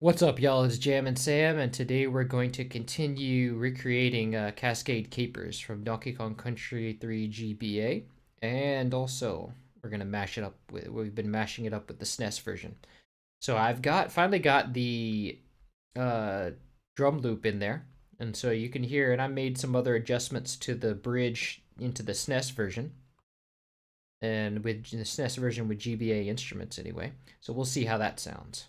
What's up, y'all? It's Jam and Sam, and today we're going to continue recreating Cascade capers from Donkey Kong Country 3 GBA, and also we're gonna mash it up with. We've been mashing it up with the SNES version. So I've finally got the uh, drum loop in there, and so you can hear. And I made some other adjustments to the bridge into the SNES version, and with the SNES version with GBA instruments anyway. So we'll see how that sounds.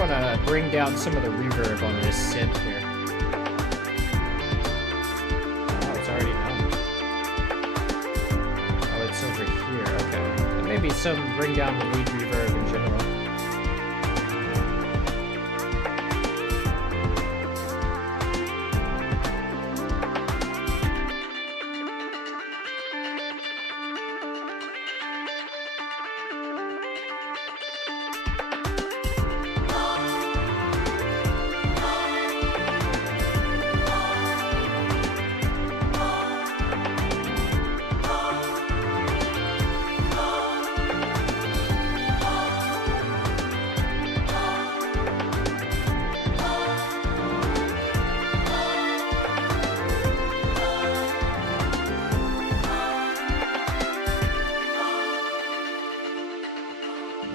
I want to bring down some of the reverb on this synth here. Oh, it's already done. Oh, it's over here. Okay. But maybe bring down the lead reverb in general.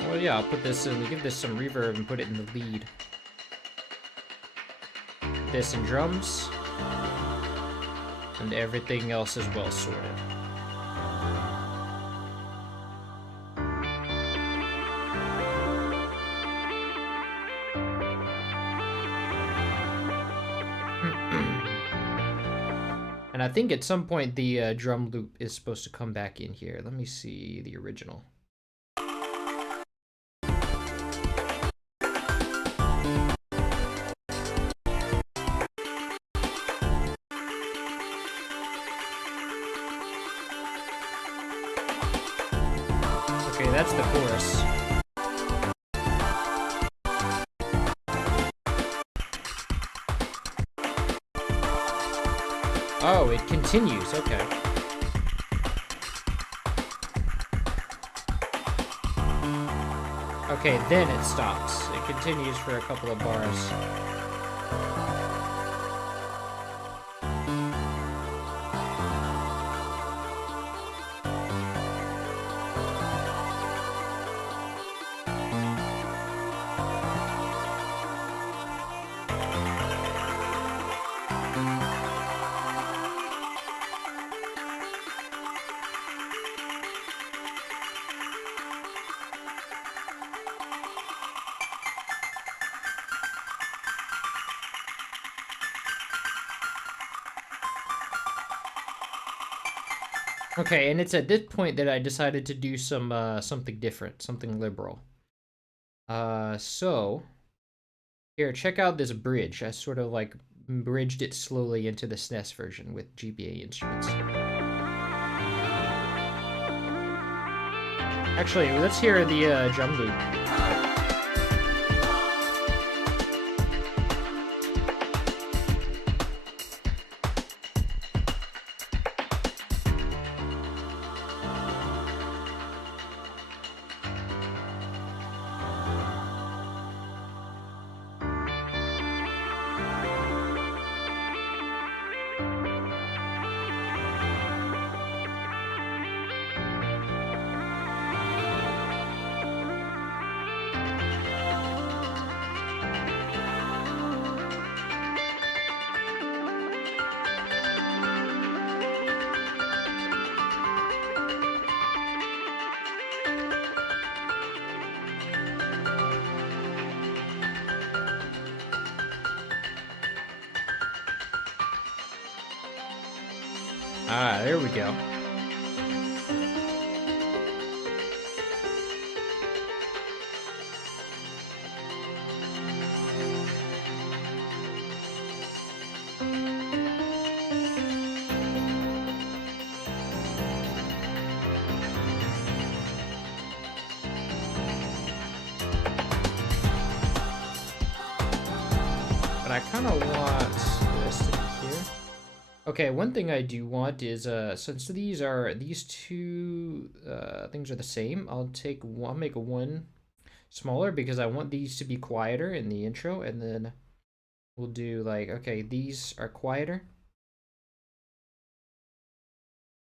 Well, yeah, I'll put this in, give this some reverb and put it in the lead. This in drums, and everything else is well sorted. And I think at some point the drum loop is supposed to come back in here. Let me see the original. Okay, that's the chorus. Oh, it continues, okay. Okay, then it stops. It continues for a couple of bars. Okay, and it's at this point that I decided to do something different, something liberal. So here, check out this bridge. I sort of like bridged it slowly into the SNES version with GBA instruments. Actually, let's hear the drum loop. Ah, there we go. kind of want this to be here. Okay, one thing I do want is since these two things are the same, I'll make one smaller because I want these to be quieter in the intro, and then we'll do like, okay, these are quieter,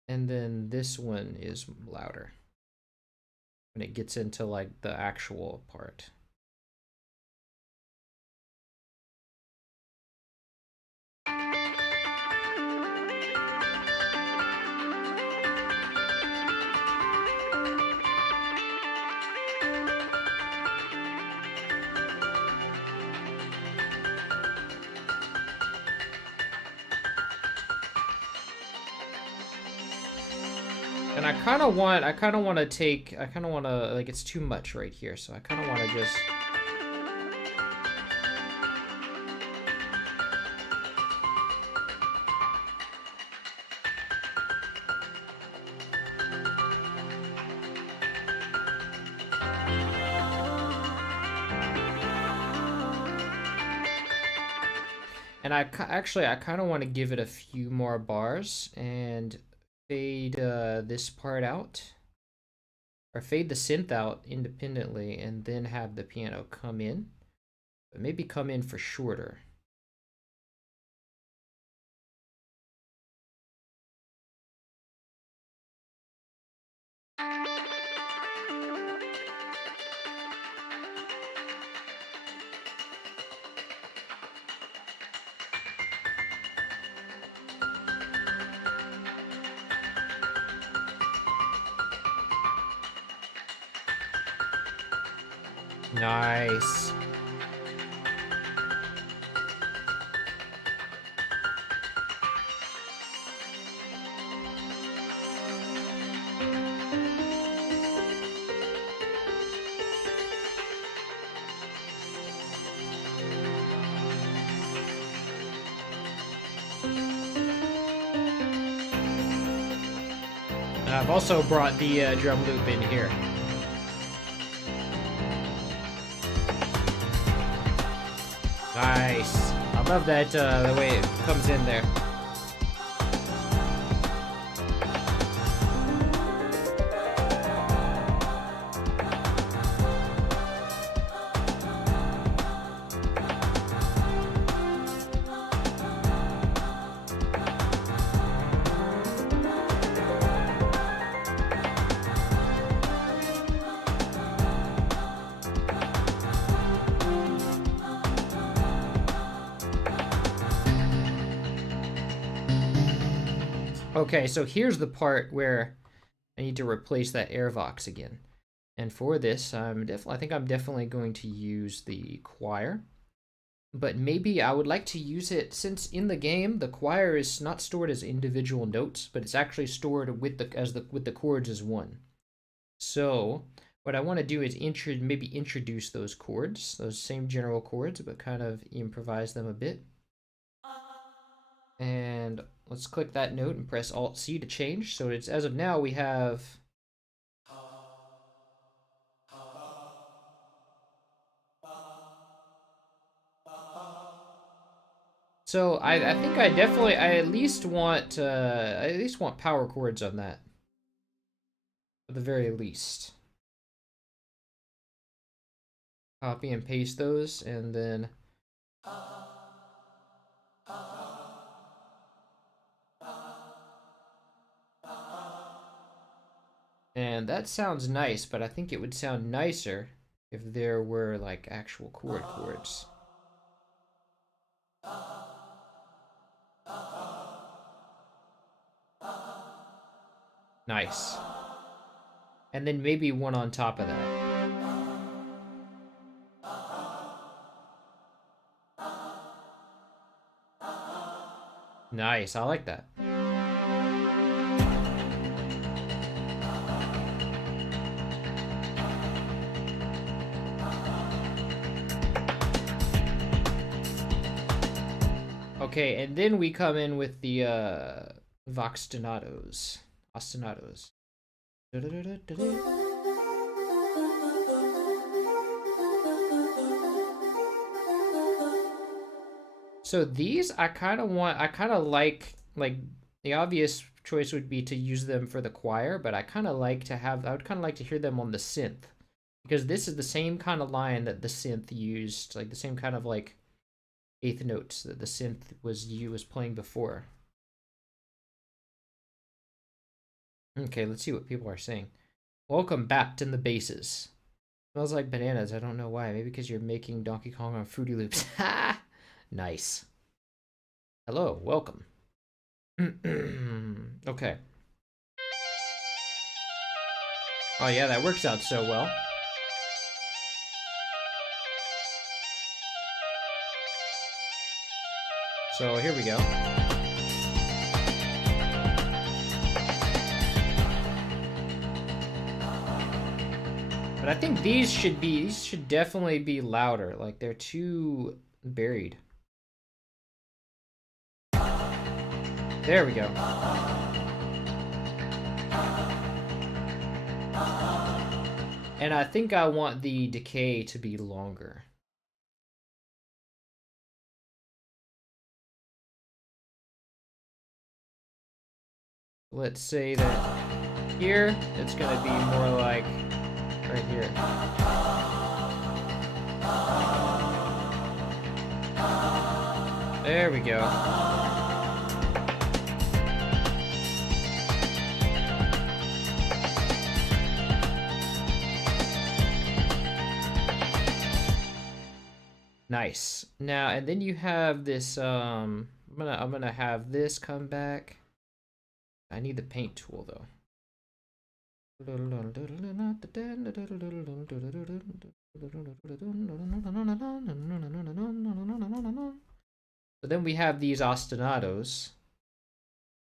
and then this one is louder when it gets into like the actual part. And I kind of want to like, it's too much right here, so I kind of want to just. And I kind of want to give it a few more bars and fade this part out, or fade the synth out independently, and then have the piano come in, but maybe come in for shorter. Nice. I've also brought the drum loop in here. Nice. I love that the way it comes in there. Okay, so here's the part where I need to replace that airvox again. And for this, I think I'm definitely going to use the choir. But maybe I would like to use it, since in the game the choir is not stored as individual notes, but it's actually stored with the chords as one. So what I want to do is maybe introduce those chords, those same general chords, but kind of improvise them a bit. And let's click that note and press Alt-C to change. So it's, as of now, we have. So I think I at least want power chords on that, at the very least. Copy and paste those, and then. And that sounds nice, but I think it would sound nicer if there were like actual chords. Nice. And then maybe one on top of that. Nice, I like that. Okay, and then we come in with the ostinatos. So these I kind of like the obvious choice would be to use them for the choir, but I would kind of like to hear them on the synth because this is the same kind of line that the synth used, like the same kind of like eighth notes that the synth was playing before. Okay, let's see what people are saying. Welcome back to the basses. Smells like bananas. I don't know why. Maybe because you're making Donkey Kong on Fruity Loops. Ha! Nice. Hello, welcome. Okay. Oh yeah, that works out so well. So here we go. But I think these should definitely be louder. Like they're too buried. There we go. And I think I want the decay to be longer. Let's say that here, it's gonna be more like right here. There we go. Nice. Now, and then you have this, I'm gonna have this come back. I need the paint tool though. So then we have these ostinatos,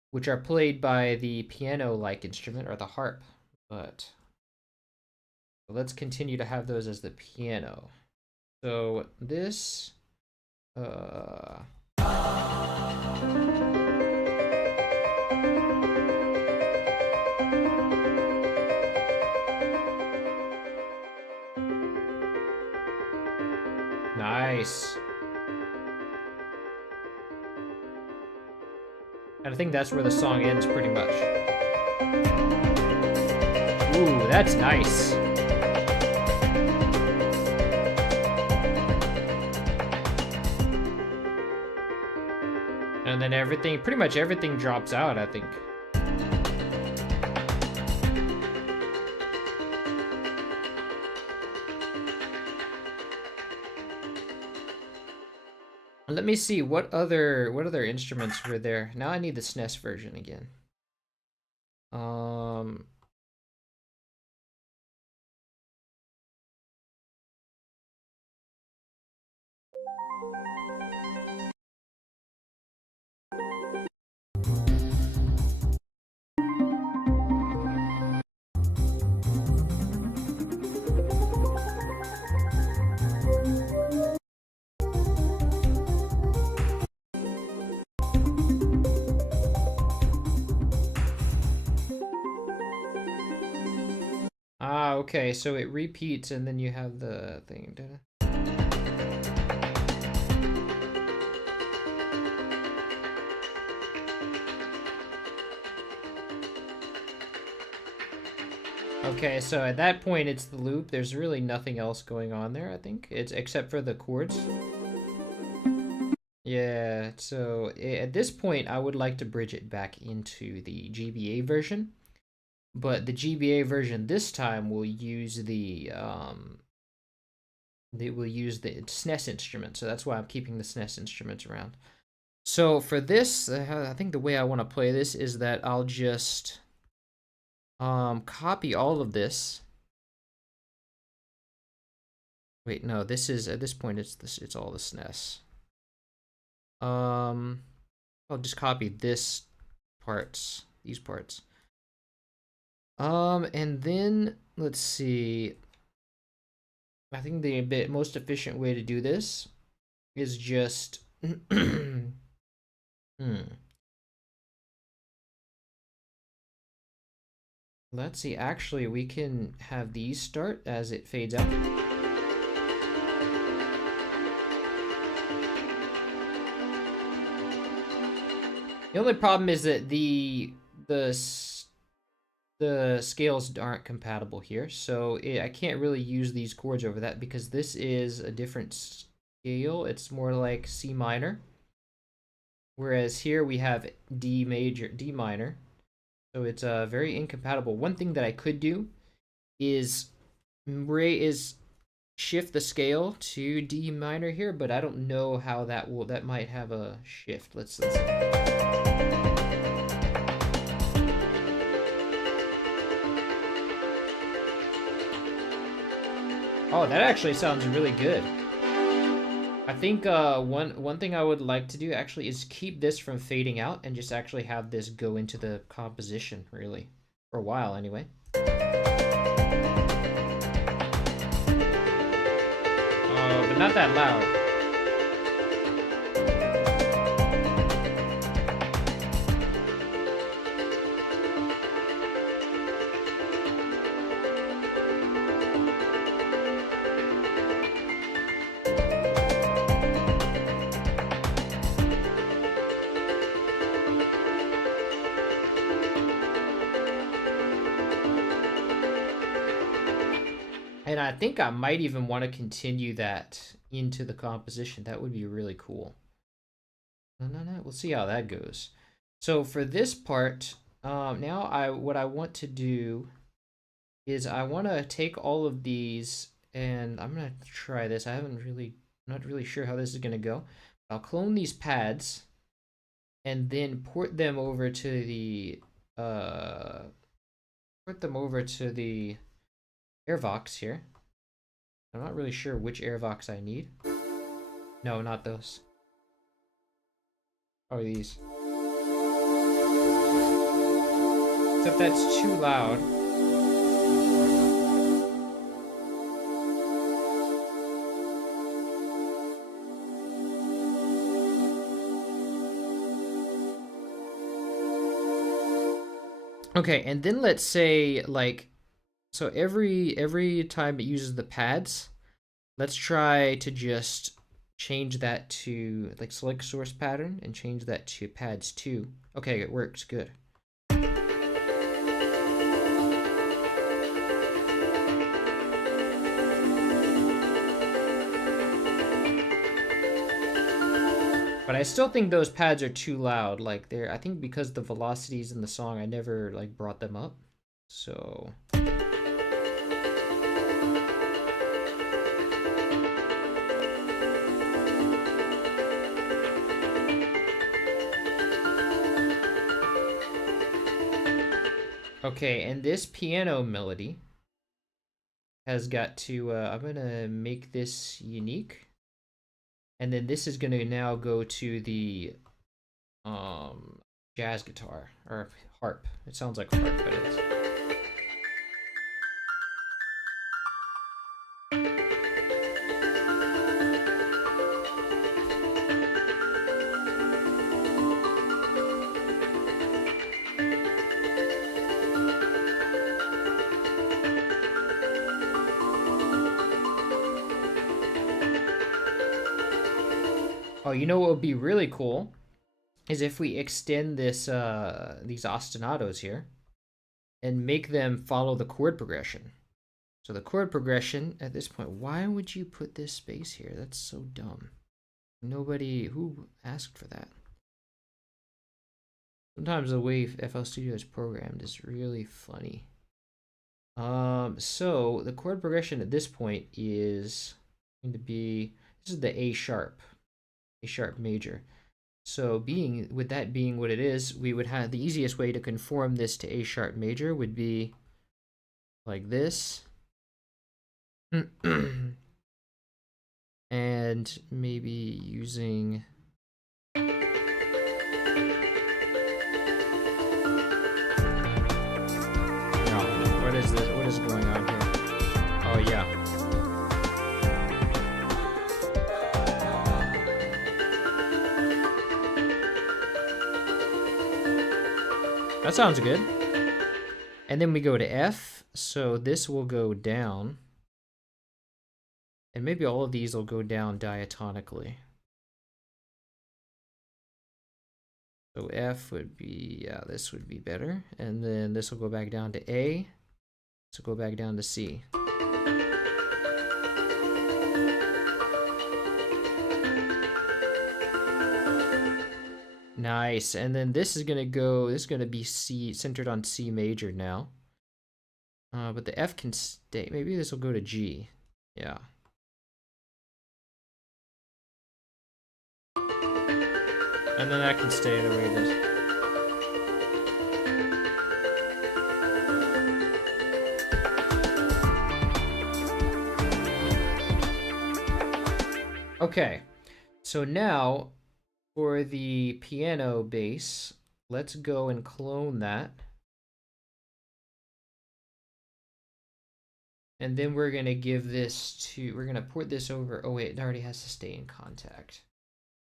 which are played by the piano-like instrument or the harp, but let's continue to have those as the piano. So this, nice. And I think that's where the song ends pretty much. Ooh, that's nice. And then pretty much everything drops out, I think. Let me see what other instruments were there. Now I need the SNES version again. Ah, okay, so it repeats and then you have the thing. Okay, so at that point it's the loop. There's really nothing else going on there, I think. It's except for the chords. Yeah, so at this point I would like to bridge it back into the GBA version. But the GBA version this time will use the SNES instrument, so that's why I'm keeping the SNES instruments around. So for this, I think the way I want to play this is that I'll just copy all of this. Wait, no, this is at this point it's all the SNES. I'll just copy these parts. And then let's see. I think the most efficient way to do this is just Let's see. Actually, we can have these start as it fades out. The only problem is that the scales aren't compatible here, so I can't really use these chords over that because this is a different scale. It's more like C minor, whereas here we have D minor, so it's very incompatible. One thing that I could do is shift the scale to D minor here, but I don't know how that might have a shift. Let's see. Oh, that actually sounds really good. I think one thing I would like to do actually is keep this from fading out and just actually have this go into the composition, really, for a while anyway. But not that loud. And I think I might even want to continue that into the composition. That would be really cool. No, we'll see how that goes. So for this part, now what I want to do is I want to take all of these, and I'm gonna try this. Not really sure how this is gonna go. I'll clone these pads, and then port them over to the Airvox here. I'm not really sure which Airvox I need. No, not those. Oh, these. Except that's too loud. Okay, and then let's say like, so every time it uses the pads, let's try to just change that to like select source pattern and change that to pads 2. Okay, it works good. But I still think those pads are too loud. Like I think because the velocities in the song, I never like brought them up. So okay, and this piano melody has got to, I'm gonna make this unique. And then this is gonna now go to the jazz guitar, or harp. It sounds like harp, but it's... Oh, you know what would be really cool is if we extend this these ostinatos here and make them follow the chord progression. So the chord progression at this point, why would you put this space here? That's so dumb. Who asked for that? Sometimes the way FL Studio is programmed is really funny. So the chord progression at this point is going to be, this is the A sharp major. So with that being what it is, we would have the easiest way to conform this to A sharp major would be like this. And maybe using what is this? What is going on here? Oh yeah. That sounds good. And then we go to F, so this will go down. And maybe all of these will go down diatonically. So F would be, yeah, this would be better. And then this will go back down to A. This will go back down to C. Nice. And then this is gonna go, this is gonna be C, centered on C major now. But the F can stay. Maybe this will go to G. Yeah. And then that can stay the way it is. Okay, so now for the piano bass, let's go and clone that. And then we're gonna give this to, we're gonna port this over, oh wait, it already has to stay in contact.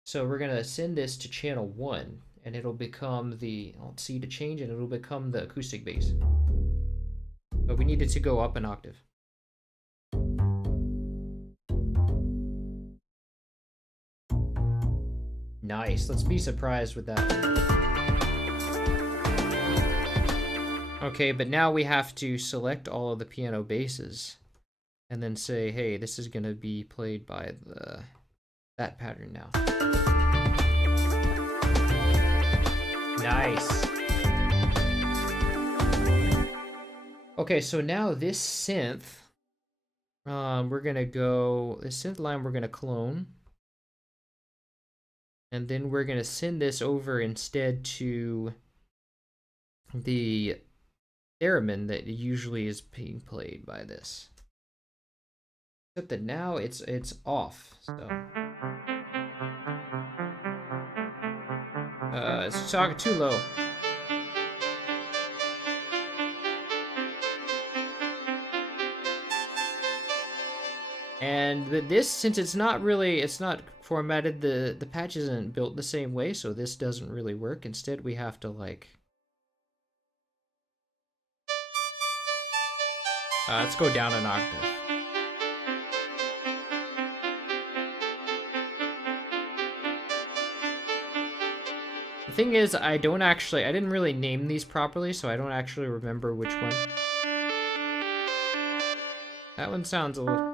So we're gonna send this to channel 1, and it'll become the, let's see to change, and it'll become the acoustic bass. But we need it to go up an octave. Nice, let's be surprised with that. Okay, but now we have to select all of the piano basses and then say, hey, this is gonna be played by that pattern now. Nice. Okay, so now this synth, we're gonna go, this synth line we're gonna clone. And then we're gonna send this over instead to the theremin that usually is being played by this. Except that now it's off, so. It's too low. And this, since it's not formatted, the patch isn't built the same way, so this doesn't really work. Instead, we have to like, let's go down an octave. The thing is, I didn't really name these properly, so I don't actually remember which one. That one sounds a little...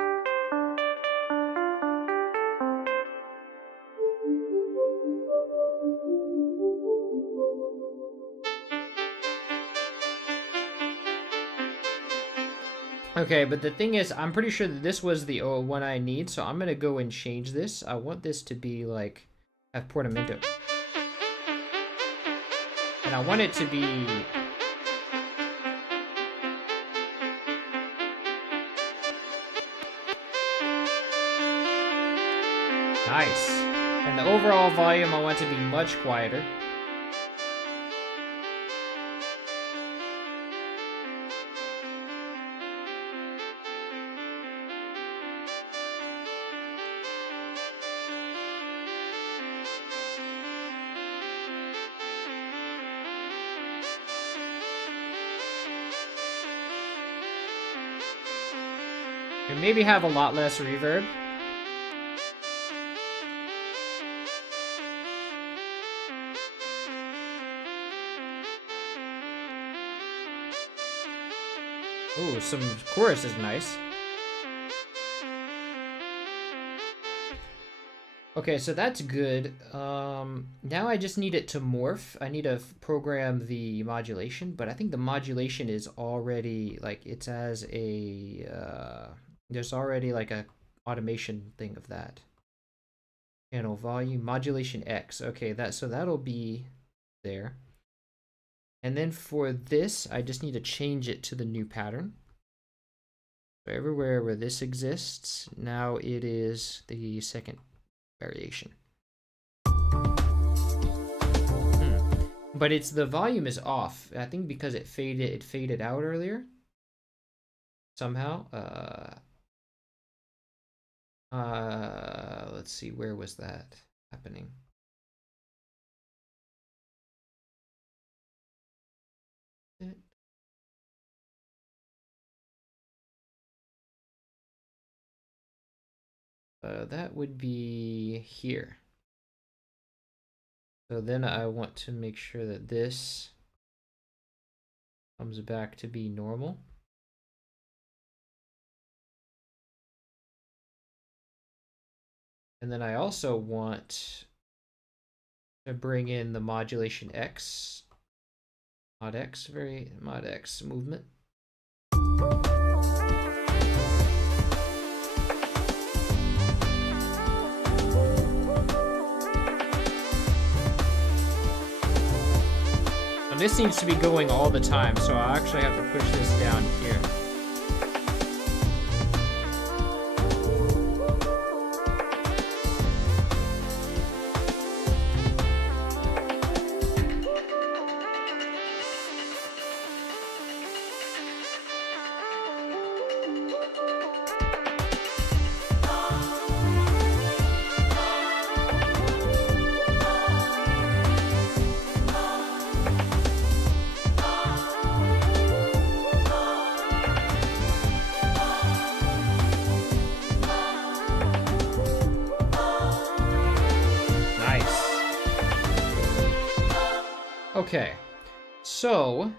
Okay, but the thing is, I'm pretty sure that this was the one I need, so I'm gonna go and change this. I want this to be like, have portamento. And I want it to be... Nice. And the overall volume, I want to be much quieter. And maybe have a lot less reverb. Ooh, some chorus is nice. Okay, so that's good. Now I just need it to morph. I need to program the modulation, but I think the modulation is already, like, it's as a, there's already like a automation thing of that. Channel volume, modulation X. Okay, so that'll be there. And then for this, I just need to change it to the new pattern. So everywhere where this exists, now it is the second variation. But it's, the volume is off. I think because it faded out earlier. Somehow. Let's see, where was that happening? That would be here. So then I want to make sure that this comes back to be normal. And then I also want to bring in the modulation X, mod X movement. And this needs to be going all the time, so I actually have to push this down here. Okay, so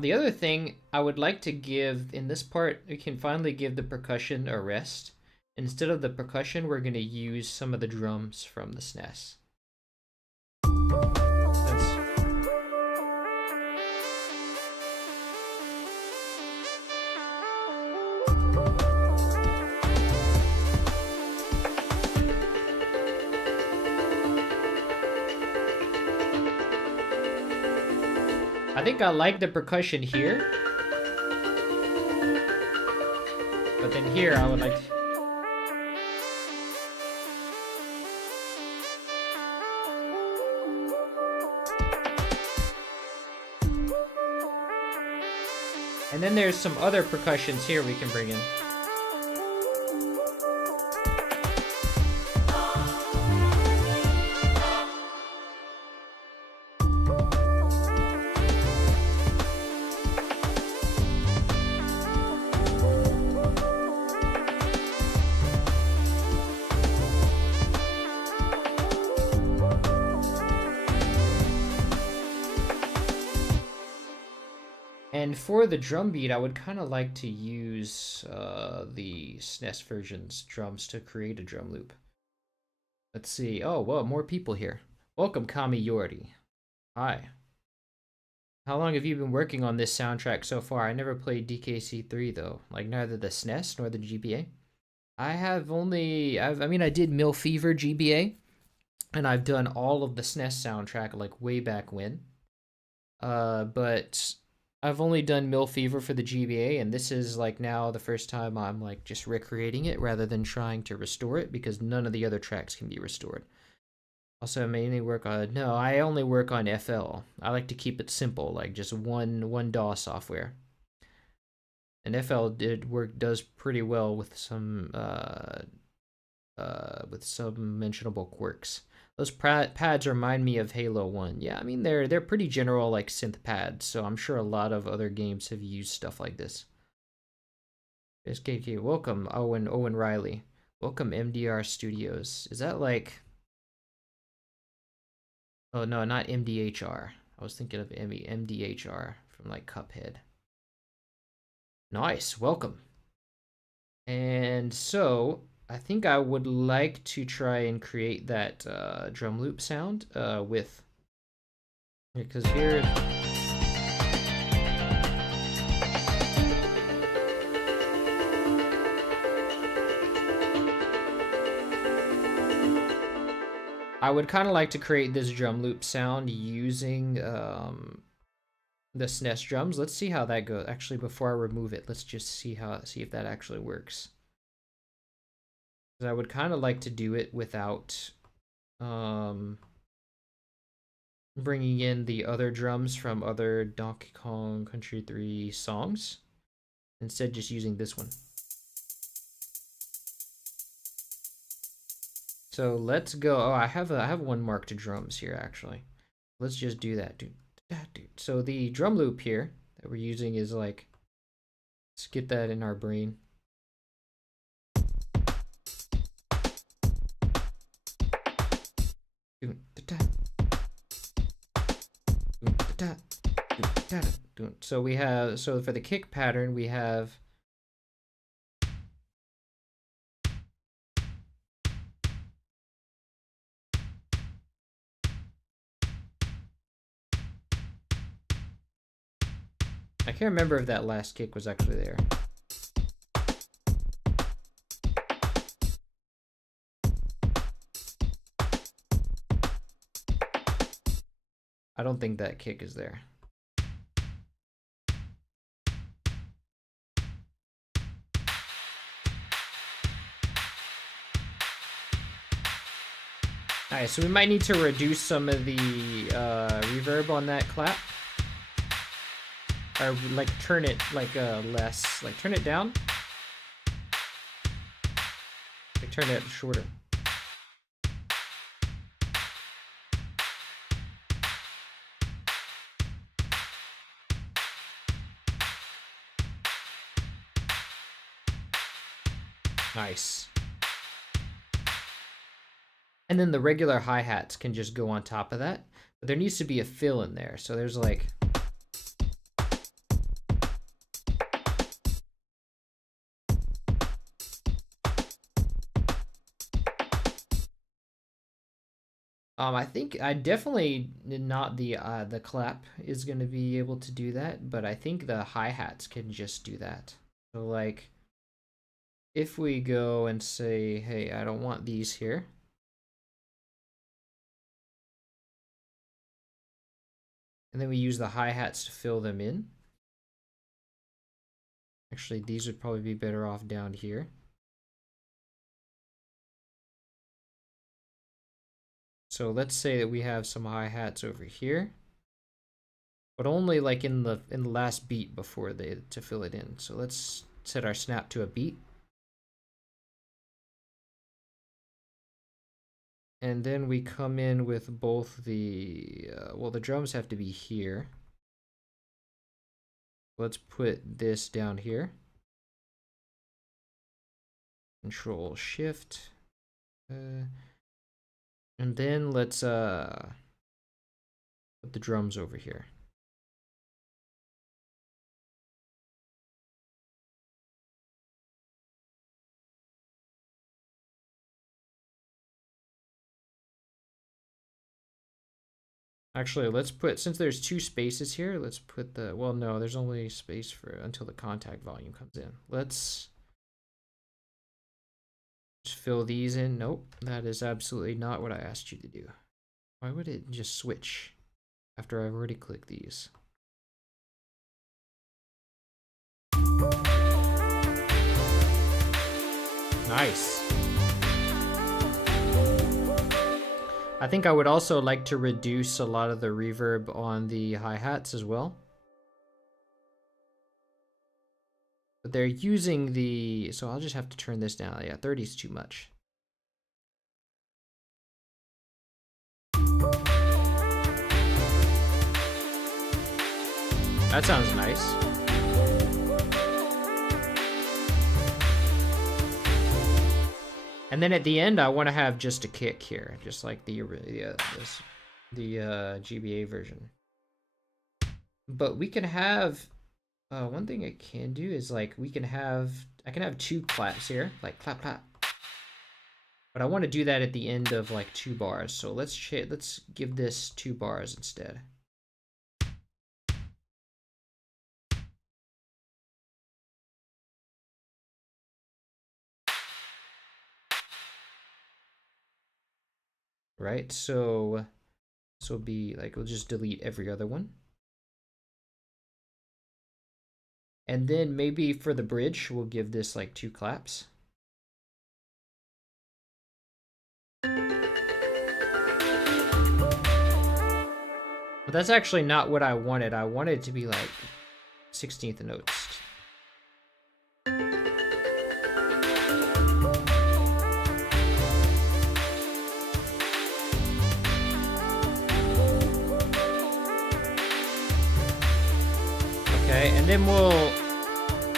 the other thing I would like to give in this part, we can finally give the percussion a rest. Instead of the percussion, we're going to use some of the drums from the SNES. I think I like the percussion here, but then here I would like to... And then there's some other percussions here we can bring in. And for the drum beat, I would kind of like to use the SNES version's drums to create a drum loop. Let's see. Oh, whoa, more people here. Welcome, Kami Yordi. Hi. How long have you been working on this soundtrack so far? I never played DKC3 though, like neither the SNES nor the GBA. I mean, I did Mill Fever GBA, and I've done all of the SNES soundtrack like way back when. But I've only done Mill Fever for the GBA, and this is like now the first time I'm like just recreating it rather than trying to restore it, because none of the other tracks can be restored. Also, I mainly work on... No, I only work on FL. I like to keep it simple, like just one DAW software. And FL does pretty well with some mentionable quirks. Those pads remind me of Halo 1. Yeah, I mean, they're pretty general, like, synth pads, so I'm sure a lot of other games have used stuff like this. SKK, welcome, Owen Riley. Welcome, MDR Studios. Is that like... Oh, no, not MDHR. I was thinking of MDHR from, like, Cuphead. Nice, welcome. And so... I think I would like to try and create that drum loop sound with, because here, I would kind of like to create this drum loop sound using the SNES drums. Let's see how that goes. Actually, before I remove it, let's just see if that actually works. I would kind of like to do it without bringing in the other drums from other Donkey Kong Country 3 songs. Instead, just using this one. So let's go. Oh, I have one marked to drums here actually. Let's just do that, dude. So the drum loop here that we're using is like, let's get that in our brain. So we have, so for the kick pattern, we have I can't remember if that last kick was actually there. I don't think that kick is there. Alright, so we might need to reduce some of the reverb on that clap. Or like turn it like less, like turn it down. Like turn it shorter. Nice. And then the regular hi-hats can just go on top of that. But there needs to be a fill in there. So there's like... I think I definitely not the clap is going to be able to do that, but I think the hi-hats can just do that. So like if we go and say, hey, I don't want these here. And then we use the hi-hats to fill them in. Actually, these would probably be better off down here. So let's say that we have some hi-hats over here, but only like in the last beat before to fill it in. So let's set our snap to a beat. And then we come in with both the, well, the drums have to be here. Let's put this down here. Control Shift. And then let's put the drums over here. Actually, let's put, since there's two spaces here, let's put the, well, no, there's only space for until the contact volume comes in. Let's just fill these in. Nope, that is absolutely not what I asked you to do. Why would it just switch after I've already clicked these? Nice. I think I would also like to reduce a lot of the reverb on the hi-hats as well. But they're using the, so I'll just have to turn this down. Yeah, 30 is too much. That sounds nice. And then at the end, I want to have just a kick here, just like the GBA version. But we can have, one thing I can do is like I can have two claps here, like clap clap. But I want to do that at the end of like 2 bars. So let's give this 2 bars instead. Right, so this will be like, we'll just delete every other one. And then maybe for the bridge, we'll give this like 2 claps. But that's actually not what I wanted. I wanted it to be like 16th notes. Okay, and then we'll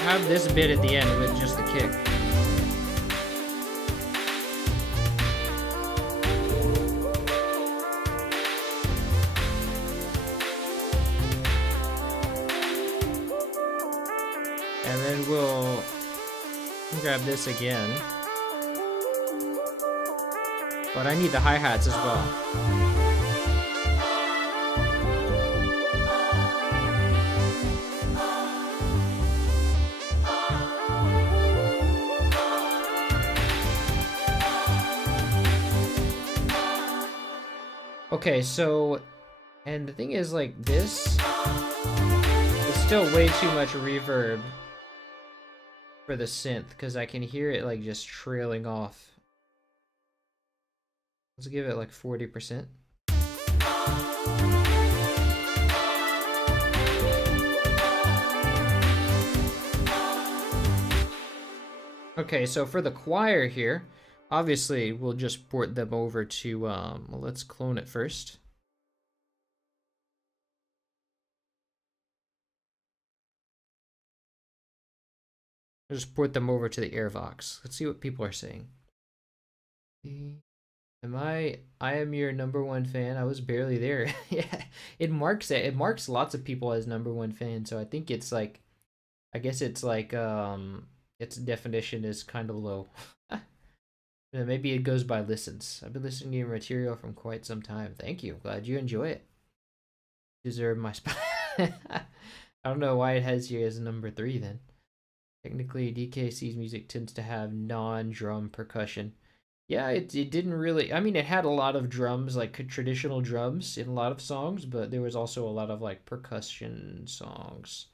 have this bit at the end with just the kick. then we'll grab this again. But I need the hi-hats as well. Okay, so, and the thing is, like, this is still way too much reverb for the synth, because I can hear it, like, just trailing off. Let's give it, like, 40%. Okay, so for the choir here, obviously, we'll just port them over to, well, let's clone it first. I'll just port them over to the Airvox. Let's see what people are saying. I am your #1 fan. I was barely there. Yeah, it marks it. It marks lots of people as #1 fan, so I think it's like, I guess it's like, its definition is kind of low. Maybe it goes by listens. I've been listening to your material from quite some time. Thank you. Glad you enjoy it. Deserve my spot. I don't know why it has you as #3 then. Technically, DKC's music tends to have non-drum percussion. Yeah, it didn't really... I mean, it had a lot of drums, like traditional drums in a lot of songs, but there was also a lot of, like, percussion songs.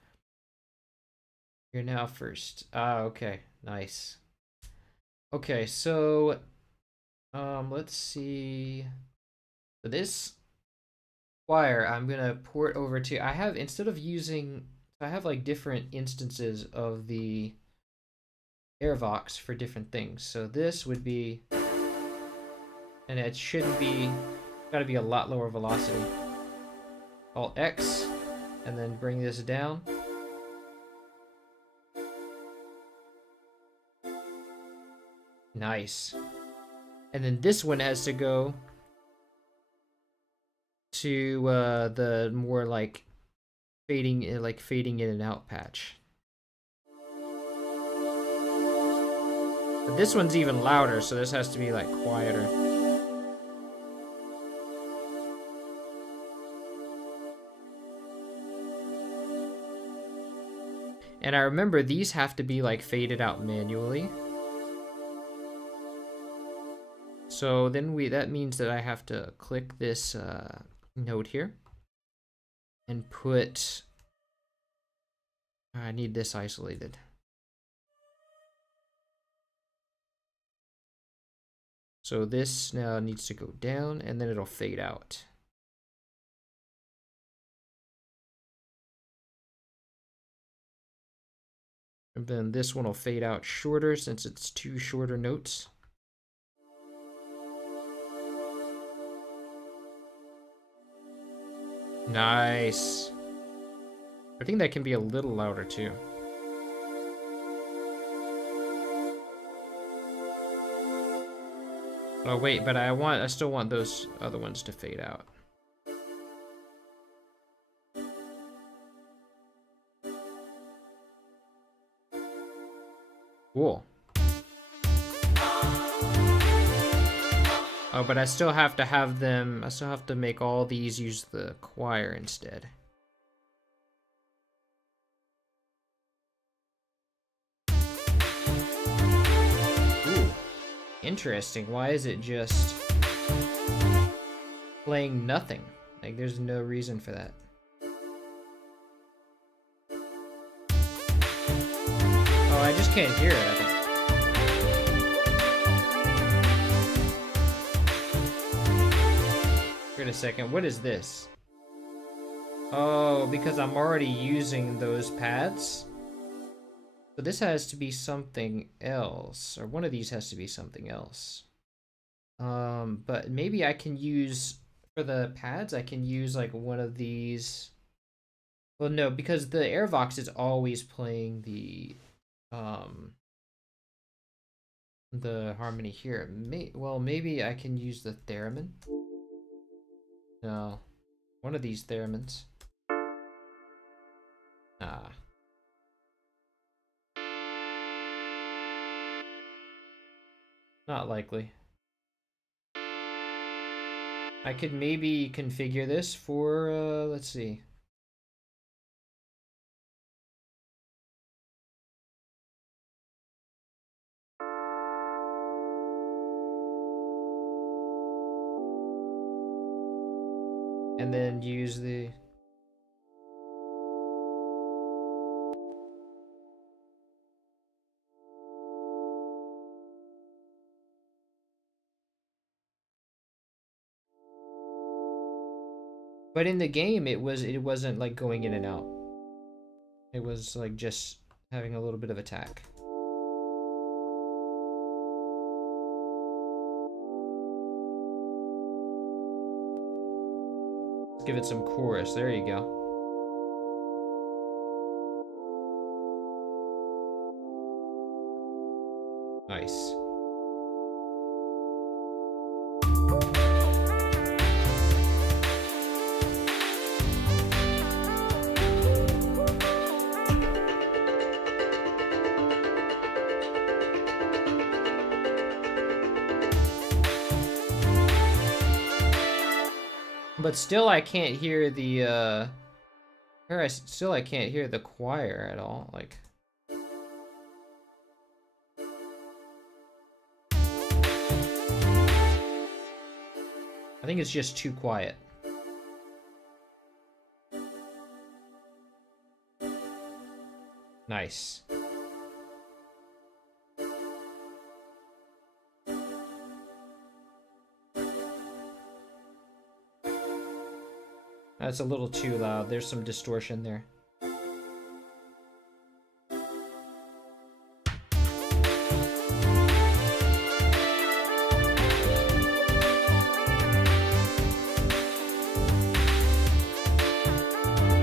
You're now first. Ah, okay. Nice. Okay, so... let's see... So this choir, I'm gonna port over to... I have, instead of using... I have, like, different instances of the Airvox for different things. So this would be... And it shouldn't be... Gotta be a lot lower velocity. Alt X, and then bring this down. Nice. And then this one has to go to the more like fading in and out patch. But this one's even louder, so this has to be like quieter. And I remember these have to be like faded out manually. So then that means that I have to click this note here and put, I need this isolated. So this now needs to go down and then it'll fade out. And then this one will fade out shorter since it's 2 shorter notes. Nice. I think that can be a little louder too. Oh wait, but I still want those other ones to fade out. Cool. Oh, but I still have to have them, I still have to make all these use the choir instead. Ooh, interesting. Why is it just playing nothing? Like, there's no reason for that. Oh, I just can't hear it, I think. Wait a second, what is this? Oh, because I'm already using those pads? So this has to be something else, or one of these has to be something else. But maybe I can use, for the pads, I can use like one of these. Well, no, because the Airvox is always playing the harmony here. Well, maybe I can use the theremin. No, one of these theremins. Ah. Not likely. I could maybe configure this for, let's see. And then use the... But in the game, it wasn't like going in and out. It was like just having a little bit of attack. Let's give it some chorus. There you go. Nice. But still I can't hear the, still I can't hear the choir at all, like... I think it's just too quiet. Nice. That's a little too loud. There's some distortion there.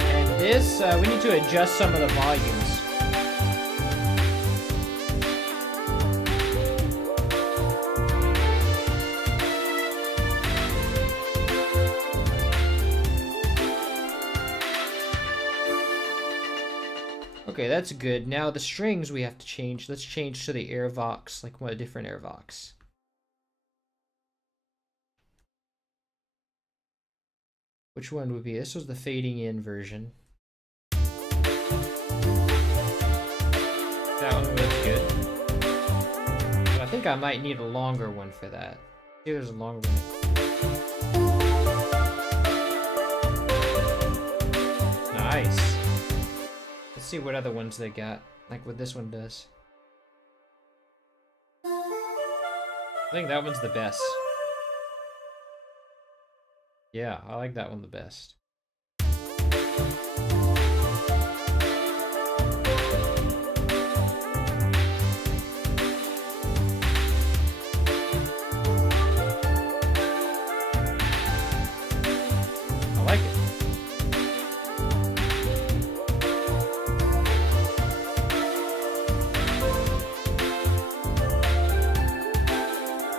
And this, we need to adjust some of the volumes. Okay, that's good. Now the strings we have to change. Let's change to the airvox, like a different airvox. Which one would be? This was the fading in version. That one was good. But I think I might need a longer one for that. Here's a longer one. Nice. Let's see what other ones they got, like what this one does. I think that one's the best. Yeah, I like that one the best. I like it.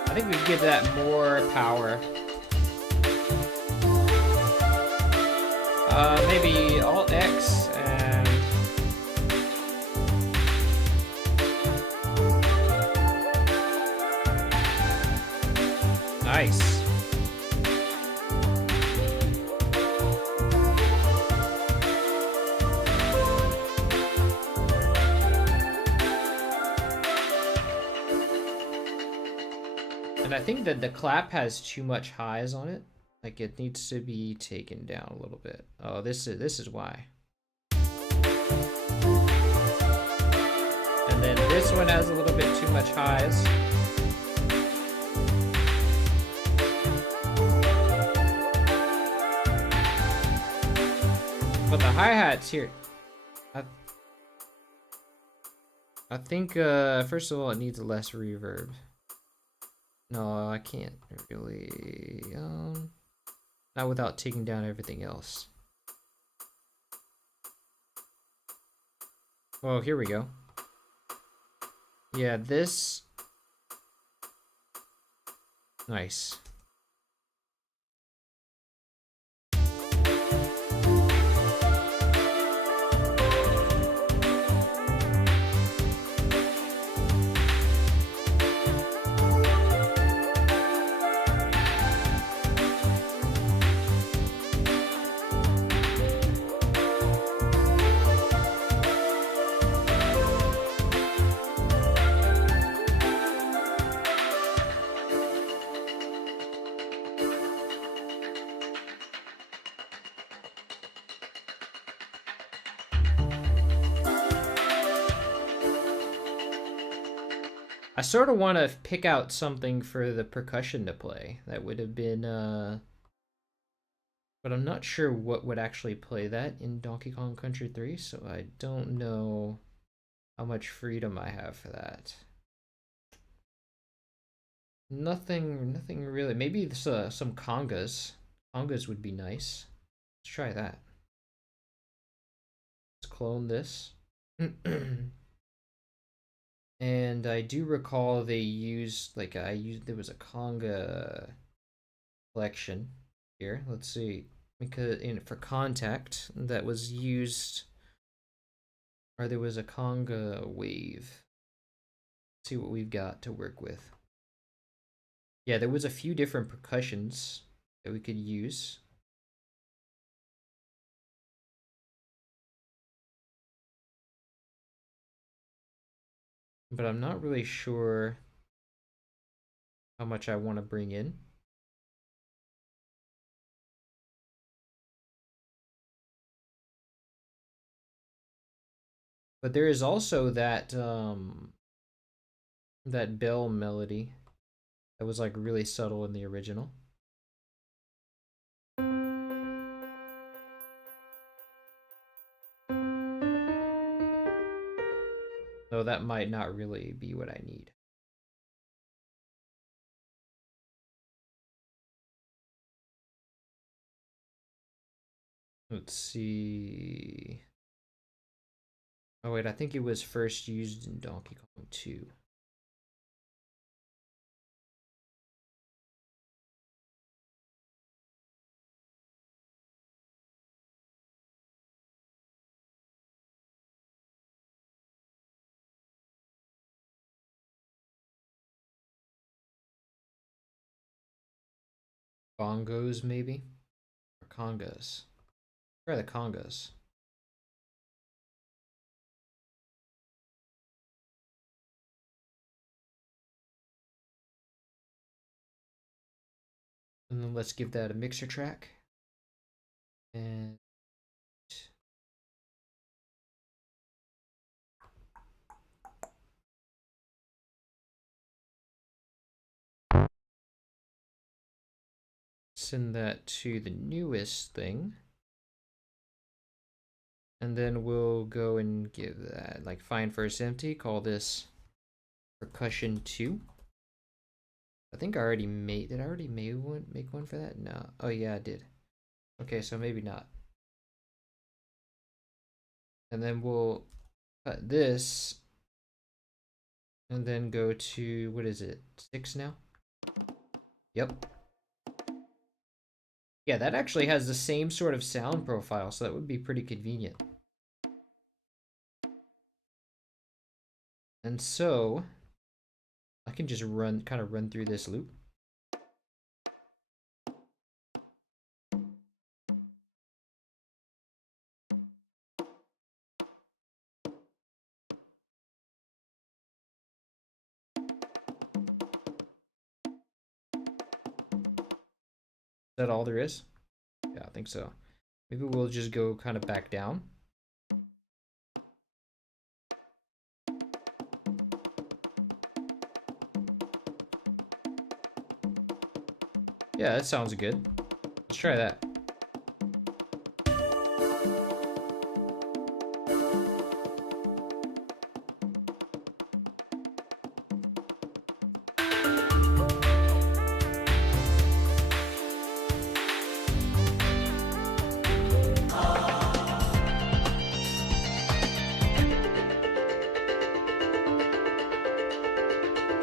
I think we give that more power. Maybe Alt X and nice. And I think that the clap has too much highs on it. Like it needs to be taken down a little bit. Oh, this is why. And then this one has a little bit too much highs. But the hi-hats here, I think first of all it needs less reverb. No, I can't really not without taking down everything else. Oh, here we go. Yeah, this. Nice. I sort of want to pick out something for the percussion to play. That would have been, but I'm not sure what would actually play that in Donkey Kong Country 3, so I don't know how much freedom I have for that. Nothing really. Maybe some congas. Congas would be nice. Let's try that. Let's clone this. And I do recall they used, like, there was a conga collection here. Let's see. Because for contact that was used, or there was a conga wave. Let's see what we've got to work with. Yeah, there was a few different percussions that we could use. But I'm not really sure how much I want to bring in. But there is also that that bell melody that was like really subtle in the original. So that might not really be what I need. Let's see. Oh wait, I think it was first used in Donkey Kong 2. Bongos maybe? Or congas. Where are the congas? And then let's give that a mixer track. And send that to the newest thing. And then we'll go and give that, like, find first empty, call this percussion 2. I think I already made, did I already make one for that? No. Oh yeah, I did. Okay, so maybe not. And then we'll cut this and then go to, what is it, 6 now? Yep. Yeah, that actually has the same sort of sound profile, so that would be pretty convenient. And so I can just kind of run through this loop. Is that all there is? Yeah, I think so. Maybe we'll just go kind of back down. Yeah, that sounds good. Let's try that.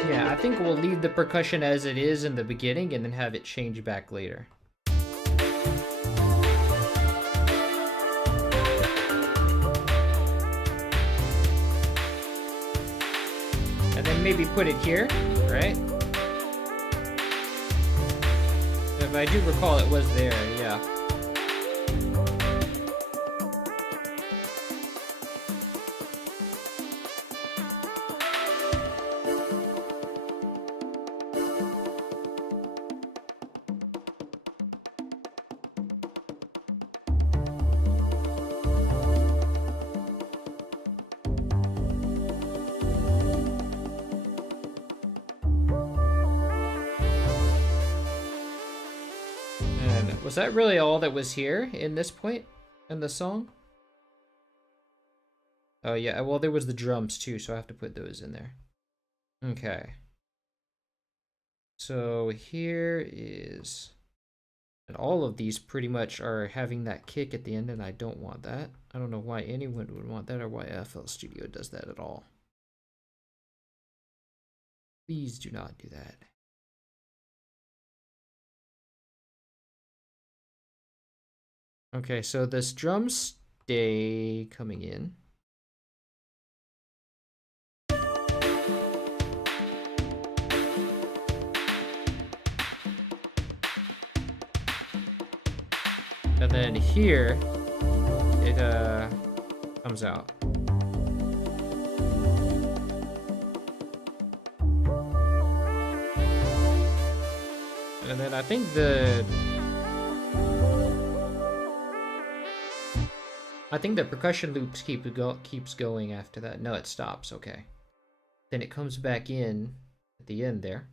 Yeah, I think we'll leave the percussion as it is in the beginning and then have it change back later. And then maybe put it here, right? If I do recall, it was there, yeah. Was that really all that was here in this point in the song? Oh yeah, well there was the drums too, so I have to put those in there. Okay. So here is... And all of these pretty much are having that kick at the end, and I don't want that. I don't know why anyone would want that or why FL Studio does that at all. Please do not do that. Okay, so this drums stay coming in. And then here, it comes out. And then I think the percussion loops keeps going after that. No, it stops. Okay. Then it comes back in at the end there.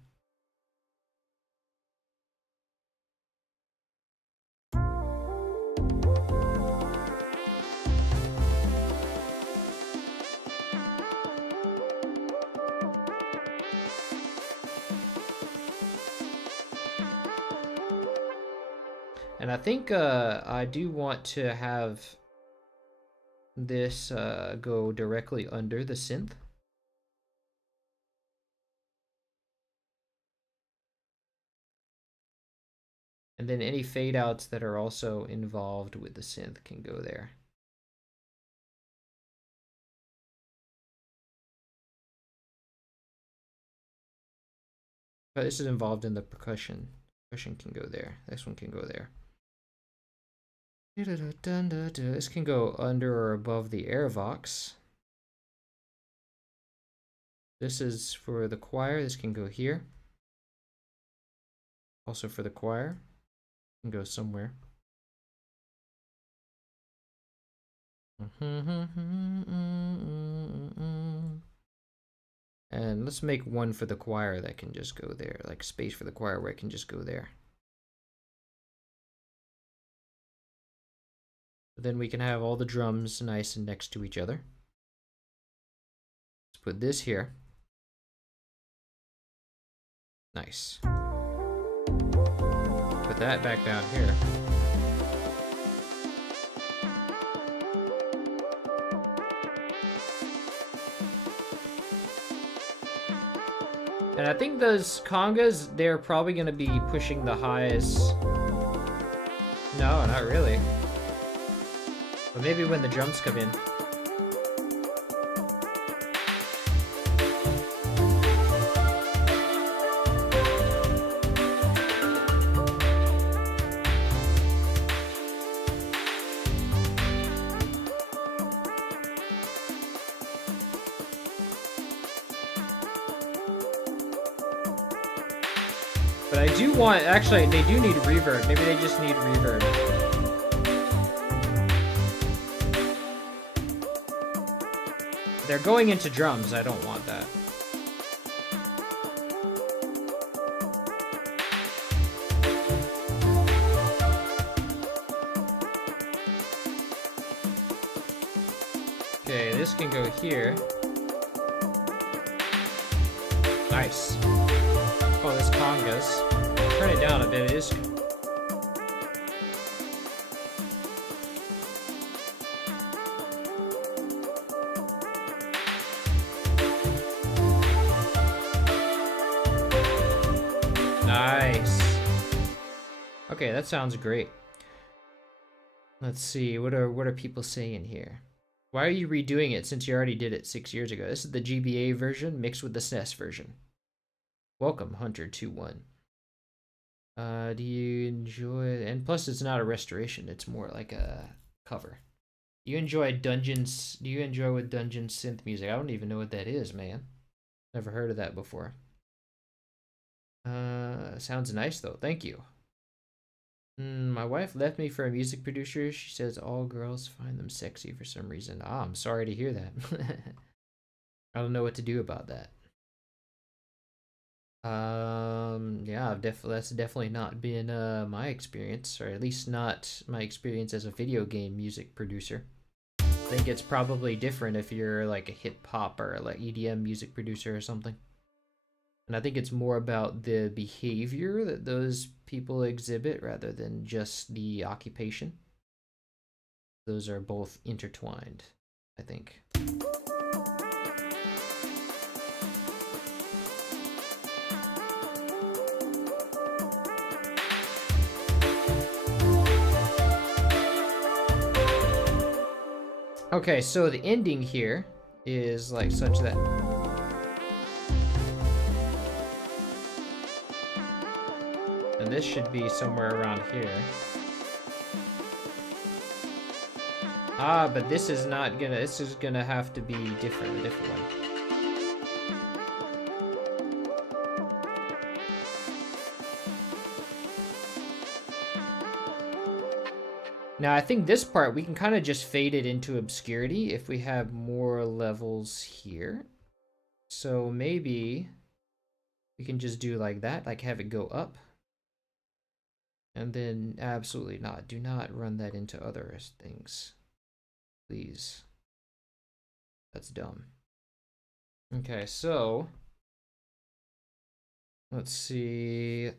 And I think I do want to have this go directly under the synth. And then any fade outs that are also involved with the synth can go there. But this is involved in the percussion. Percussion can go there. This one can go there. This can go under or above the airvox. This is for the choir. This can go here. Also for the choir. Can go somewhere. And let's make one for the choir that can just go there. Like space for the choir where it can just go there. Then we can have all the drums nice and next to each other. Let's put this here. Nice. Put that back down here. And I think those congas, they're probably going to be pushing the highs. No, not really. But maybe when the drums come in. But I do want, actually, they do need reverb. Maybe they just need reverb. They're going into drums. I don't want that. Okay, this can go here. Nice. Oh, this congas. Turn it down a bit. It is. Nice. Okay, that sounds great. Let's see. What are people saying here? Why are you redoing it since you already did it 6 years ago? This is the GBA version mixed with the SNES version. Welcome, Hunter21. Do you enjoy... And plus, it's not a restoration. It's more like a cover. Do you enjoy Dungeons... Do you enjoy with Dungeon synth music? I don't even know what that is, man. Never heard of that before. Sounds nice, though. Thank you. My wife left me for a music producer. She says all girls find them sexy for some reason. Ah, I'm sorry to hear that. I don't know what to do about that. Yeah, that's definitely not been my experience, or at least not my experience as a video game music producer. I think it's probably different if you're like a hip hop or like EDM music producer or something. And I think it's more about the behavior that those people exhibit rather than just the occupation. Those are both intertwined, I think. Okay, so the ending here is like such that and this should be somewhere around here. Ah, but this is not gonna, this is gonna have to be different, a different one. Now, I think this part, we can kind of just fade it into obscurity if we have more levels here. So maybe we can just do like that, like have it go up. And then absolutely not. Do not run that into other things. Please. That's dumb. Okay, so let's see.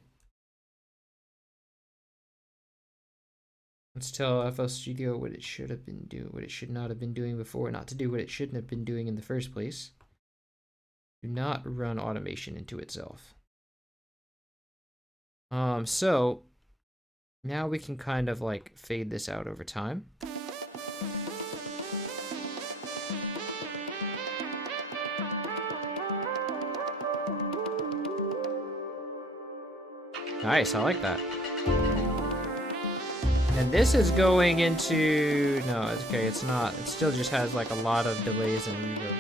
Let's tell FL Studio what it should have been doing, what it should not have been doing before, not to do what it shouldn't have been doing in the first place. Do not run automation into itself. So now we can kind of like fade this out over time. Nice, I like that. And this is going into, no, it's okay, it's not. It still just has like a lot of delays and reverb.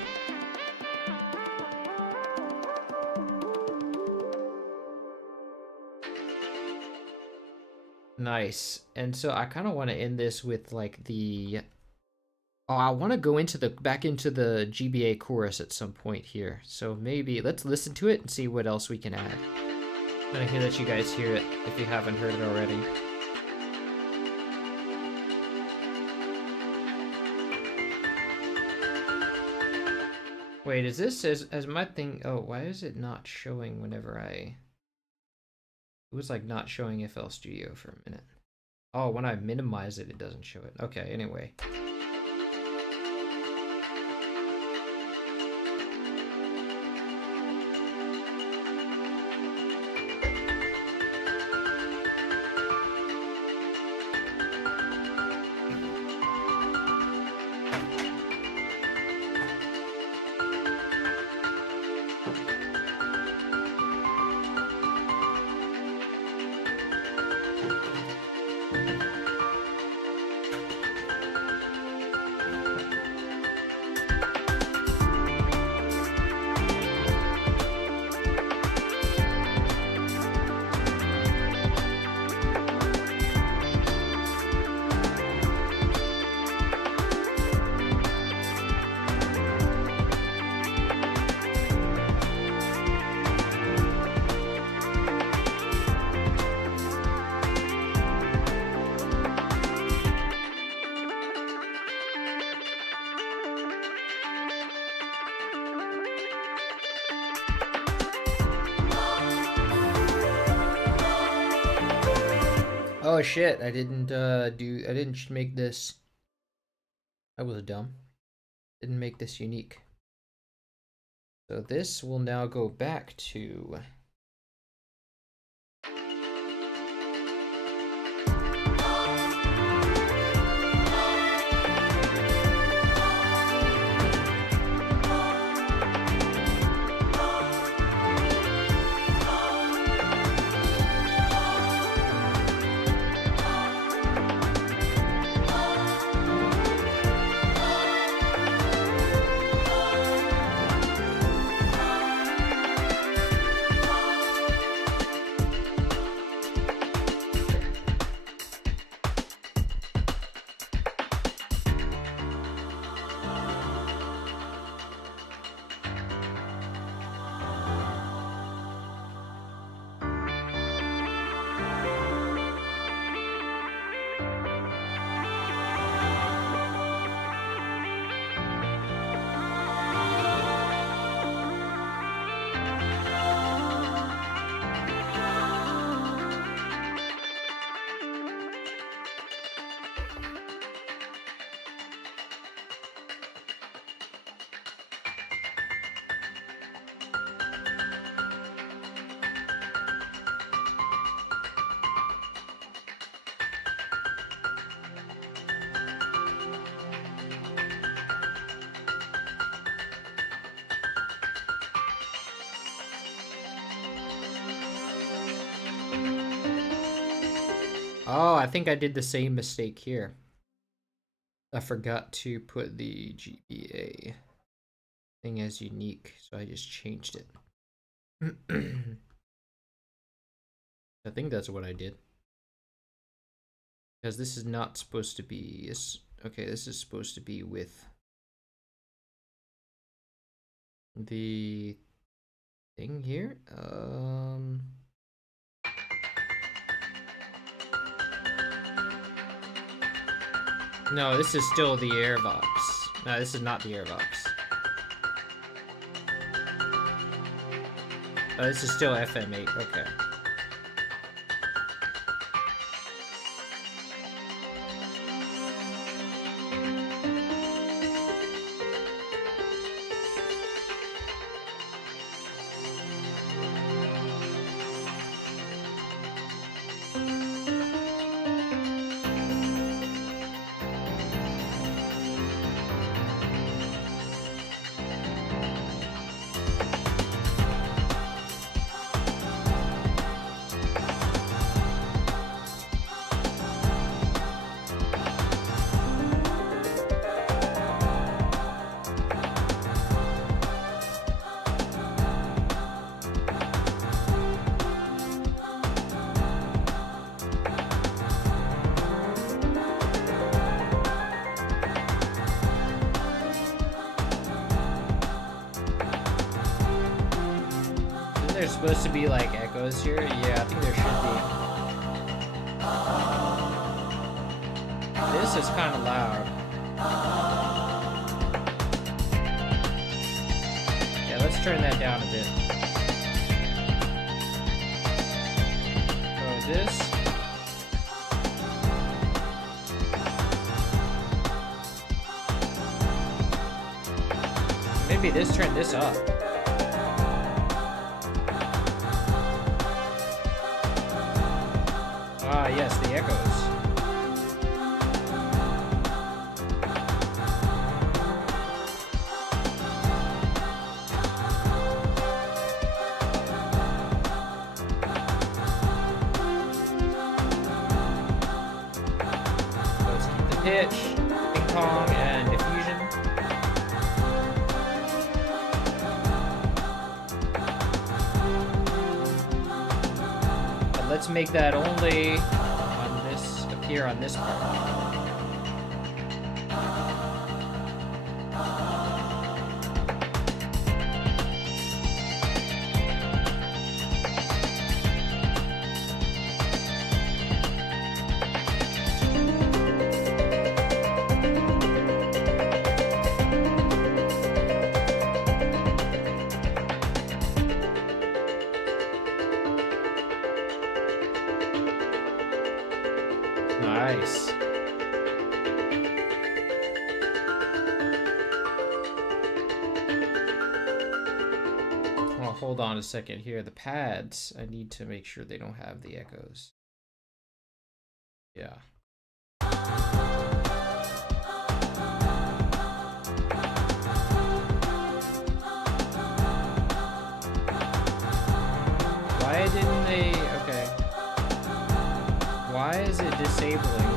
Nice. And so I kind of want to end this with like the, oh, I want to go into the, back into the GBA chorus at some point here. So maybe let's listen to it and see what else we can add. I'm gonna let you guys hear it if you haven't heard it already. Wait, is this as my thing? Oh, why is it not showing whenever I? It was like not showing FL Studio for a minute. Oh, when I minimize it, it doesn't show it. Okay, anyway. Oh shit, I didn't make this. I was dumb. Didn't make this unique. So this will now go back to Oh, I think I did the same mistake here. I forgot to put the GBA thing as unique, so I just changed it. I think that's what I did. Because this is not supposed to be... Okay, this is supposed to be with the thing here. No, this is still the airbox. No, this is not the airbox. Oh, this is still FM8. Okay. There's supposed to be like echoes here. Yeah, I think there should be. This is kind of loud. Yeah, let's turn that down a bit. So this. Maybe turn this up. Ah, yes, the echoes. Let's keep the pitch, ping pong, and diffusion. Let's make that only on this, appear on this part. Nice. Well, hold on a second here. The pads, I need to make sure they don't have the echoes. Yeah. Why didn't they... Okay. Why is it disabling?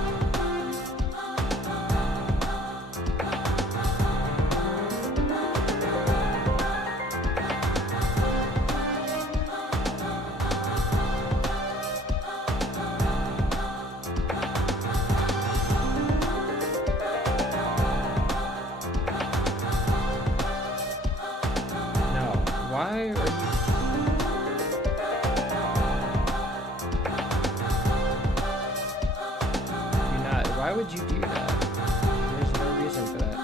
No. Why are you... Why would you do that? There's no reason for that.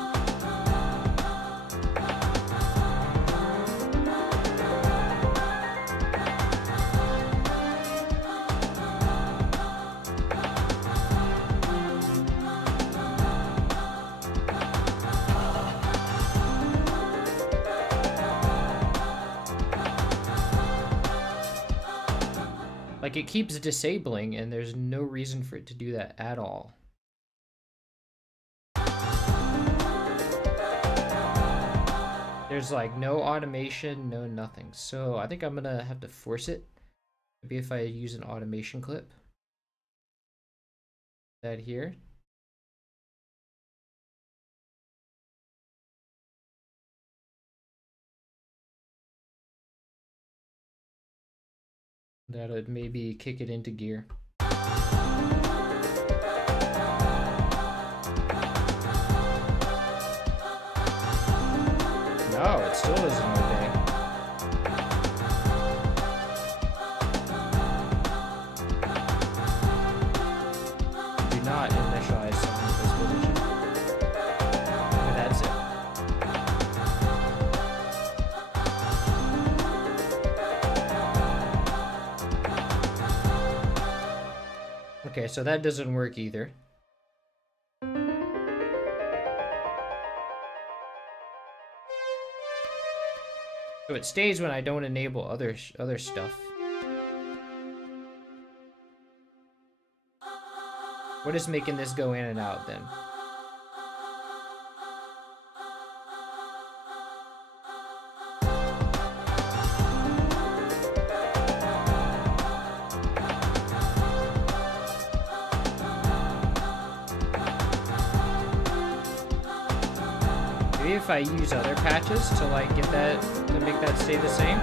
Like, it keeps disabling, and there's no reason for it to do that at all. There's like no automation, no nothing. So I think I'm gonna have to force it. Maybe if I use an automation clip. That here. That would maybe kick it into gear. No, it still doesn't obey. Do not initialize song with this position. Okay, that's it. Okay, so that doesn't work either. So it stays when I don't enable other stuff. What is making this go in and out then? Maybe if I use other patches to like get that, to make that stay the same.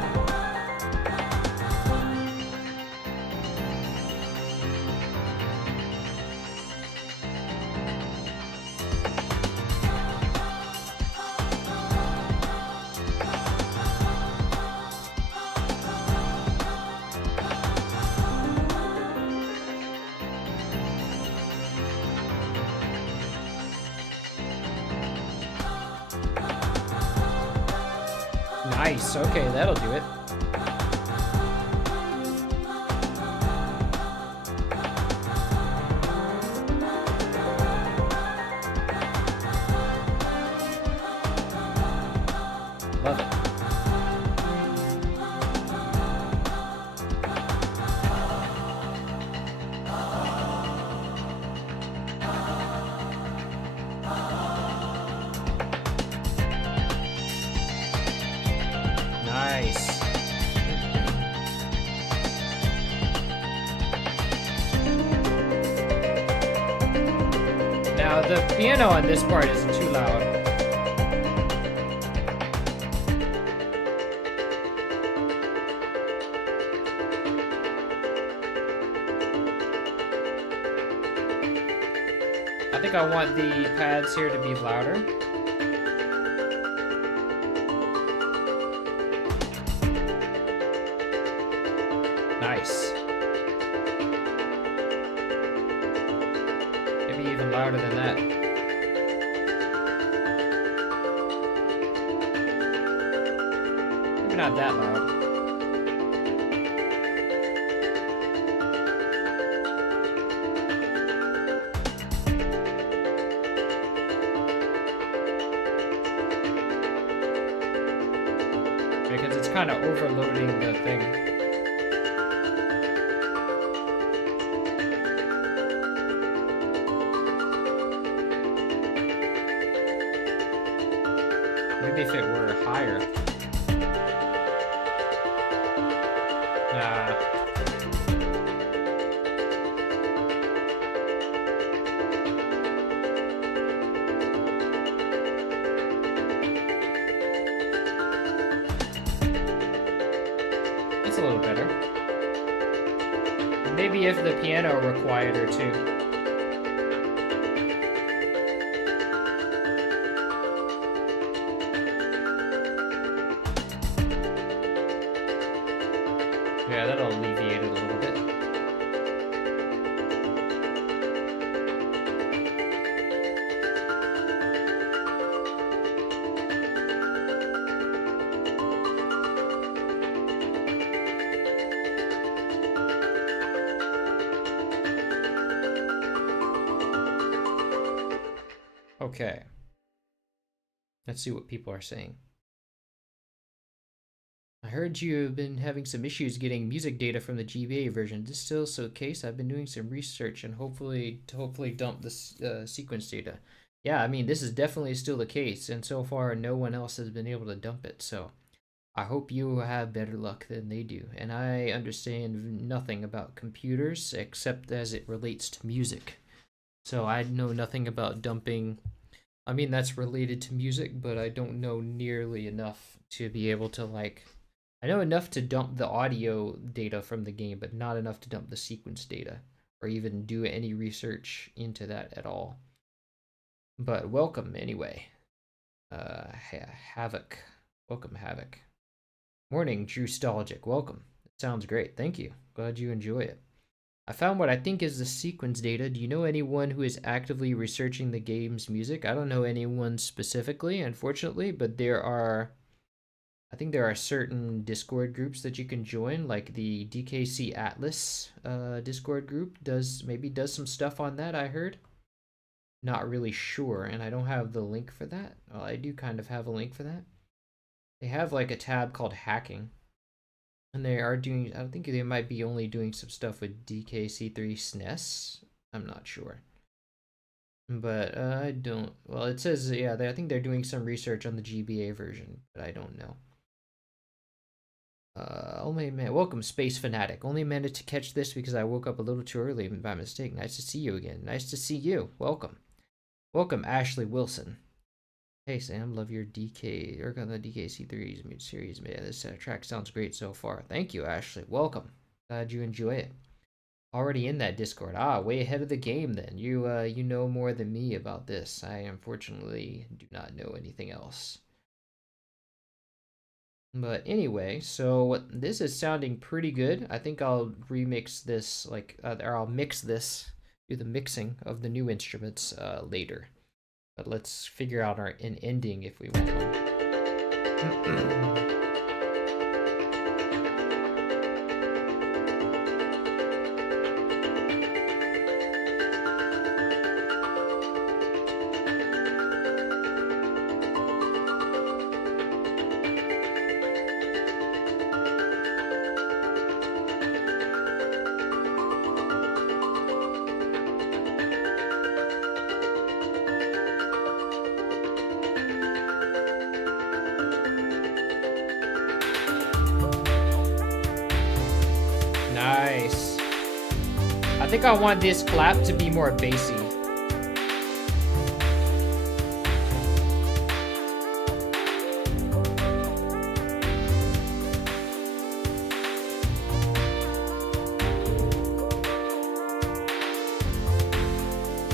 Nice, okay, that'll do it. Love it. Nice. Now the piano on this part isn't too loud. I think I want the pads here to be louder. Nice. Maybe even louder than that. Maybe not that loud. Because it's kind of overloading the thing. Maybe if it were higher. Nah. That's a little better. Maybe if the piano were quieter too. Yeah, that'll alleviate it a little bit. Okay. Let's see what people are saying. I heard you have been having some issues getting music data from the GBA version. Is this still the case? I've been doing some research and hopefully dump this sequence data. Yeah, I mean, this is definitely still the case, and so far no one else has been able to dump it, so I hope you have better luck than they do. And I understand nothing about computers except as it relates to music. So I know nothing about dumping. I mean, that's related to music, but I don't know nearly enough to be able to, like, I know enough to dump the audio data from the game, but not enough to dump the sequence data or even do any research into that at all. But welcome anyway. Havoc. Welcome, Havoc. Morning, Drewstalgic. Welcome. That sounds great. Thank you. Glad you enjoy it. I found what I think is the sequence data. Do you know anyone who is actively researching the game's music? I don't know anyone specifically, unfortunately, but I think there are certain Discord groups that you can join, like the DKC Atlas Discord group maybe does some stuff on that, I heard. Not really sure, and I don't have the link for that. Well, I do kind of have a link for that. They have like a tab called hacking. And they are doing, I think they might be only doing some stuff with DKC3 SNES. I'm not sure. But I don't, well, it says, yeah, I think they're doing some research on the GBA version, but I don't know. Only man, welcome Space Fanatic. Only managed to catch this because I woke up a little too early by mistake. Nice to see you again. Nice to see you. Welcome. Welcome, Ashley Wilson. Hey Sam, love your DK or on the DKC3's mid series. Man, this track sounds great so far. Thank you, Ashley. Welcome. Glad you enjoy it. Already in that Discord. Ah, way ahead of the game then. You know more than me about this. I unfortunately do not know anything else. But anyway, so this is sounding pretty good. I think I'll remix this, like, or I'll mix this, do the mixing of the new instruments later. But let's figure out an ending if we want one. Nice. I think I want this clap to be more bassy.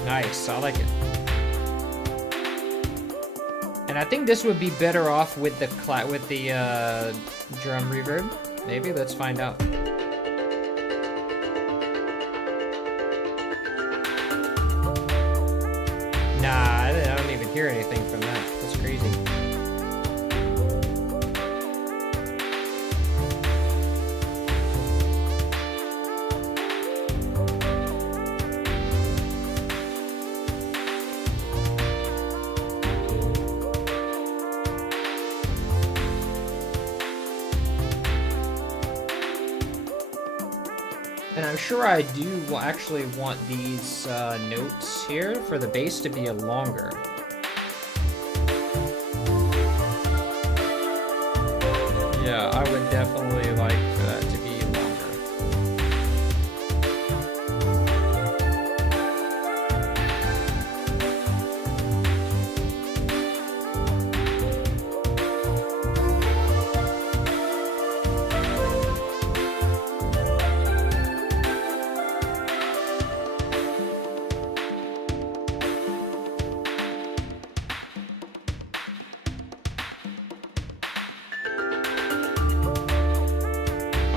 Nice, I like it. And I think this would be better off with the drum reverb. Maybe, let's find out. Nah, I don't even hear anything from that. That's crazy. And I'm sure I do actually want these notes here for the bass to be longer. Yeah, I would definitely like for that to be longer.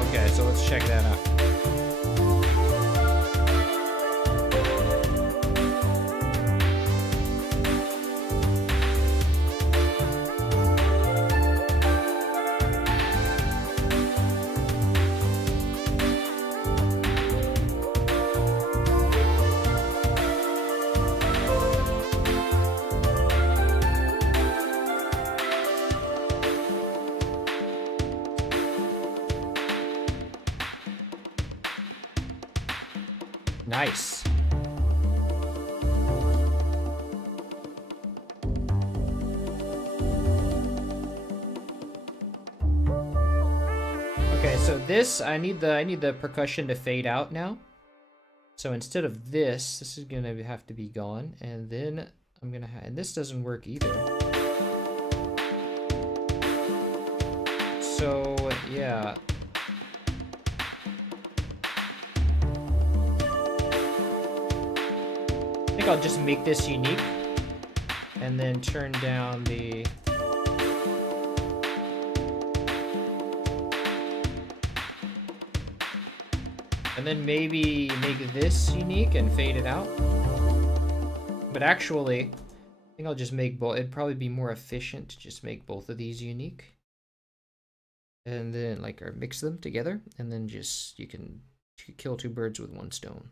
Okay, so let's check that out. Nice. Okay, so this I need the percussion to fade out now. So instead of this is gonna have to be gone, and then I'm gonna and this doesn't work either. So yeah. I think I'll just make this unique and then turn down the and then maybe make this unique and fade it out. But actually, I think I'll just make both. It'd probably be more efficient to just make both of these unique. And then like or mix them together, and then just you can kill two birds with one stone.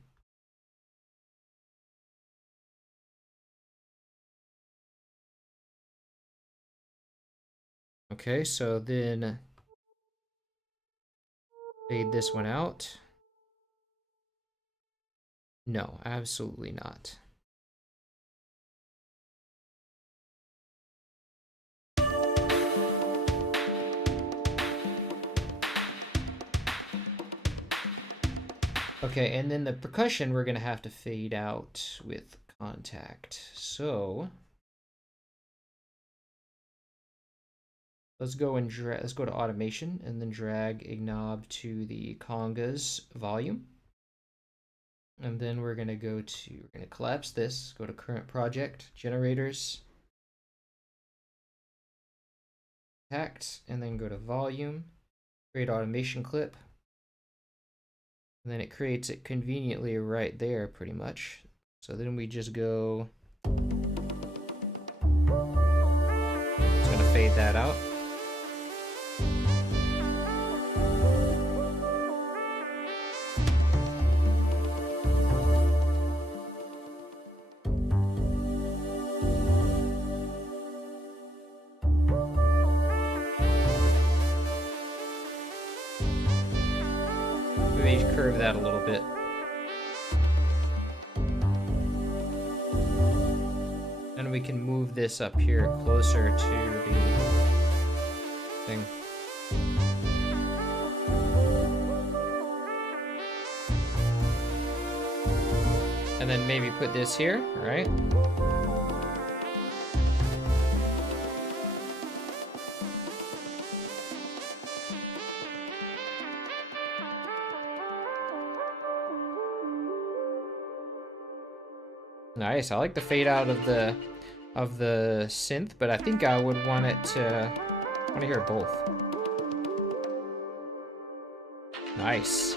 Okay, so then fade this one out. No, absolutely not. Okay, and then the percussion we're gonna have to fade out with contact. So let's go and let's go to automation and then drag a knob to the Conga's volume. And then we're gonna we're gonna collapse this, go to current project, generators, tact, and then go to volume, create automation clip. And then it creates it conveniently right there, pretty much. So then we just go. Just gonna fade that out. Maybe curve that a little bit. And we can move this up here closer to the thing. And then maybe put this here, all right? Nice. I like the fade out of the synth, but I think I would want it to want to hear both. Nice.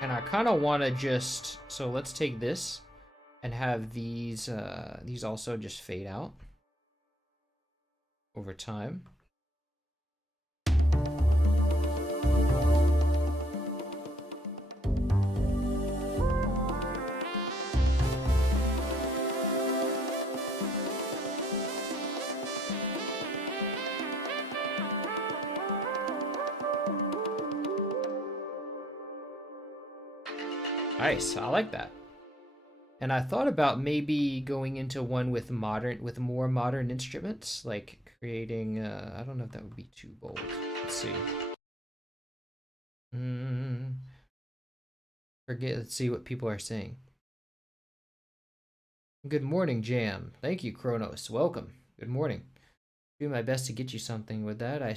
And I kind of want to just, so let's take this and have these also just fade out over time. Nice, I like that. And I thought about maybe going into one with more modern instruments, like creating. I don't know if that would be too bold. Let's see. Let's see what people are saying. Good morning, Jam. Thank you, Kronos. Welcome. Good morning. Do my best to get you something with that. I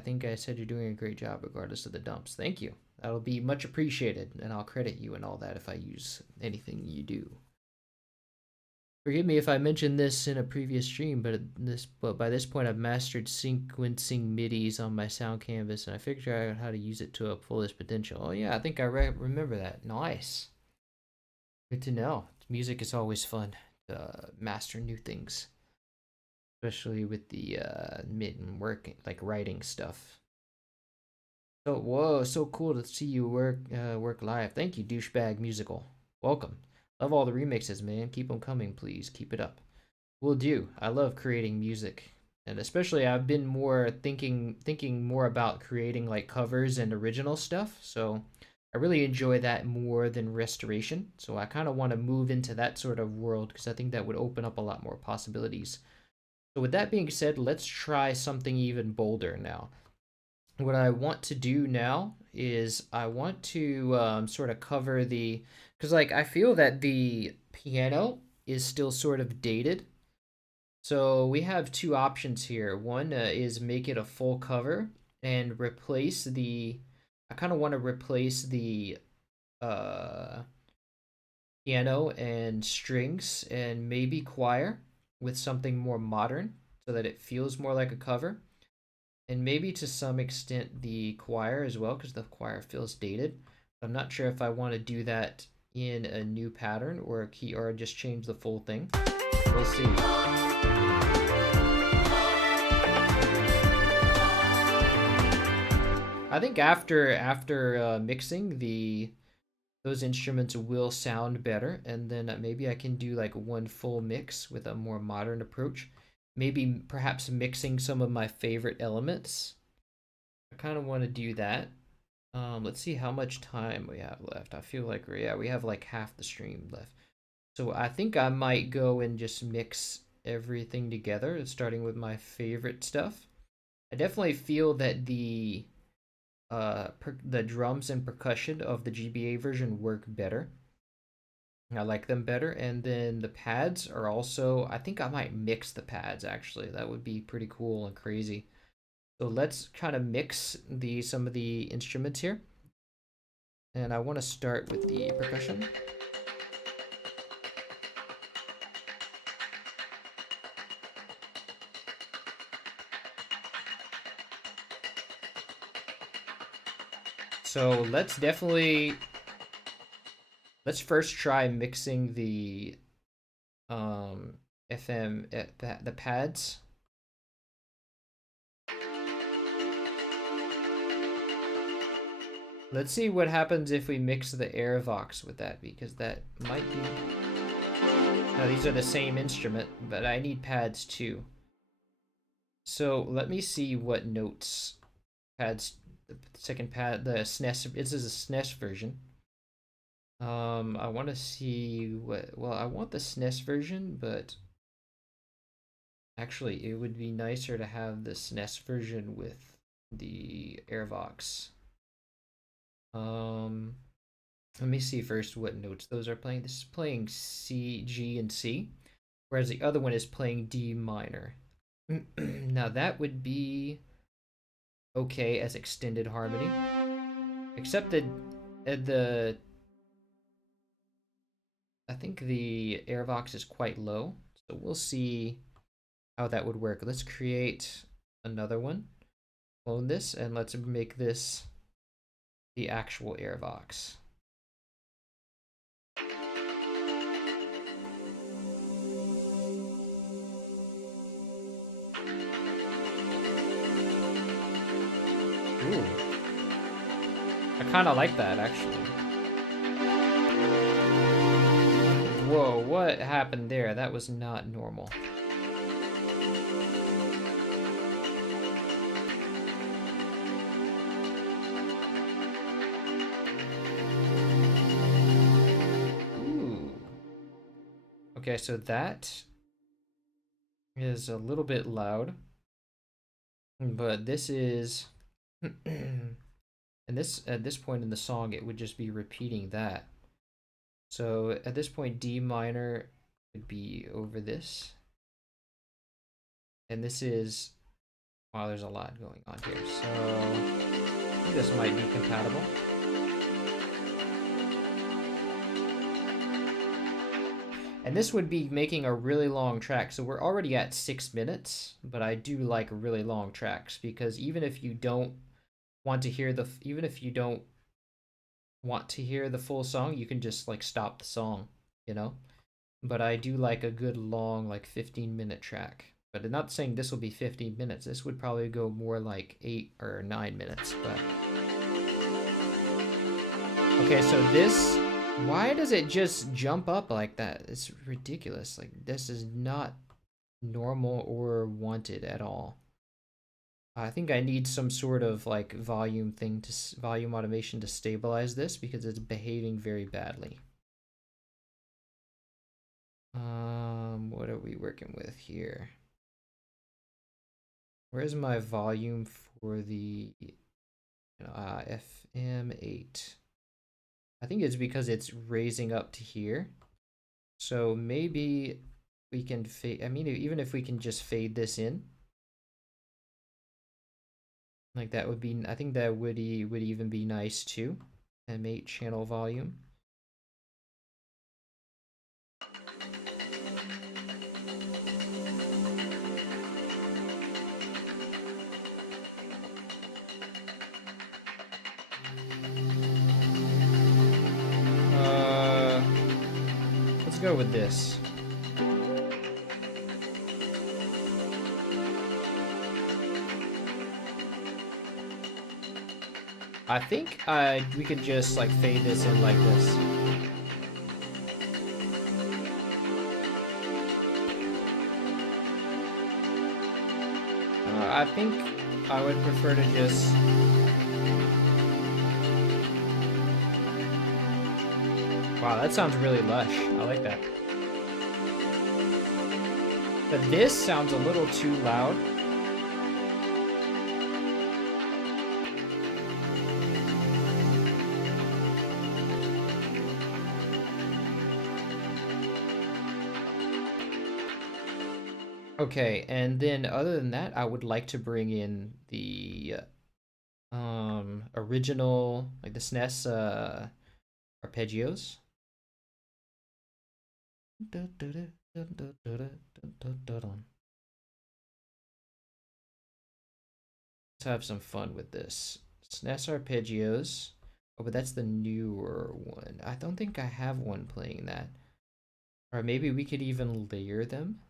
think I said you're doing a great job regardless of the dumps. Thank you. That'll be much appreciated, and I'll credit you and all that if I use anything you do. Forgive me if I mentioned this in a previous stream, but by this point I've mastered sequencing MIDIs on my sound canvas, and I figured out how to use it to its fullest potential. Oh yeah, I think I remember that. Nice. Good to know. Music is always fun to master new things, especially with the mid and working, like writing stuff. So whoa, so cool to see you work live. Thank you, douchebag musical. Welcome. Love all the remixes, man. Keep them coming, please. Keep it up. Will do. I love creating music, and especially I've been more thinking more about creating like covers and original stuff. So I really enjoy that more than restoration. So I kind of want to move into that sort of world because I think that would open up a lot more possibilities. So with that being said, let's try something even bolder now. What I want to do now is I want to sort of cover because like I feel that the piano is still sort of dated. So we have two options here. One is make it a full cover and replace I kind of want to replace the uh, piano and strings and maybe choir with something more modern so that it feels more like a cover. And maybe to some extent the choir as well, because the choir feels dated. I'm not sure if I want to do that in a new pattern or a key or just change the full thing. We'll see. I think after mixing those instruments will sound better, and then maybe I can do like one full mix with a more modern approach. Maybe perhaps mixing some of my favorite elements. I kind of want to do that. Let's see how much time we have left. I feel like we have like half the stream left. So I think I might go and just mix everything together, starting with my favorite stuff. I definitely feel that the drums and percussion of the GBA version work better. I like them better, and then the pads are also. I think I might mix the pads actually. That would be pretty cool and crazy. So let's kind of mix some of the instruments here. And I want to start with the percussion. So let's first try mixing the FM the pads. Let's see what happens if we mix the Airvox with that, because that might be... No, these are the same instrument, but I need pads too. So let me see what notes pads, the second pad, the SNES, this is a SNES version. I want to see well, I want the SNES version, but actually it would be nicer to have the SNES version with the Airvox. Let me see first what notes those are playing. This is playing C, G, and C, whereas the other one is playing D minor. Now that would be okay as extended harmony, except that I think the Airvox is quite low, so we'll see how that would work. Let's create another one, clone this, and let's make this the actual Airvox. Ooh. I kind of like that, actually. Whoa, what happened there? That was not normal. Okay, so that is a little bit loud, but this is, and this at this point in the song, it would just be repeating that. So at this point, D minor would be over this, and this is, wow, there's a lot going on here. So I think this might be compatible. And this would be making a really long track. So we're already at 6 minutes, but I do like really long tracks, because even if you don't want to hear the full song, you can just like stop the song, you know? But I do like a good long, like 15-minute track. But I'm not saying this will be 15 minutes. This would probably go more like 8 or 9 minutes, but Okay, so this, why does it just jump up like that? It's ridiculous. Like, this is not normal or wanted at all. I think I need some sort of like volume thing to volume automation to stabilize this because it's behaving very badly. What are we working with here? Where's my volume for the FM8? I think it's because it's raising up to here. So maybe we can fade, I mean, even if we can just fade this in, like that would be, I think that would even be nice too. M8 channel volume. Let's go with this. I think we could just like fade this in like this. I think I would prefer to just wow, that sounds really lush. I like that. But this sounds a little too loud. Okay, and then other than that, I would like to bring in the original, like the SNES arpeggios. Let's have some fun with this. SNES arpeggios. Oh, but that's the newer one. I don't think I have one playing that. Or maybe we could even layer them.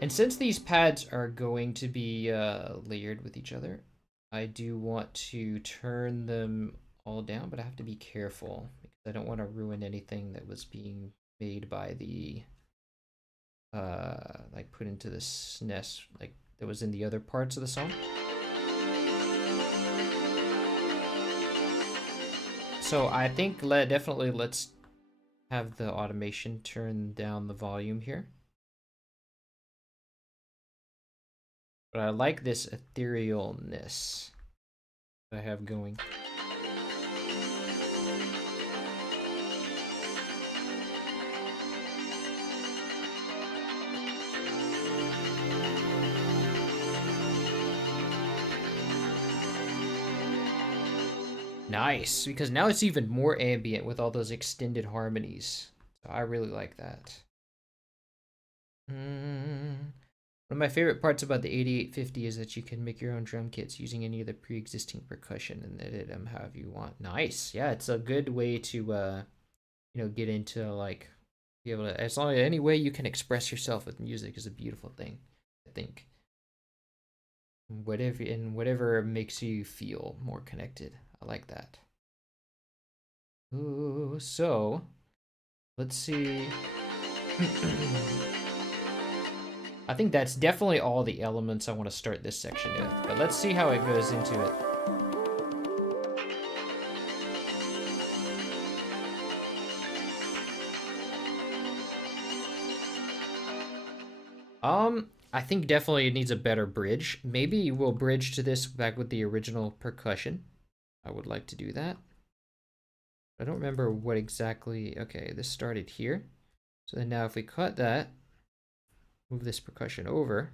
And since these pads are going to be layered with each other, I do want to turn them all down, but I have to be careful because I don't want to ruin anything that was being made by the like put into the SNES, like that was in the other parts of the song. So I think definitely let's have the automation turn down the volume here. But I like this etherealness that I have going. Nice, because now it's even more ambient with all those extended harmonies. So I really like that. One of my favorite parts about the 8850 is that you can make your own drum kits using any of the pre-existing percussion and edit them however you want. Nice. Yeah, it's a good way to you know, get into like be able to, as long as any way you can express yourself with music is a beautiful thing, I think. Whatever makes you feel more connected. I like that. Ooh, so let's see. I think that's definitely all the elements I want to start this section with, but let's see how it goes into it. I think definitely it needs a better bridge. Maybe we'll bridge to this back with the original percussion. I would like to do that. I don't remember what exactly, okay, this started here. So then now if we cut that, move this percussion over.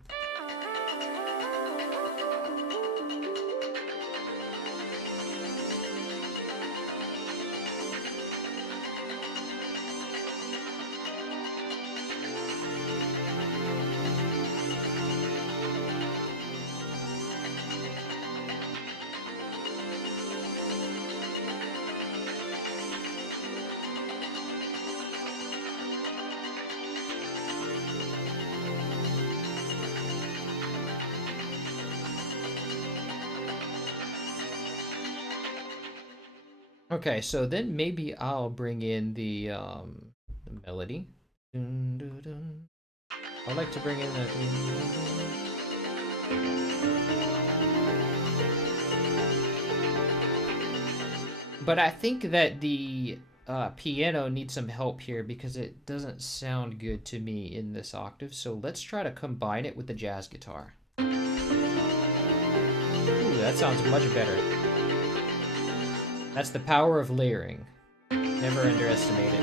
Okay, so then maybe I'll bring in the melody. Dun, dun, dun. I'd like to bring in the. But I think that the piano needs some help here because it doesn't sound good to me in this octave. So let's try to combine it with the jazz guitar. Ooh, that sounds much better. That's the power of layering. Never underestimate it.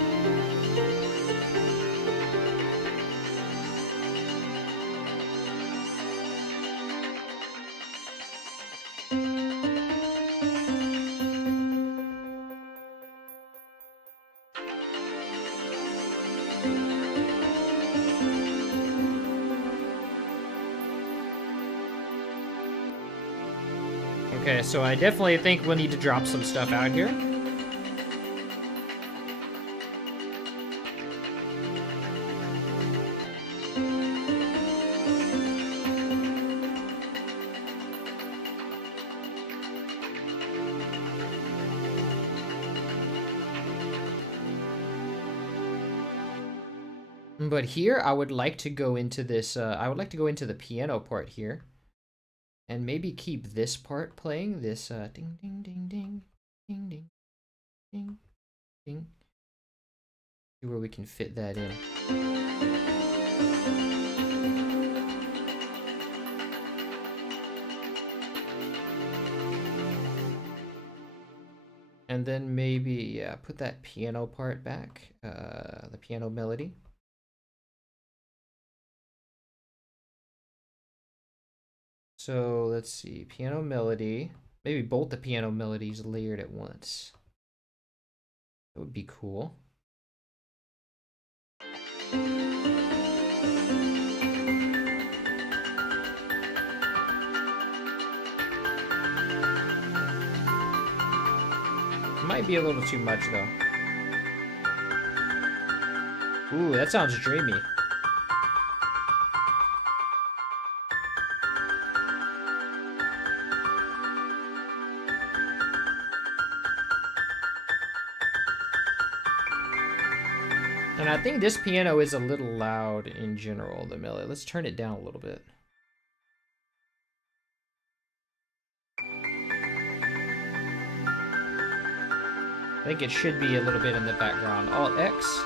Okay, so I definitely think we'll need to drop some stuff out here. But here, I would like to go into this, I would like to go into the piano part here. And maybe keep this part playing, this ding, ding, ding, ding, ding, ding, ding, ding. See where we can fit that in. And then maybe, yeah, put that piano part back, the piano melody. So let's see, piano melody. Maybe both the piano melodies layered at once. That would be cool. Might be a little too much though. Ooh, that sounds dreamy. And I think this piano is a little loud in general, the melody. Let's turn it down a little bit. I think it should be a little bit in the background. Alt X.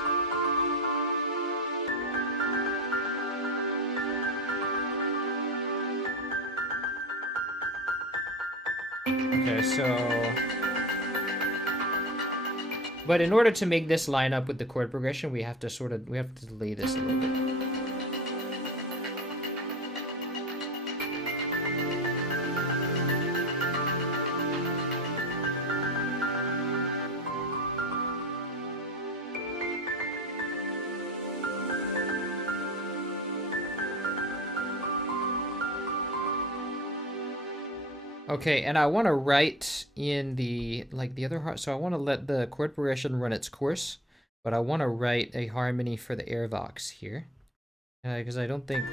Okay, so... But in order to make this line up with the chord progression, we have to delay this a little bit. Okay, and I want to write in the other part, so I want to let the chord progression run its course, but I want to write a harmony for the airvox here, because I don't think.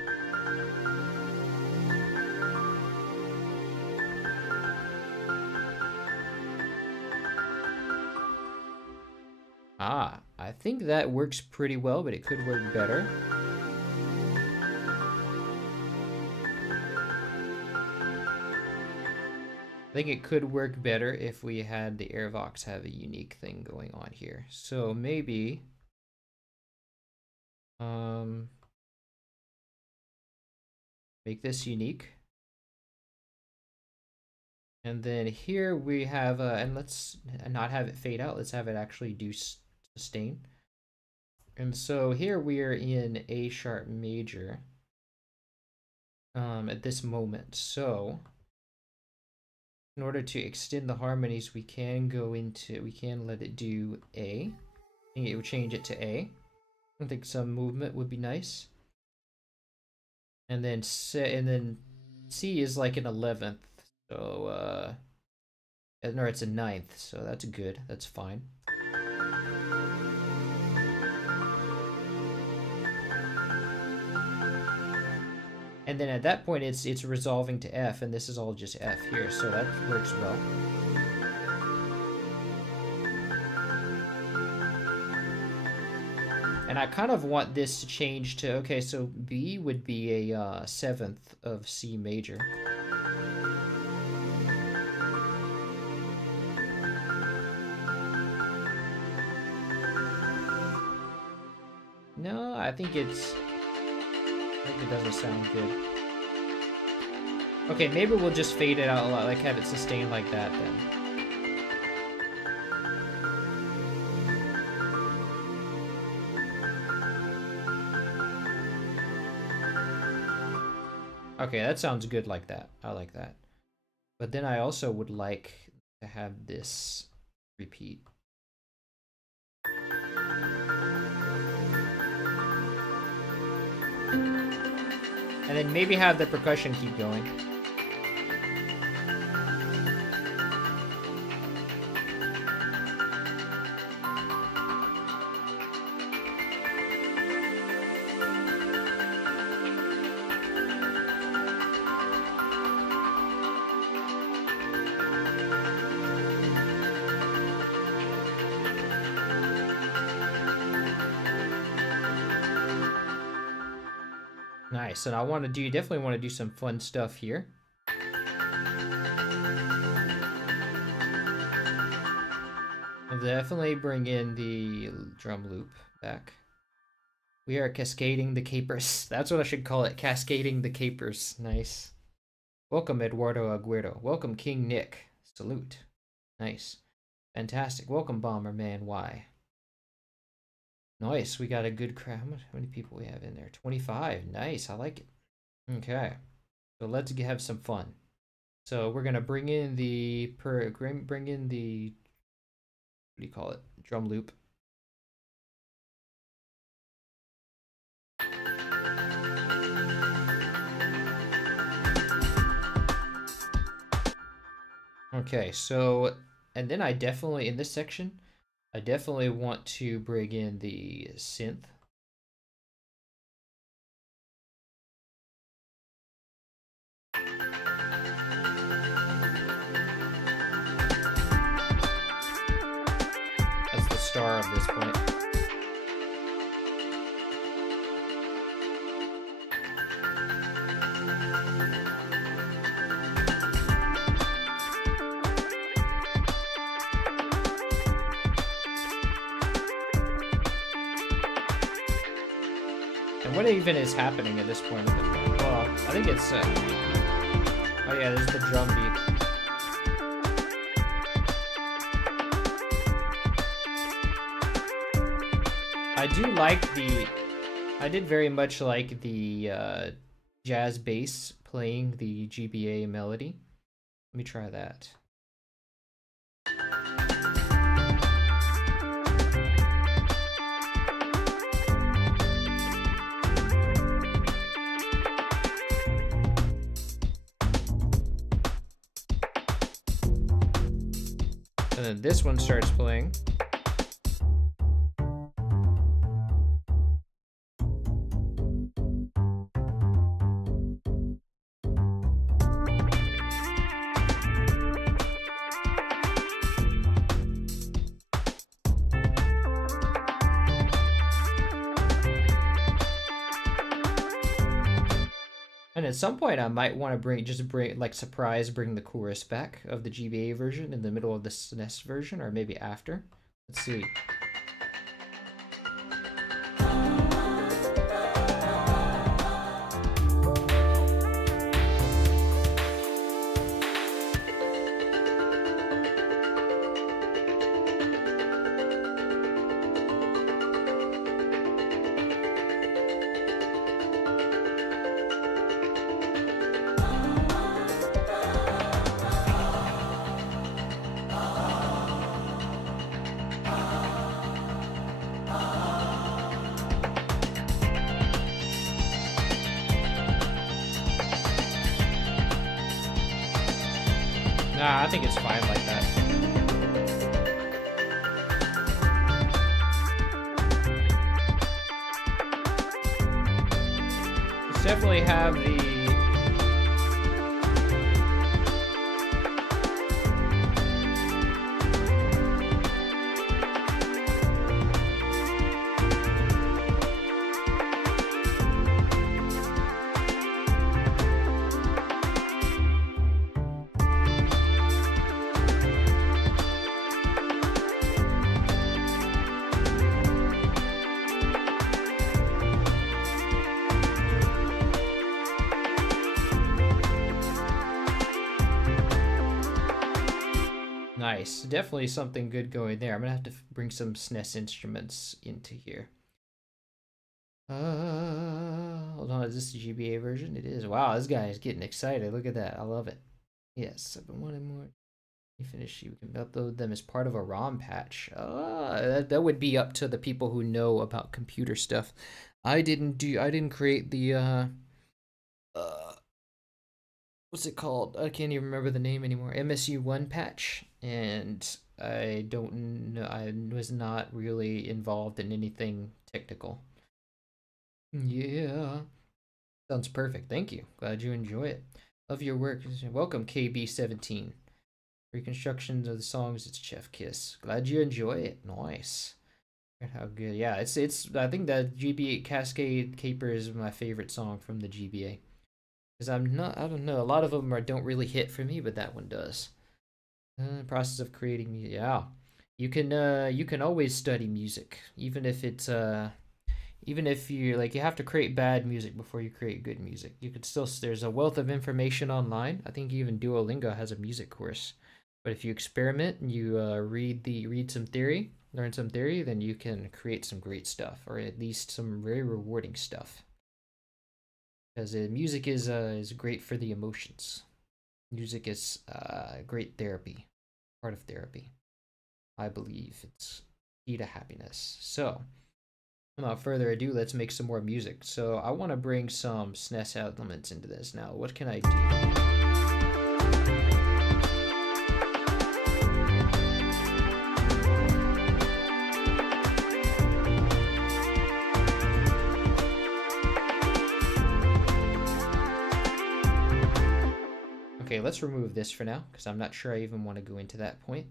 I think that works pretty well, but it could work better. I think it could work better if we had the airvox have a unique thing going on here. So maybe make this unique. And then here we have, and let's not have it fade out. Let's have it actually do sustain. And so here we are in A sharp major at this moment. So in order to extend the harmonies, we can let it do A. I think it would change it to A. I think some movement would be nice. And then C is like an 11th. So, no, it's a 9th. So that's good. That's fine. And then at that point, it's resolving to F, and this is all just F here, so that works well. And I kind of want this to change to, okay, so B would be a 7th of C major. No, I think it doesn't sound good. Okay, maybe we'll just fade it out a lot, like have it sustained like that then. Okay, that sounds good like that. I like that. But then I also would like to have this repeat. And then maybe have the percussion keep going. Nice, and I want to do, definitely want to do some fun stuff here. I'll definitely bring in the drum loop back. We are cascading the capers. That's what I should call it, cascading the capers. Nice. Welcome, Eduardo Aguero. Welcome, King Nick. Salute. Nice. Fantastic. Welcome, Bomberman Y. Nice, we got a good crowd. How many people we have in there? 25. Nice, I like it. Okay, so let's have some fun. So we're gonna bring in the what do you call it? Drum loop. Okay, so and then I definitely in this section. I definitely want to bring in the synth. That's the star of this point. What even is happening at this point? Well, I think it's. Oh yeah, there's the drum beat. I do like the. I did very much like the jazz bass playing the GBA melody. Let me try that. And then this one starts playing. And at some point I might want to bring the chorus back of the GBA version in the middle of the SNES version, or maybe after. Let's see. Nah, I think it's fine like that. Let's definitely have the... Nice. Definitely something good going there. I'm gonna have to bring some SNES instruments into here. Hold on, is this the GBA version? It is. Wow, this guy is getting excited. Look at that. I love it. Yes, I've been wanting more. You finish. You can upload them as part of a ROM patch. That would be up to the people who know about computer stuff. I didn't create the what's it called? I can't even remember the name anymore. MSU1 patch, and I don't know. I was not really involved in anything technical. Yeah. Sounds perfect. Thank you. Glad you enjoy it. Love your work. Welcome, KB17. Reconstructions of the songs. It's Chef Kiss. Glad you enjoy it. Nice. How good. Yeah, it's I think that GBA Cascade Caper is my favorite song from the GBA. Because I don't know, a lot of them don't really hit for me, but that one does. Process of creating music. Yeah. You can always study music, even if it's even if you like, you have to create bad music before you create good music. You could still, there's a wealth of information online. I think even Duolingo has a music course. But if you experiment and you read some theory, learn some theory, then you can create some great stuff, or at least some very rewarding stuff. Because music is great for the emotions. Music is great therapy, part of therapy. I believe it's key to happiness. So, without further ado, let's make some more music. So I want to bring some SNES elements into this. Now, what can I do? Okay, let's remove this for now, because I'm not sure I even want to go into that point.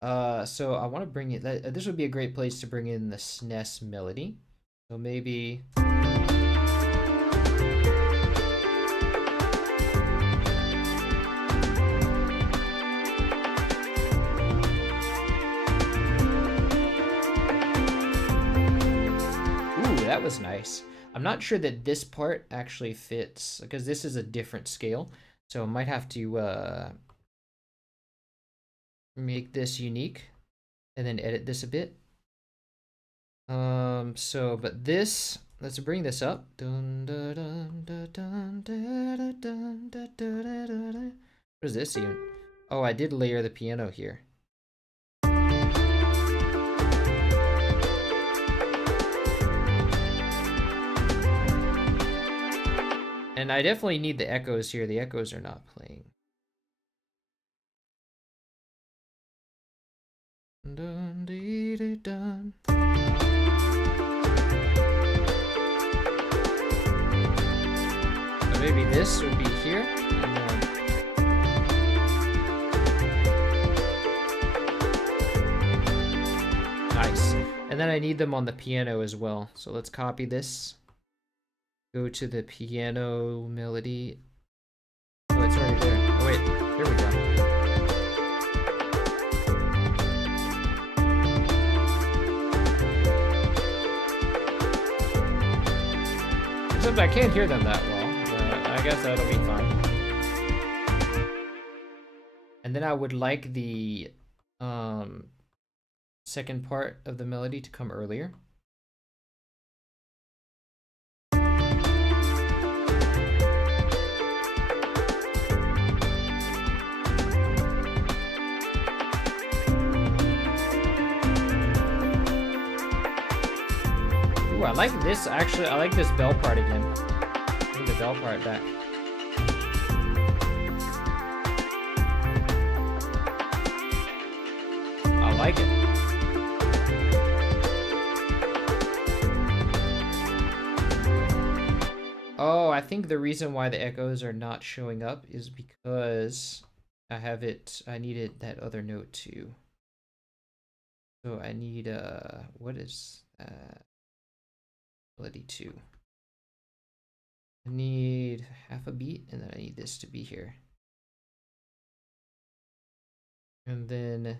So I want to bring it, this would be a great place to bring in the SNES melody. So maybe... Ooh, that was nice. I'm not sure that this part actually fits, because this is a different scale. So I might have to make this unique and then edit this a bit. But this, let's bring this up. What is this even? Oh, I did layer the piano here. And I definitely need the echoes here. The echoes are not playing. Dun, dee, dee, dun. So maybe this would be here. And then... Nice. And then I need them on the piano as well. So let's copy this. Go to the piano melody. Oh, it's already there. Oh wait, here we go. Except I can't hear them that well, but I guess that'll be fine. And then I would like the second part of the melody to come earlier. I like this, actually. I like this bell part again. Bring the bell part back. I like it. Oh, I think the reason why the echoes are not showing up is because I needed that other note too. So I need, what is that? Melody 2. I need half a beat, and then I need this to be here. And then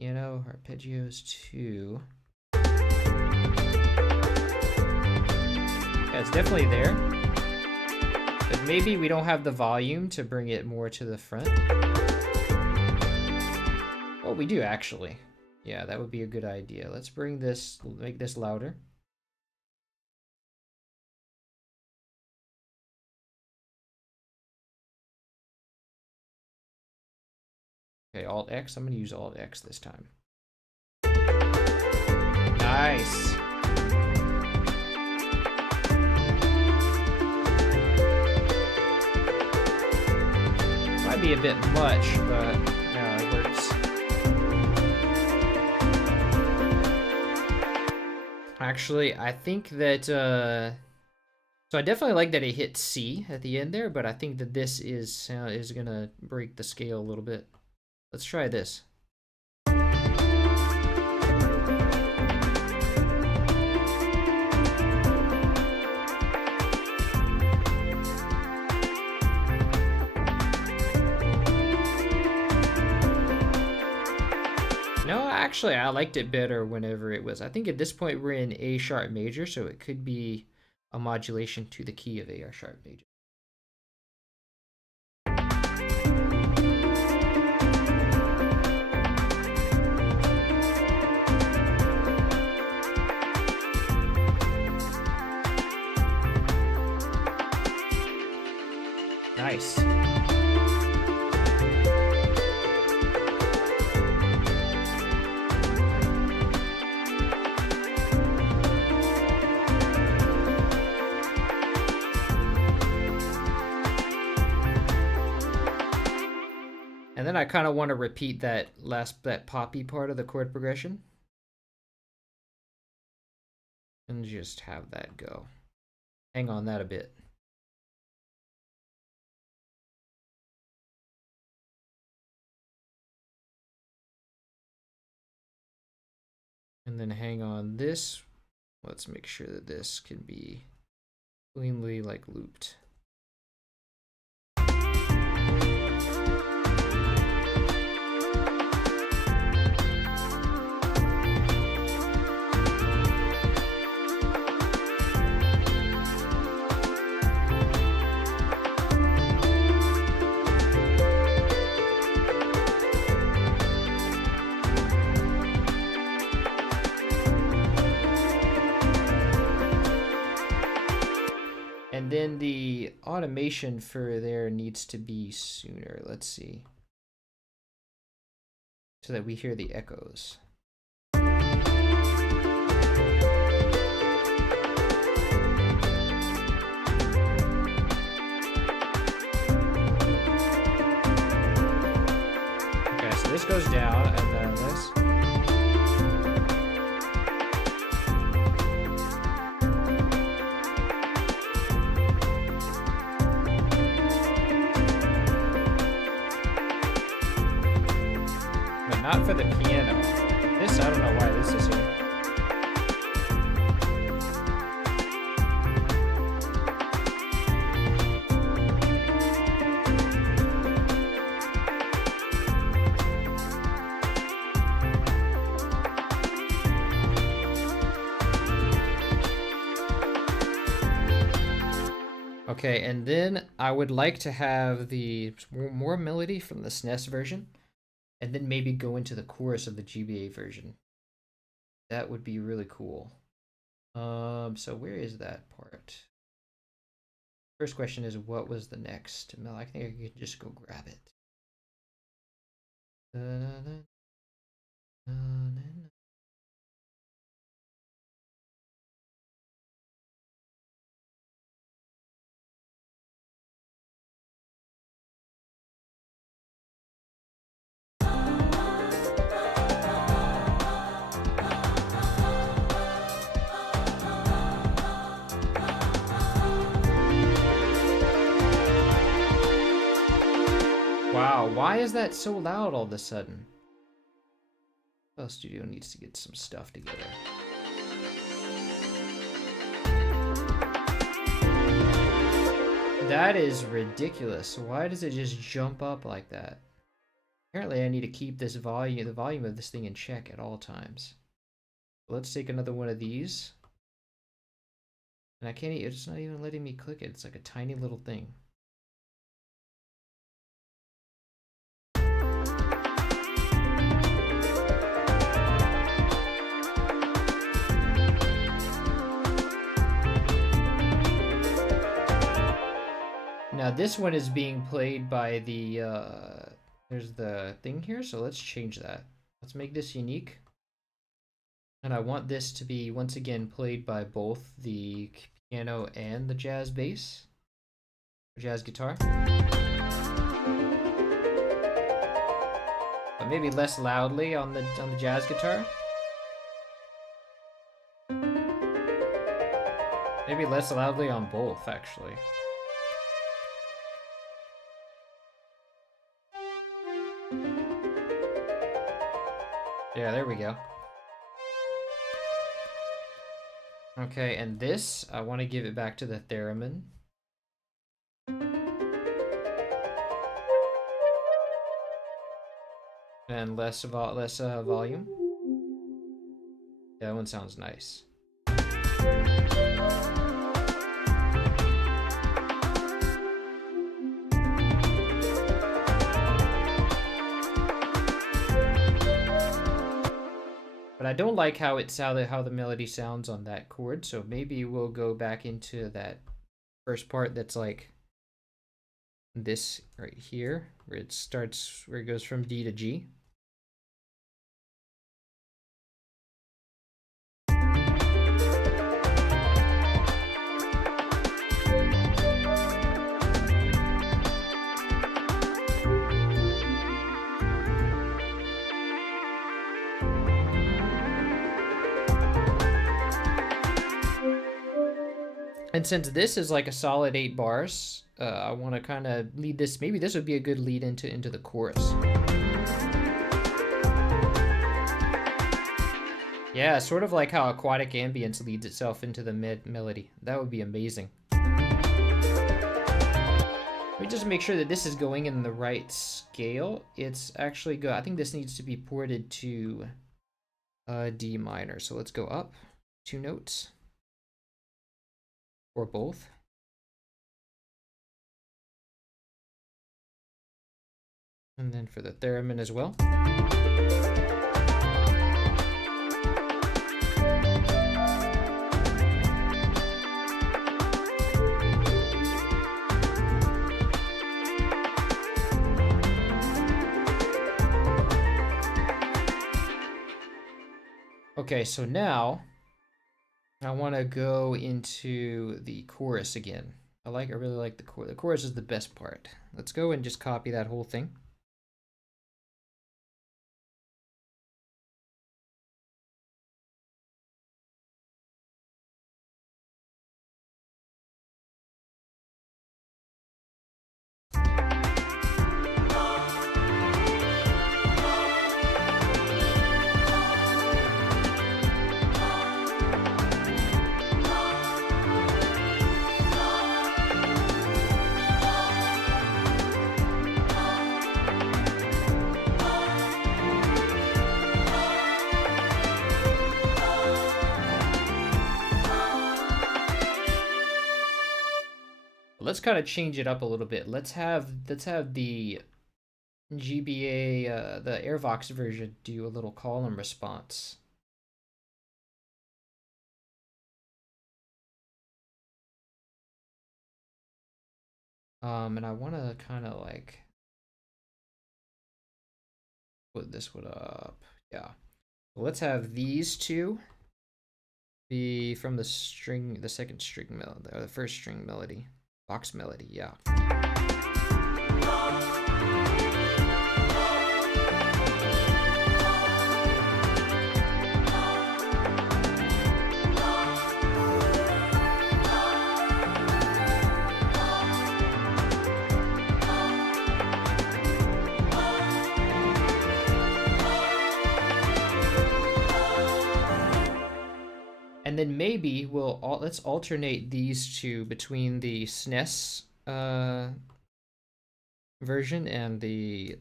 piano arpeggios 2. Yeah, it's definitely there. But maybe we don't have the volume to bring it more to the front. Well, we do actually. Yeah, that would be a good idea. Let's bring this, make this louder. Okay, Alt X. I'm gonna use Alt X this time. Nice. Might be a bit much, but no, it works. Actually, I think that so I definitely like that it hit C at the end there, but I think that this is gonna break the scale a little bit. Let's try this. No, actually, I liked it better whenever it was. I think at this point we're in A sharp major, so it could be a modulation to the key of A sharp major. Nice. And then I kind of want to repeat that poppy part of the chord progression. And just have that go. Hang on that a bit. And then hang on this. Let's make sure that this can be cleanly like looped. And then the automation for there needs to be sooner. Let's see. So that we hear the echoes. Okay, so this goes down and then this. Not for the piano. This, I don't know why this is here. Okay, and then I would like to have the more melody from the SNES version. And then maybe go into the chorus of the GBA version. That would be really cool. So where is that part? First question is, what was the next? Mel, I think I could just go grab it. Wow, why is that so loud all of a sudden? FL Studio needs to get some stuff together. That is ridiculous. Why does it just jump up like that? Apparently I need to keep this volume, the volume of this thing in check at all times. Let's take another one of these. And I can't, it's not even letting me click it. It's like a tiny little thing. Now this one is being played by the, there's the thing here, so let's change that. Let's make this unique. And I want this to be, once again, played by both the piano and the jazz bass, or jazz guitar. But maybe less loudly on the jazz guitar. Maybe less loudly on both, actually. Yeah, there we go. Okay, and this, I want to give it back to the theremin. And less volume. Yeah, that one sounds nice. But I don't like how the melody sounds on that chord, so maybe we'll go back into that first part that's like this right here, where it starts, where it goes from D to G. And since this is like a solid 8 bars, I want to kind of lead this. Maybe this would be a good lead into the chorus. Yeah, sort of like how Aquatic Ambience leads itself into the melody. That would be amazing. Let me just make sure that this is going in the right scale. It's actually good. I think this needs to be ported to D minor. So let's go up 2 notes. Or both. And then for the theremin as well. Okay, so now I want to go into the chorus again. I really like the chorus. The chorus is the best part. Let's go and just copy that whole thing. Let's kind of change it up a little bit. Let's have the GBA, the Airvox version, do a little column response. And I want to kind of like put this one up. Yeah. Let's have these two be from the string, the second string melody, or the first string melody. Box melody, yeah. And then maybe let's alternate these two between the SNES version and the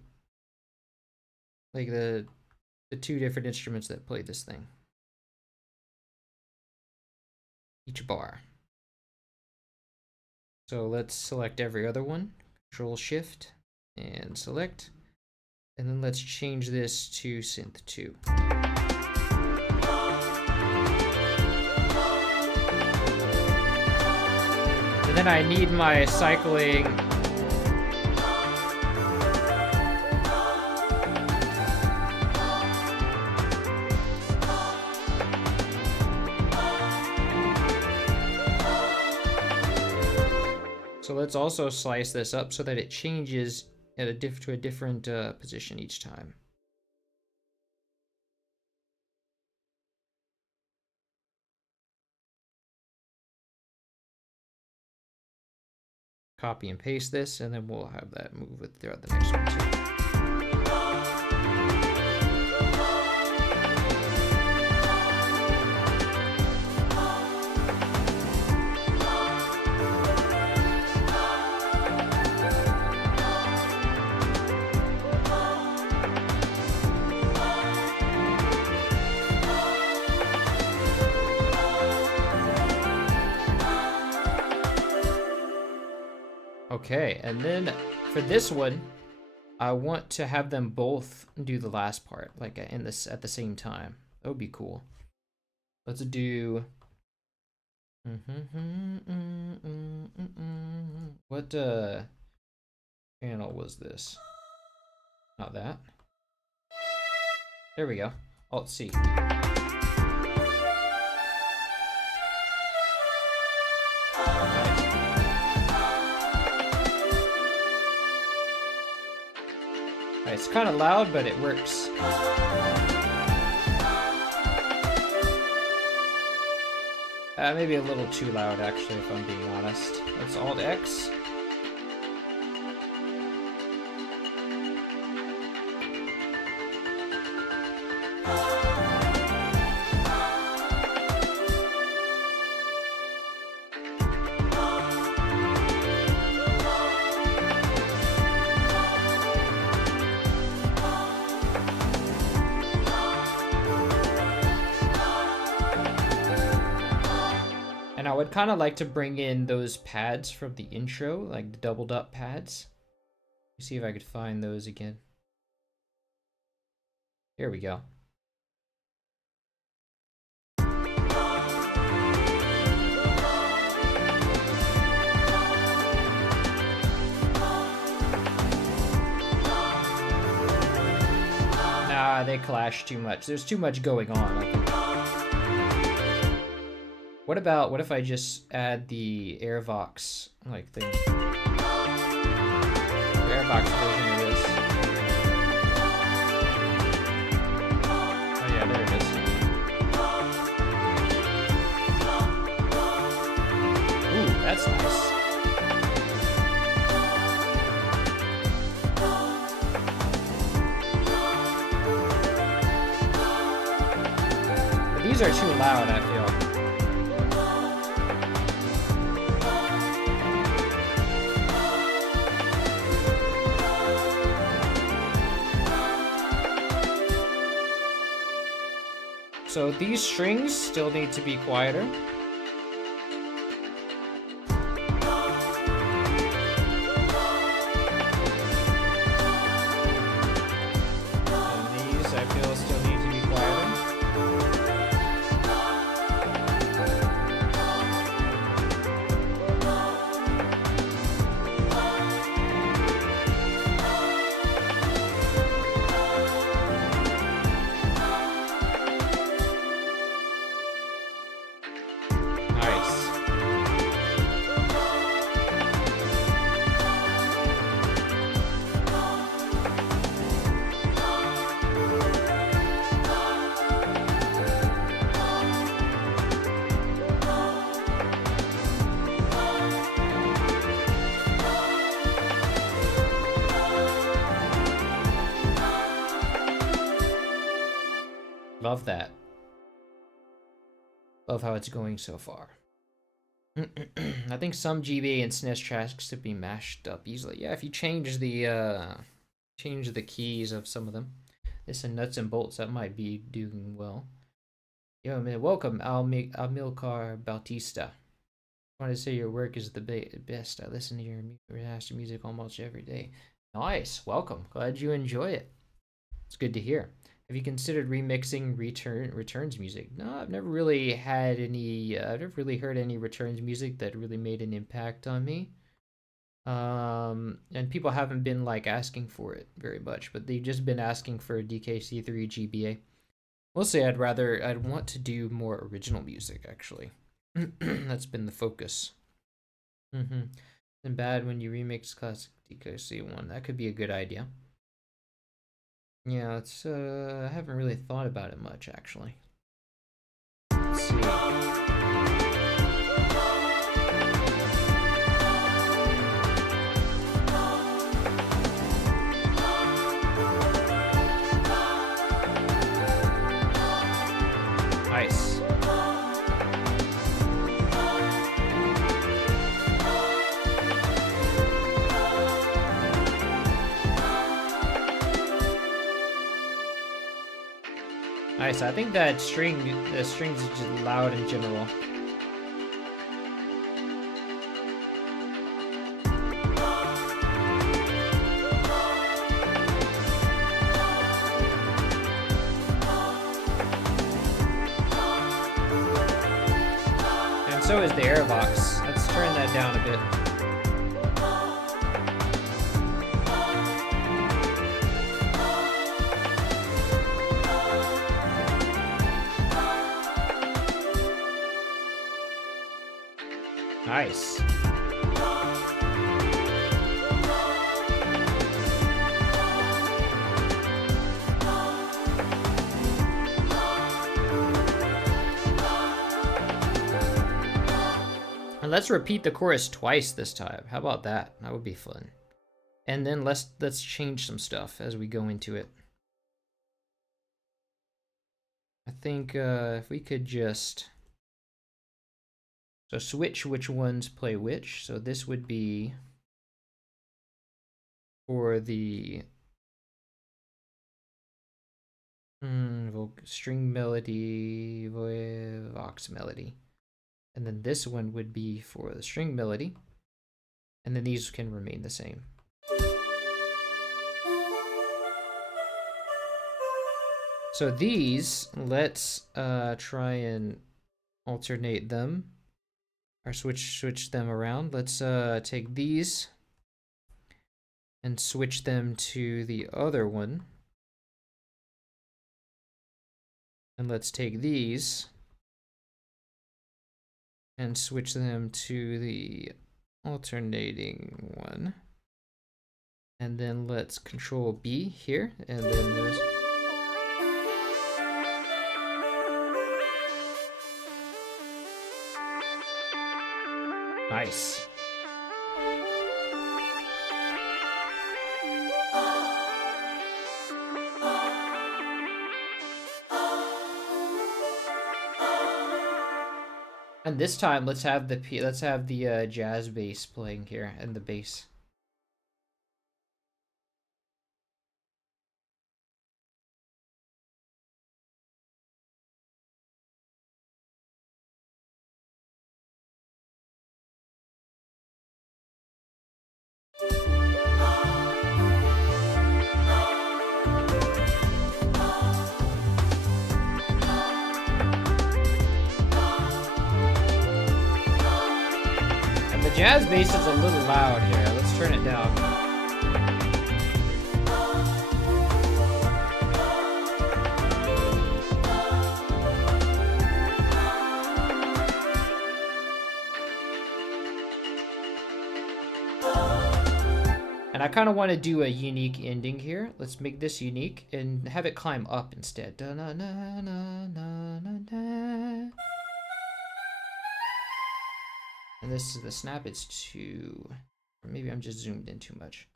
2 different instruments that play this thing. Each bar. So let's select every other one. Control Shift and select. And then let's change this to synth 2. And then I need my cycling So let's also slice this up so that it changes at to a different position each time. Copy and paste this, and then we'll have that move it throughout the next one too. Okay, and then for this one, I want to have them both do the last part, like in this at the same time. That would be cool. Let's do. What channel was this? Not that. There we go. Alt C. It's kind of loud, but it works. Maybe a little too loud, actually, if I'm being honest. Let's Alt X. And I would kind of like to bring in those pads from the intro, like the doubled up pads. Let's see if I could find those again. Here we go. Nah, they clash too much. There's too much going on, I think. What if I just add the Airvox like thing? The Airvox version of this. Oh yeah, there it is. Ooh, that's nice. But these are too loud, I feel. So these strings still need to be quieter. And these, I feel, still need to be quieter. Love that. Love how it's going so far. I think some GBA and SNES tracks could be mashed up easily. Yeah, if you change the keys of some of them. This and nuts and bolts, that might be doing well. Yo, man, welcome, Amilcar Bautista. I want to say your work is the best. I listen to your master music almost every day. Nice, welcome. Glad you enjoy it. It's good to hear. Have you considered remixing Returns music? No, I've never really had any. I've never really heard any Returns music that really made an impact on me. And people haven't been like asking for it very much, but they've just been asking for DKC3 GBA. Mostly, I'd want to do more original music actually. That's been the focus. and bad when you remix classic DKC1. That could be a good idea. Yeah, it's I haven't really thought about it much actually. Let's see. Nice. Nice. I think that the strings is just loud in general. And so is the airbox. Let's turn that down a bit. Nice. And let's repeat the chorus twice this time. How about that? That would be fun. And then let's change some stuff as we go into it. I think if we could just switch which ones play which. So this would be for the string melody, vox melody. And then this one would be for the string melody. And then these can remain the same. So these, let's try and alternate them. Or switch them around. Let's take these and switch them to the other one. And let's take these and switch them to the alternating one. And then let's Control B here, and then there's nice. And this time, let's have the jazz bass playing here and the bass. Jazz bass is a little loud here. Let's turn it down. And I kind of want to do a unique ending here. Let's make this unique and have it climb up instead. Da -na -na -na -na -na -na. And this is the snap, it's too, or maybe I'm just zoomed in too much.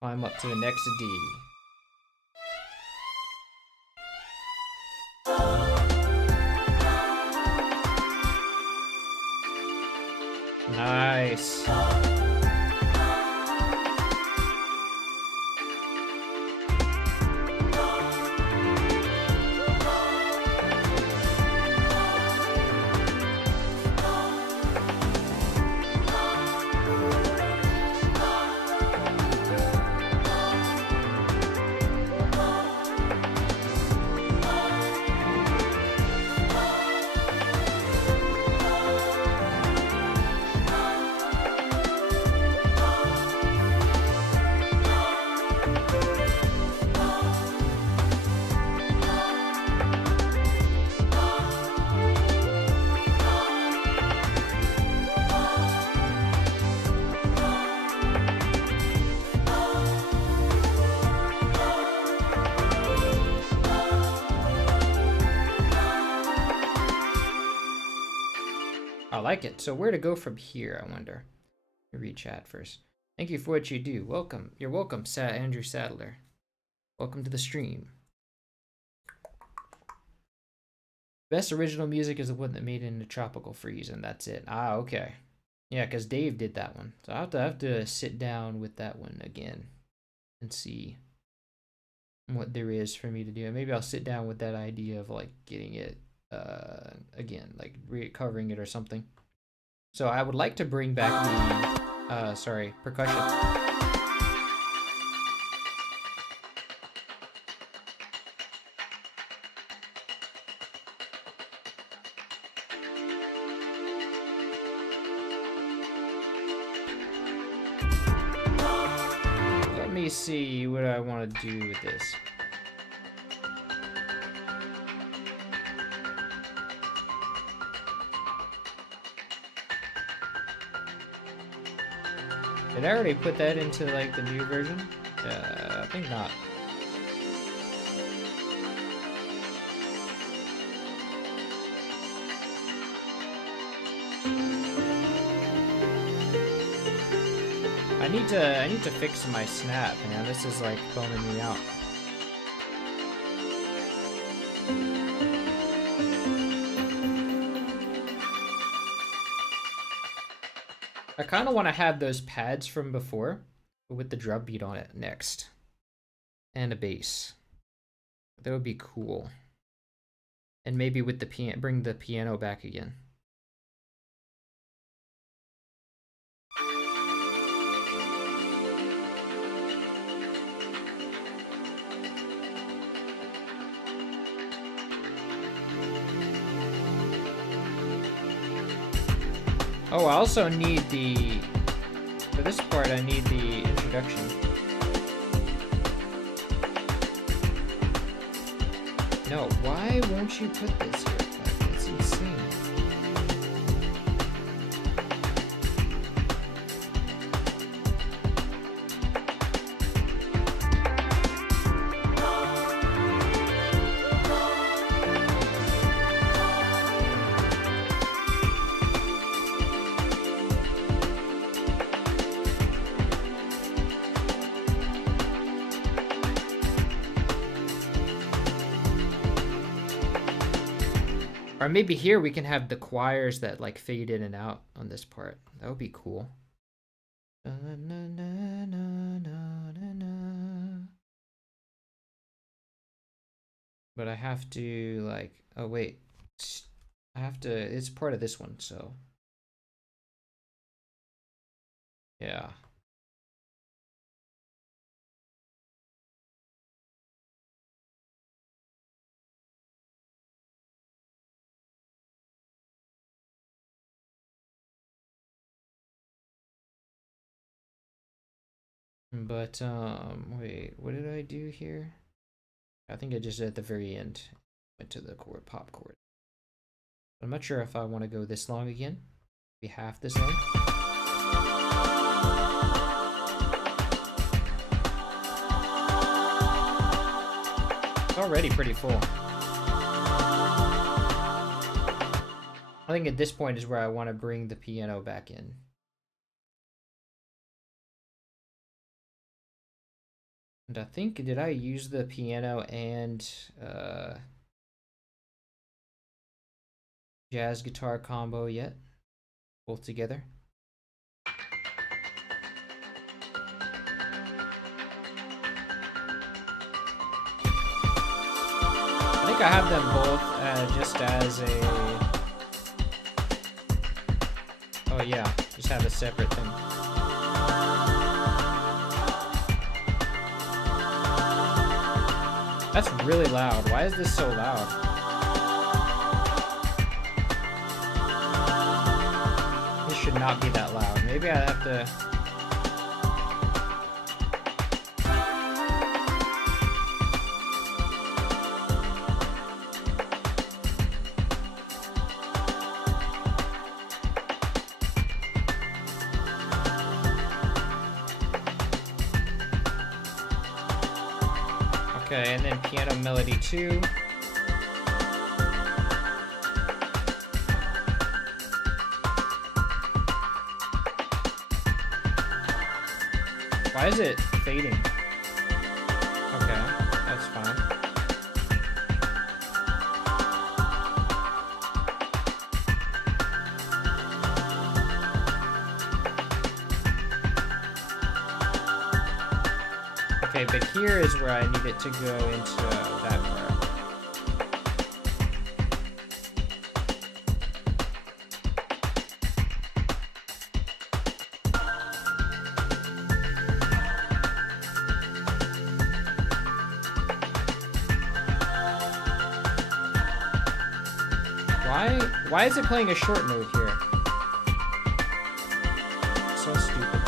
Climb up to the next D. Nice. like it. So where to go from here, I wonder. Let me read chat first. Thank you for what you do. Welcome. You're welcome, Andrew Sadler. Welcome to the stream. Best original music is the one that made it into Tropical Freeze, and that's it. Ah, okay. Yeah, because Dave did that one. So I have to sit down with that one again and see what there is for me to do. And maybe I'll sit down with that idea of like getting it again, like recovering it or something. So I would like to bring back the percussion. Let me see what I want to do with this. Did I already put that into like the new version? I think not. I need to fix my snap, man. This is like bumming me out. I kind of want to have those pads from before, but with the drum beat on it next. And a bass. That would be cool. And maybe with the piano, bring the piano back again. Oh, I also need for this part, I need the introduction. No, why won't you put this here? That's insane. Or maybe here we can have the choirs that like fade in and out on this part. That would be cool. But I have to like, oh wait, I have to, it's part of this one, so. Yeah. But, wait, what did I do here? I think I just at the very end went to the chord, pop chord. I'm not sure if I want to go this long again. Maybe half this long. It's already pretty full. I think at this point is where I want to bring the piano back in. And I think, did I use the piano and jazz guitar combo yet? Both together? I think I have them both just as a... Oh yeah, just have a separate thing. That's really loud. Why is this so loud? This should not be that loud. Maybe I have to... Okay, and then piano melody 2. Why is it fading? Okay, that's fine. Okay, but here is where I need it to go into that part. Why is it playing a short note here? So stupid.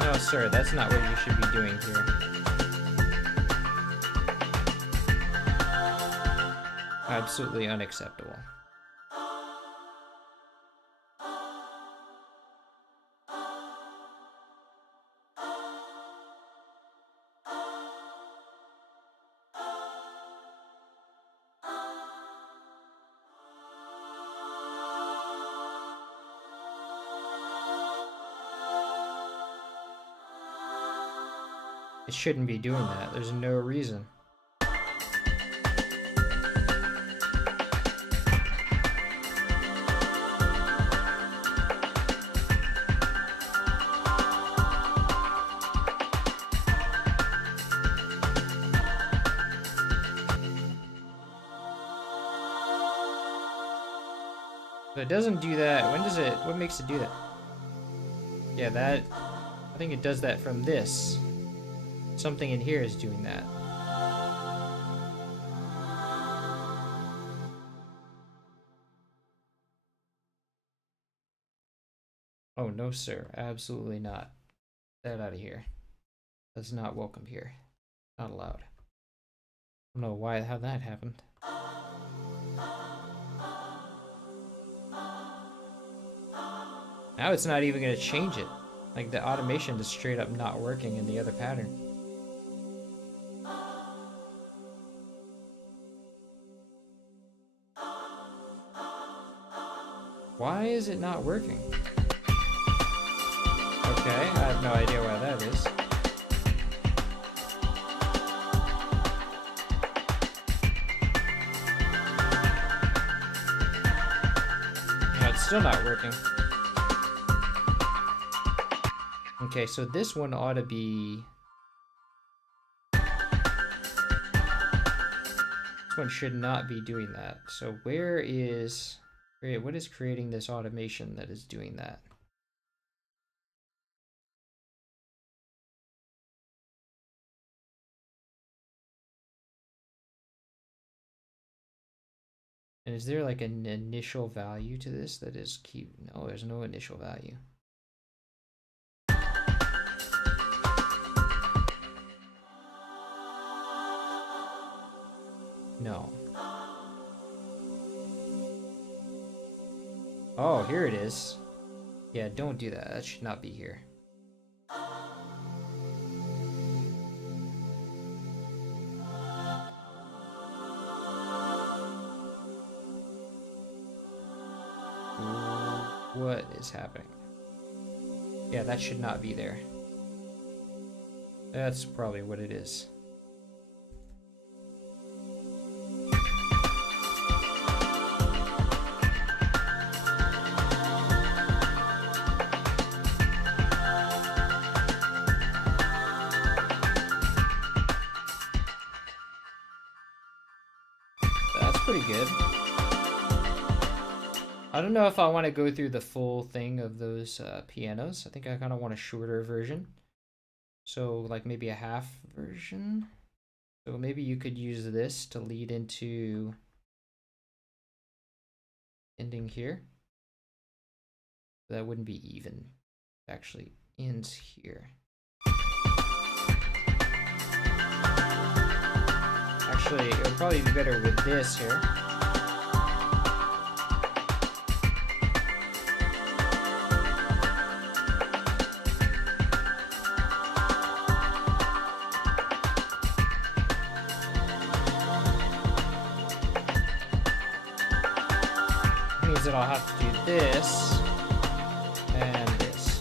No, sir, that's not what you should be doing here. Absolutely unacceptable. It shouldn't be doing that. There's no reason. But it doesn't do that. When does it? What makes it do that? Yeah, that. I think it does that from this. Something in here is doing that. Oh, no, sir. Absolutely not. Get that out of here. That's not welcome here. Not allowed. I don't know how that happened. Now it's not even going to change it. Like, the automation is straight up not working in the other pattern. Why is it not working? Okay, I have no idea why that is. No, it's still not working. Okay, so this one ought to be... This one should not be doing that. So where is... What is creating this automation that is doing that? And is there like an initial value to this that is key? No, there's no initial value. No. Oh, here it is. Yeah, don't do that. That should not be here. What is happening? Yeah, that should not be there. That's probably what it is. Pretty good. I don't know if I want to go through the full thing of those pianos. I think I kind of want a shorter version. So like maybe a half version. So maybe you could use this to lead into ending here. That wouldn't be even. It actually ends here. Actually, it would probably be better with this here. means that I'll have to do this and this.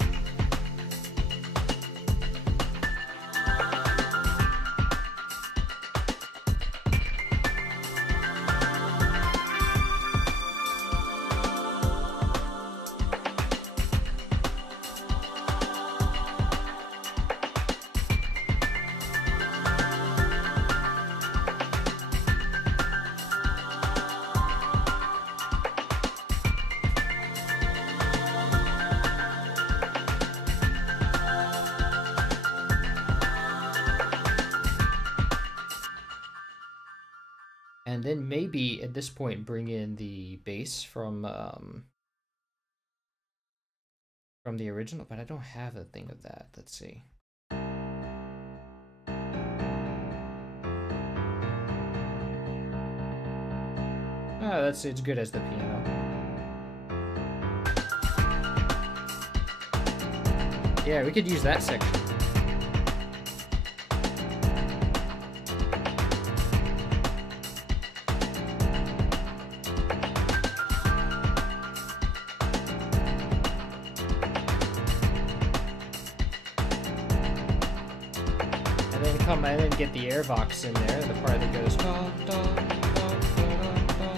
And then maybe at this point bring in the bass from the original, but I don't have a thing of that. Let's see. Oh, that's as good as the piano. Yeah, we could use that section. And then get the airvox in there, the part that goes da, da, da, da, da, da.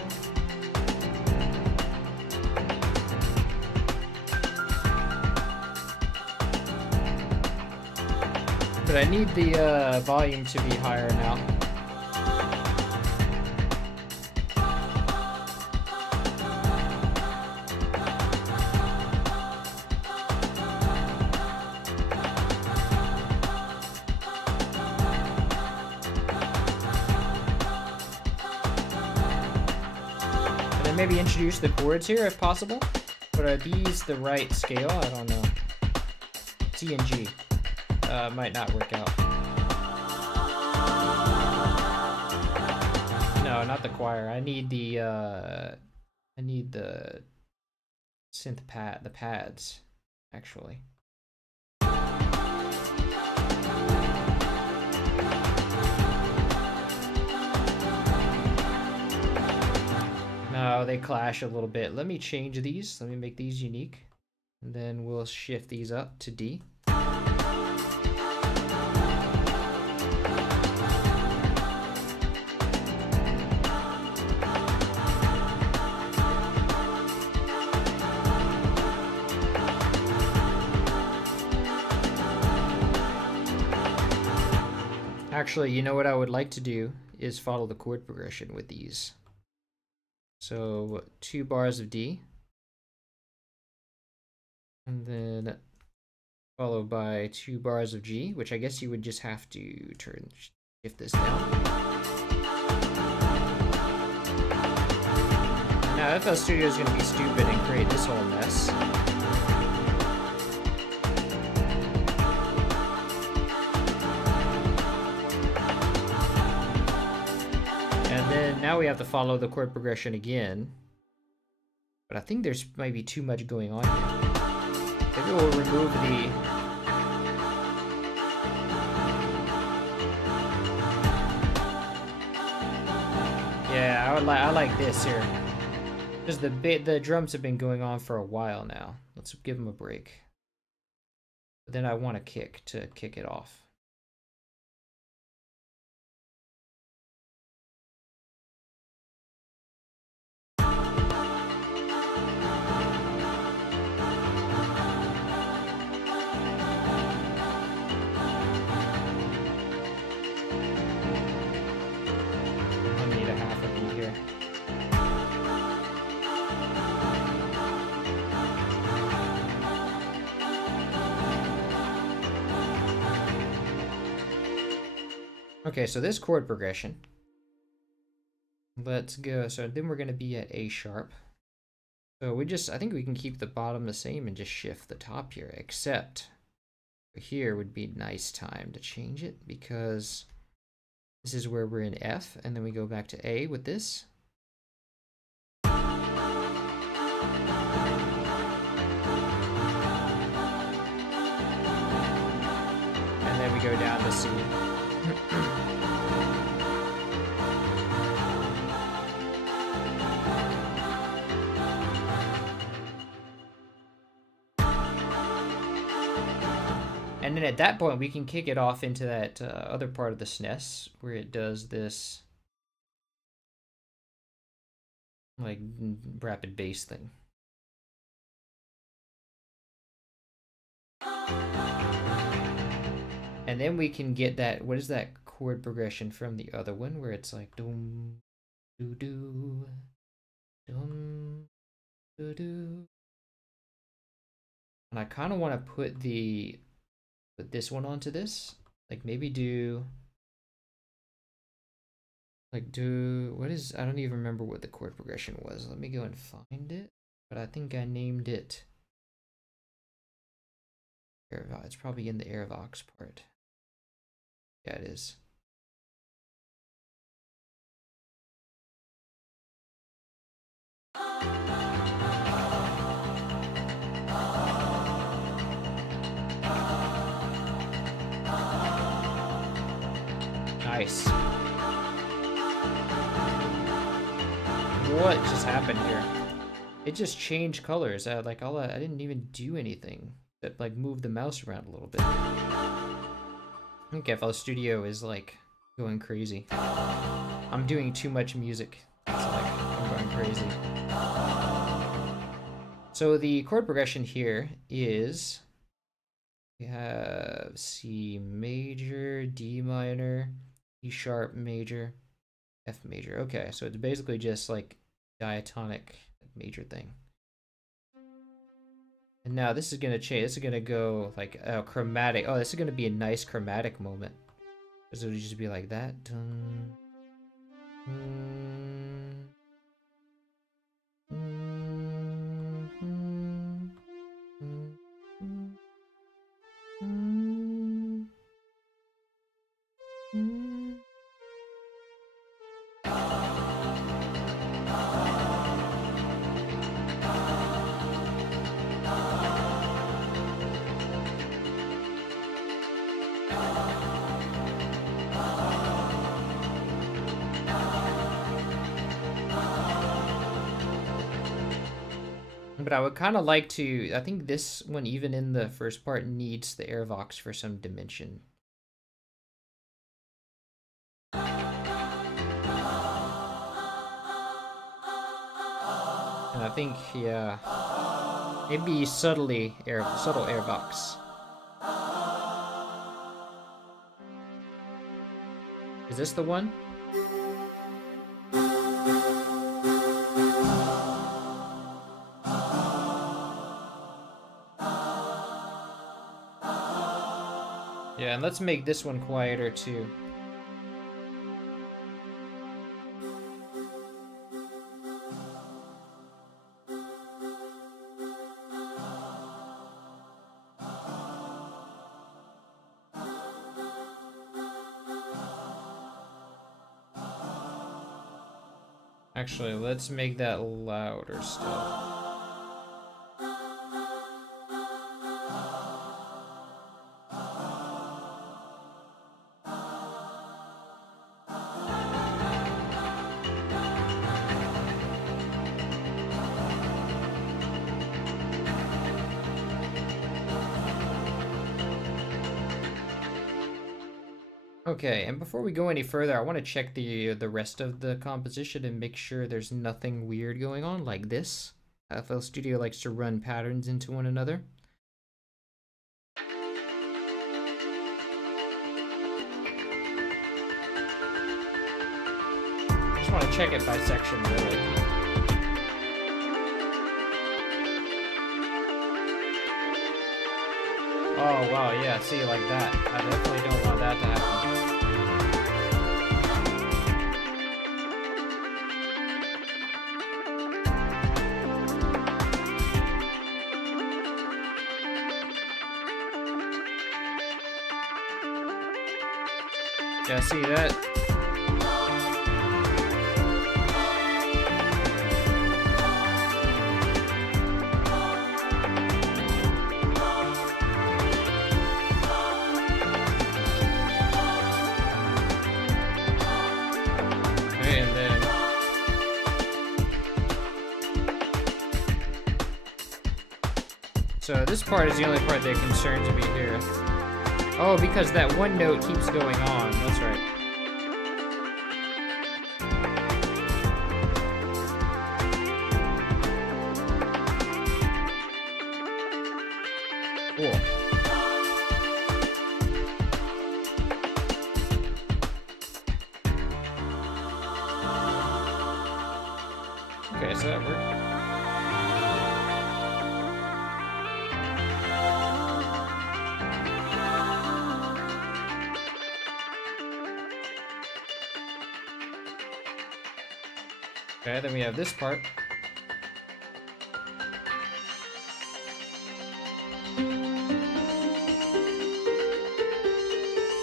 But I need the volume to be higher now. Maybe introduce the chords here if possible. But are these the right scale? I don't know. C and G might not work out. No, not the choir. I need the synth pad, the pads, actually. No, they clash a little bit. Let me change these. Let me make these unique. And then we'll shift these up to D. Actually, you know what I would like to do is follow the chord progression with these. So 2 bars of D, and then followed by 2 bars of G, which I guess you would just have to shift this down. Now FL Studio is going to be stupid and create this whole mess. Now we have to follow the chord progression again. But I think there's maybe too much going on here. Maybe we'll remove the... Yeah, I like this here. Because the drums have been going on for a while now. Let's give them a break. But then I want a kick to kick it off. Okay, so this chord progression. Let's go. So then we're going to be at A sharp. So I think we can keep the bottom the same and just shift the top here, except here would be a nice time to change it because this is where we're in F, and then we go back to A with this. And then we go down to C. And then at that point, we can kick it off into that other part of the SNES where it does this like rapid bass thing. And then we can get that, what is that chord progression from the other one where it's like dum doo doo dum doo doo. And I kind of want to put this one onto this, like maybe do what is, I don't even remember what the chord progression was. Let me go and find it, but I think I named it Airvox. It's probably in the Airvox part. Yeah, it is. Nice. What just happened here? It just changed colors. I didn't even do anything that like move the mouse around a little bit. I think FL Studio is like going crazy. I'm doing too much music. It's like I'm going crazy. So the chord progression here is we have C major, D minor, E sharp major, F major. Okay, so it's basically just like diatonic major thing. And now this is gonna change. This is gonna go like chromatic. Oh, this is gonna be a nice chromatic moment. Because it would just be like that. But I would kind of like to, I think this one, even in the first part, needs the Airvox for some dimension. And I think, yeah, maybe subtle Airvox. Is this the one? Yeah, and let's make this one quieter too. Actually, let's make that louder still. Okay, and before we go any further, I want to check the rest of the composition and make sure there's nothing weird going on like this. FL Studio likes to run patterns into one another. I just want to check it by section, really. Oh, wow, yeah, see, like that. I definitely don't want that to happen. Yeah, see that? So this part is the only part that concerns me here. Oh, because that one note keeps going on. That's right. Cool. Okay, so that worked. Okay, then we have this part.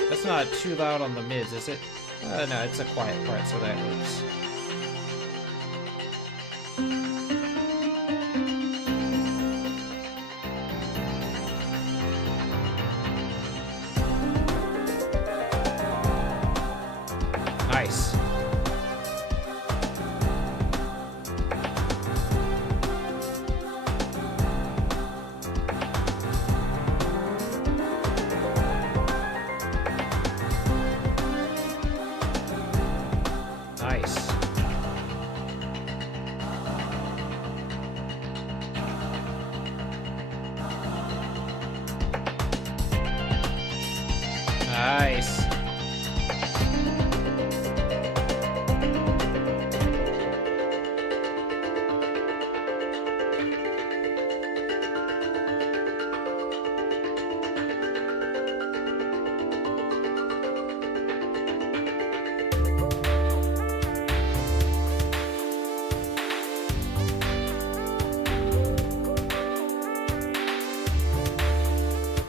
That's not too loud on the mids, is it? No, it's a quiet part, so that works. Nice. Nice. Nice.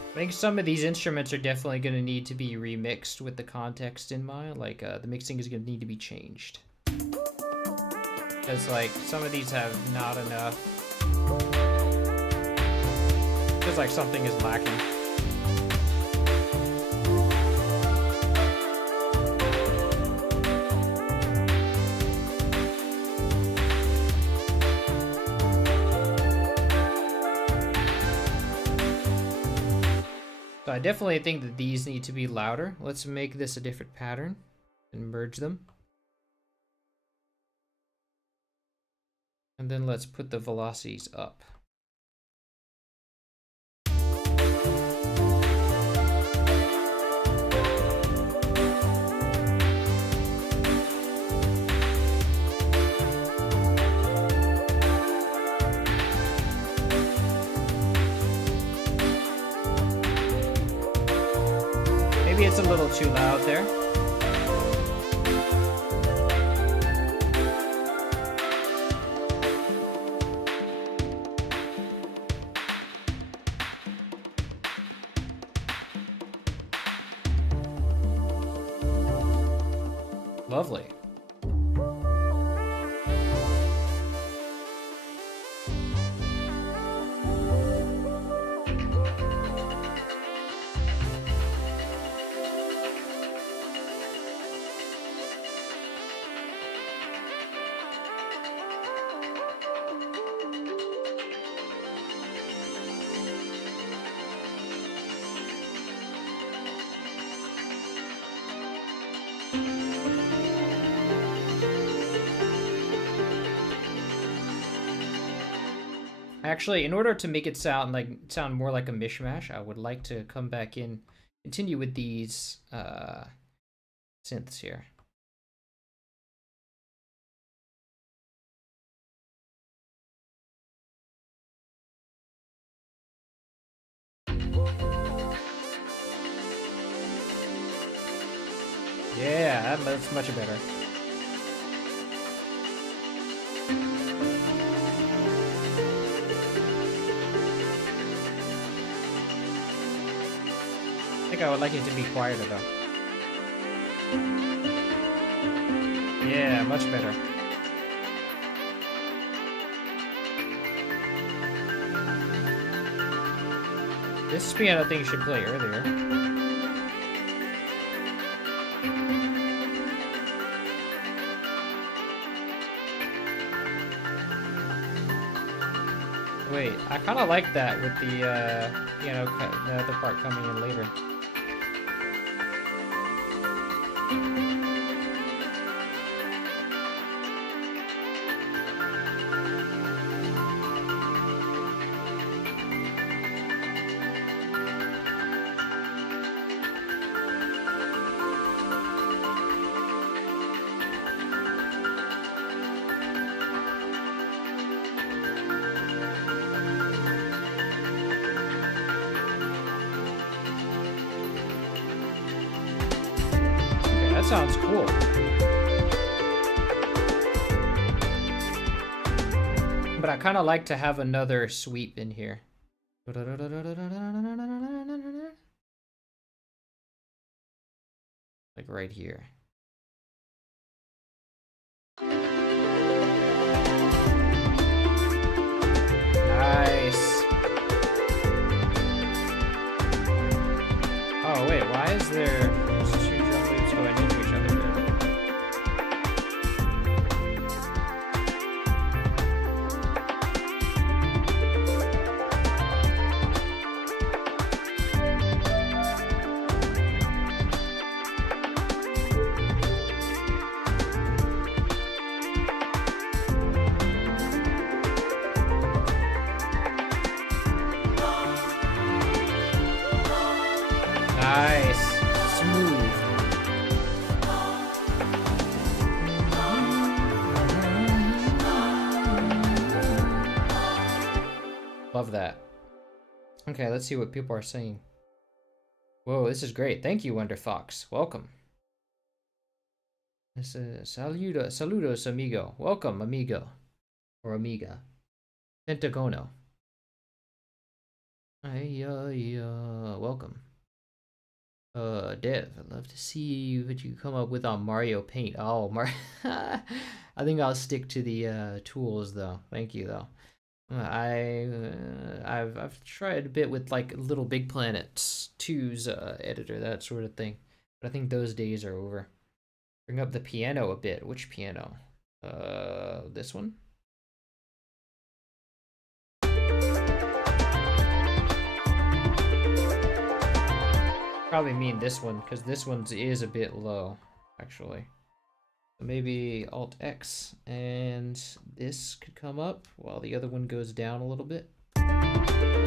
I think some of these instruments are definitely going to need to be remixed with the context in mind. Like, the mixing is going to need to be changed. Because, like, some of these have not enough. Feels like something is lacking. So I definitely think that these need to be louder. Let's make this a different pattern and merge them. And then let's put the velocities up. Maybe it's a little too loud there. Lovely. Actually, in order to make it sound more like a mishmash, I would like to come back in, continue with these synths here. Yeah, that's much better. I think I would like it to be quieter though. Yeah, much better. This piano thing should play earlier. Wait, I kind of like that with the piano cut, the other part coming in later. sounds cool. But I kind of like to have another sweep in here. Like right here. Nice. Oh wait, why is there two drum loops going into each other here? Nice. Smooth. Love that. Okay, let's see what people are saying. Whoa, this is great. Thank you, Wonder Fox. Welcome. This is saludos, amigo. Welcome, amigo. Or amiga. Pentagono. Welcome. Dev, I'd love to see what you come up with on Mario Paint. Oh, I think I'll stick to the tools though. Thank you though. I've tried a bit with like Little Big Planets 2's editor, that sort of thing. But I think those days are over. Bring up the piano a bit. Which piano? This one? Probably mean this one, because this one's is a bit low, actually. So maybe Alt X, and this could come up while the other one goes down a little bit. Yeah.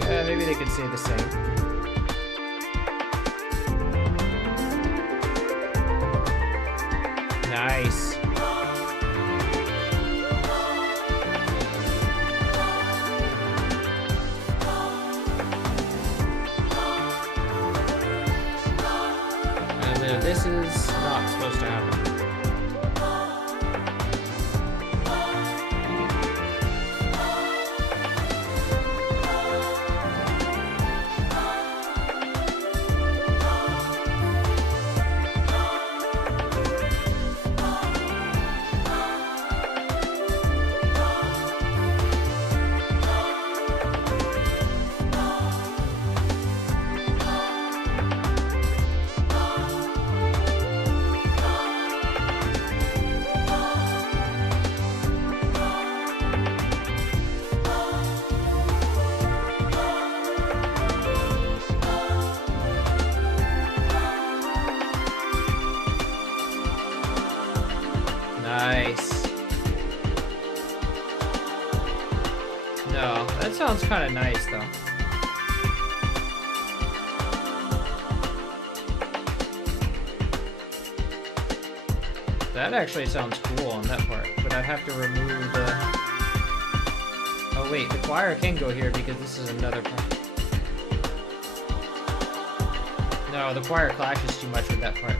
Yeah, maybe they could say the same. Nice. This is not supposed to happen. Nice. No, that sounds kind of nice though. That actually sounds cool on that part, but I'd have to remove the... Oh wait, the choir can go here because this is another part. No, the choir clashes too much with that part.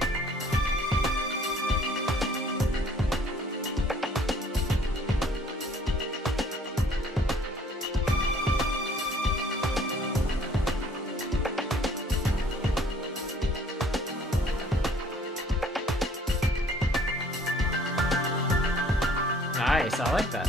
Nice, I like that.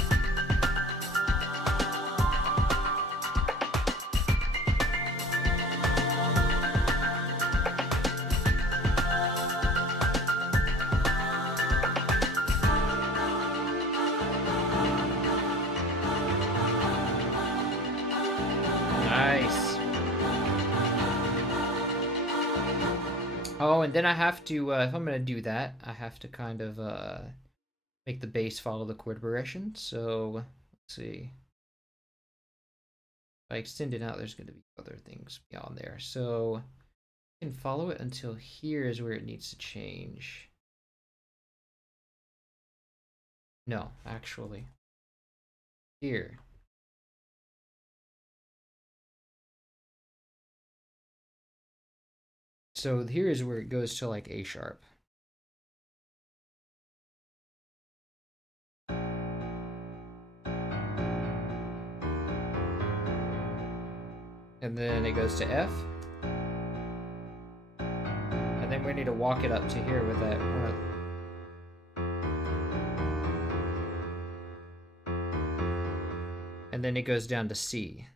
Nice. Oh, and then I have to, if I'm gonna do that, I have to kind of, make the bass follow the chord progression. So let's see. If I extend it out, there's going to be other things beyond there. So I can follow it until here is where it needs to change. No, actually. Here. So here is where it goes to like A sharp. And then it goes to F. And then we need to walk it up to here with that. And then it goes down to C.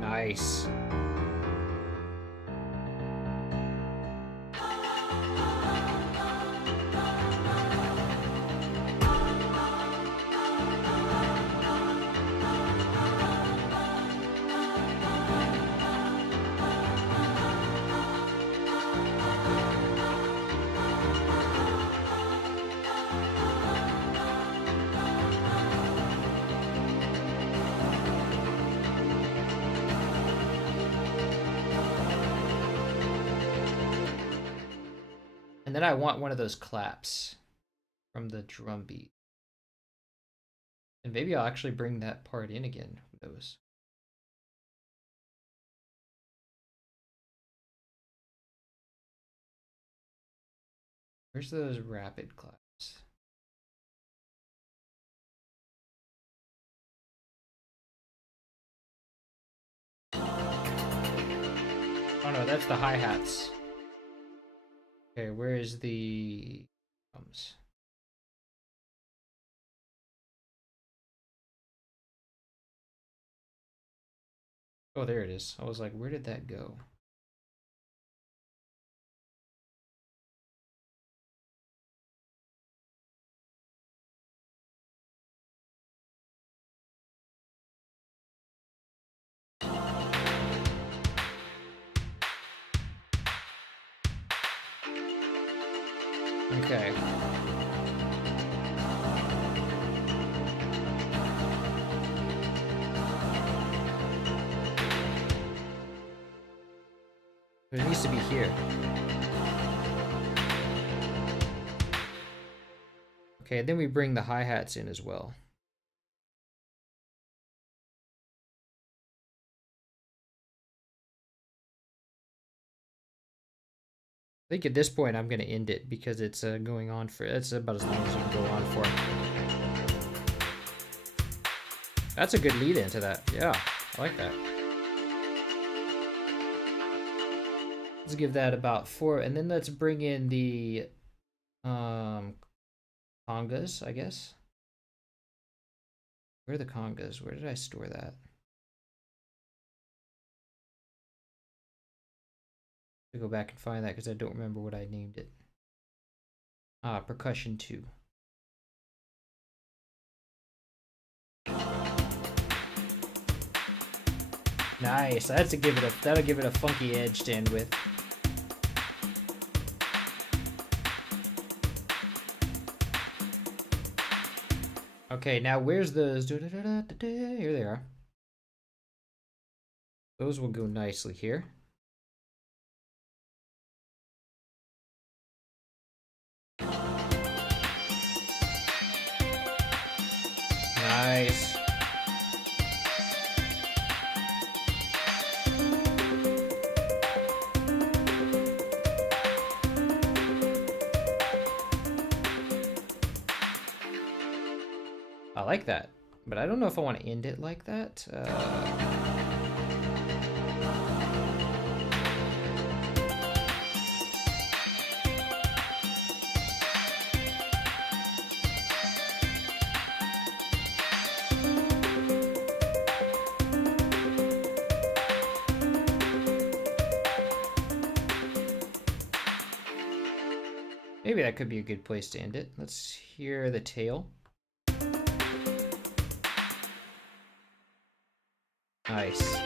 Nice. And then I want one of those claps from the drum beat. And maybe I'll actually bring that part in again. Who knows? Where's those rapid claps? Oh no, that's the hi-hats. Okay, where is the drums? Oh, there it is. I was like, where did that go? Okay. It needs to be here. Okay, then we bring the hi-hats in as well. I think at this point I'm going to end it because it's going on for, it's about as long as you can go on for. That's a good lead into that. Yeah, I like that. Let's give that about 4, and then let's bring in the congas, I guess. Where are the congas? Where did I store that? To go back and find that because I don't remember what I named it. Ah, percussion 2. Nice. That's a give it a, that'll give it a funky edge to end with. Okay, now where's those? Here they are. Those will go nicely here. Nice. I like that, but I don't know if I want to end it like that. Maybe that could be a good place to end it. Let's hear the tail. Nice.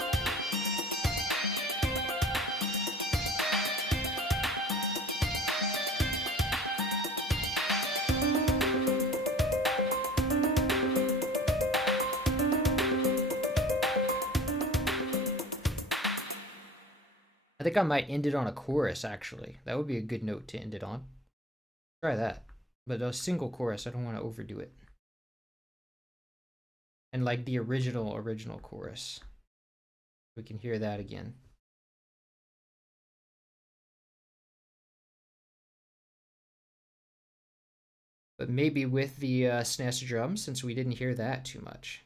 I think I might end it on a chorus, actually. That would be a good note to end it on. Try that. But a single chorus, I don't want to overdo it. And like the original chorus. We can hear that again. But maybe with the SNES drum, since we didn't hear that too much.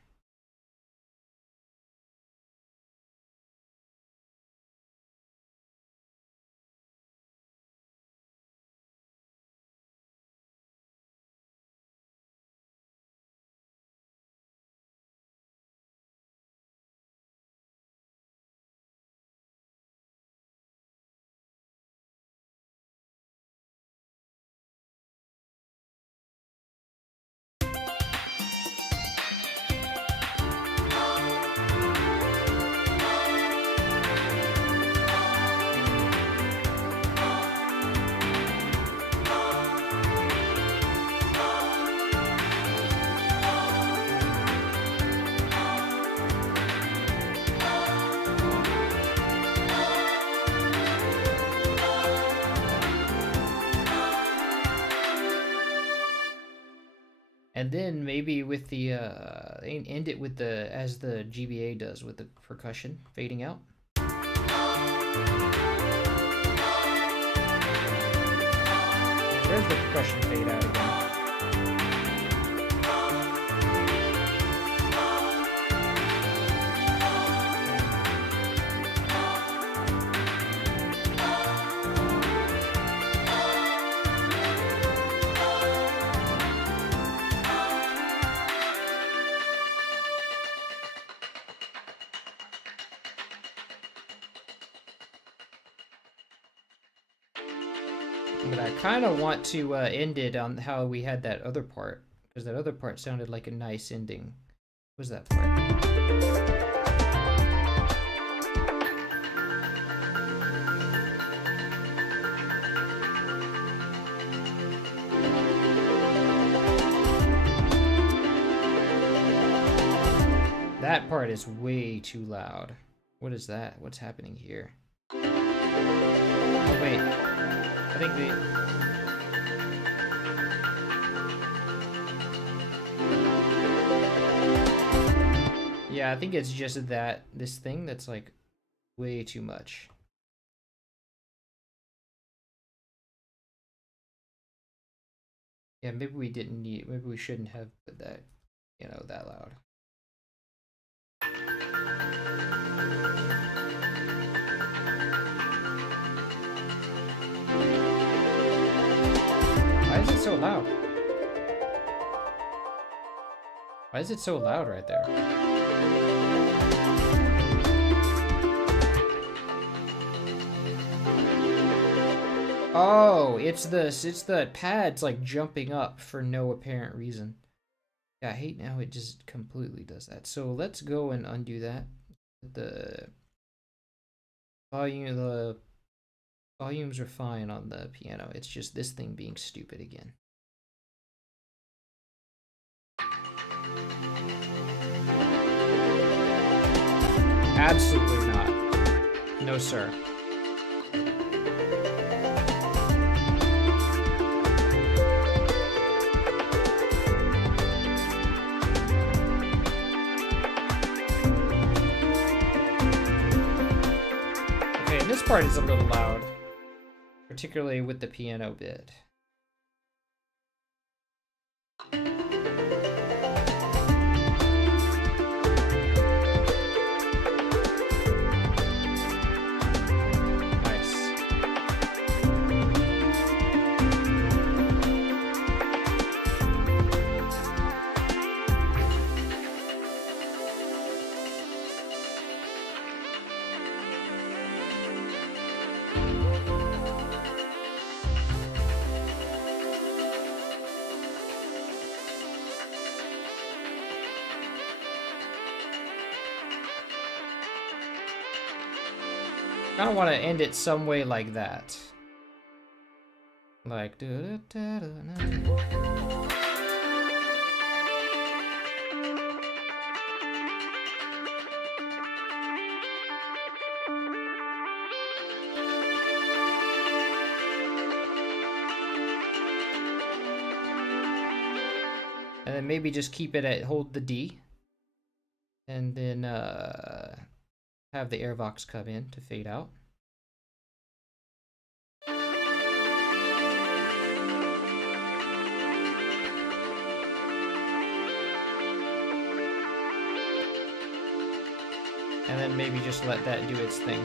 And then maybe with the end it with the as the GBA does with the percussion fading out. There's the percussion fade out again. But I kind of want to end it on how we had that other part, because that other part sounded like a nice ending. What was that part? That part is way too loud. What is that? What's happening here? Oh, wait. I think yeah, I think it's just this thing that's like way too much. Yeah, maybe we shouldn't have put that, that loud. Why is it so loud? Why is it so loud right there? Oh, it's the pads like jumping up for no apparent reason. Yeah, I hate how it just completely does that. So let's go and undo that. The volumes are fine on the piano. It's just this thing being stupid again. Absolutely not. No, sir. Okay, this part is a little loud, particularly with the piano bit. I kind of want to end it some way like that. Like... And then maybe just keep it at, hold the D. And then have the airvox come in to fade out. And then maybe just let that do its thing.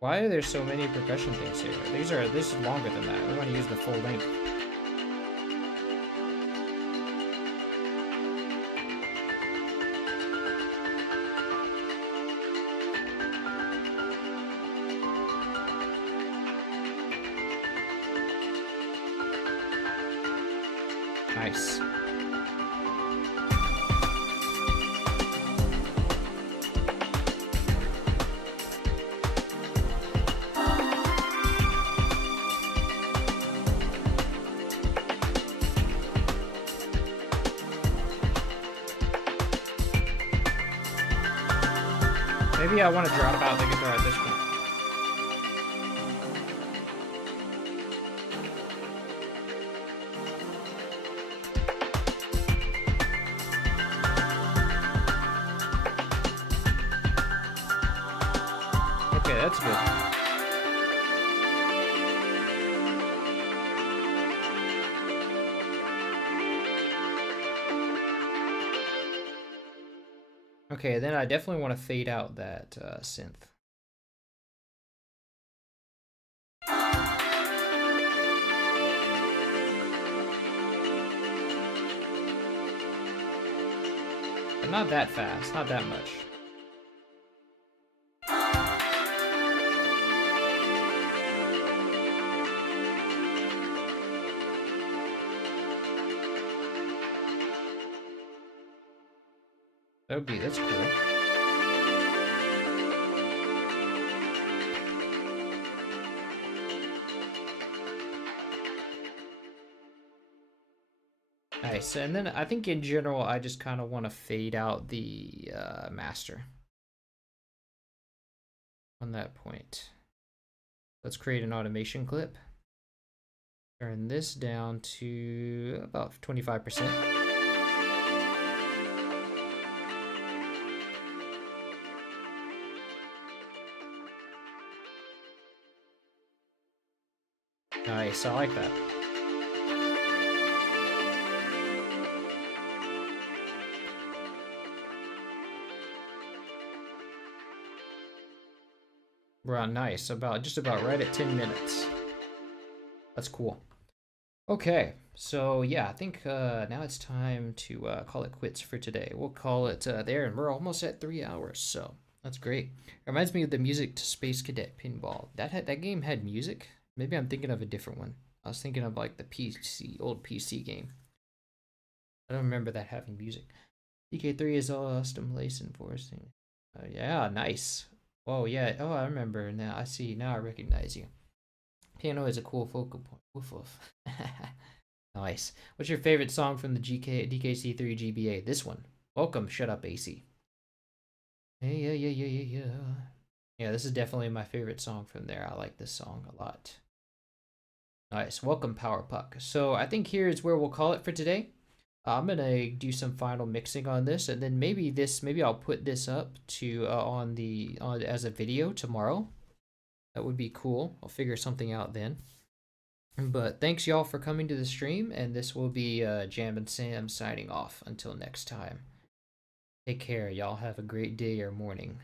Why are there so many percussion things here? This is longer than that. We want to use the full length. Nice. Maybe I want to drop out the guitar at this point. Okay, that's good. Okay, then I definitely want to fade out that synth. But not that fast, not that much. That's cool. Nice, and then I think in general, I just kind of want to fade out the master on that point. Let's create an automation clip. Turn this down to about 25%. Nice, I like that. Right, nice. Just about right at 10 minutes. That's cool. Okay, so yeah, I think now it's time to call it quits for today. We'll call it there, and we're almost at 3 hours, so that's great. It reminds me of the Music to Space Cadet Pinball. That game had music. Maybe I'm thinking of a different one. I was thinking of like the old PC game. I don't remember that having music. DK3 is all stimulation forcing. Yeah, nice. Oh yeah. Oh, I remember now. I see. Now I recognize you. Piano is a cool focal point. Woof woof. Nice. What's your favorite song from the DKC3 GBA? This one. Welcome. Shut up, AC. Hey, yeah. Yeah, this is definitely my favorite song from there. I like this song a lot. Nice. Welcome, Power Puck. So I think here's where we'll call it for today. I'm gonna do some final mixing on this, and then maybe I'll put this up to as a video tomorrow. That would be cool. I'll figure something out then. But thanks y'all for coming to the stream, and this will be Jam and Sam signing off until next time. Take care, y'all. Have a great day or morning.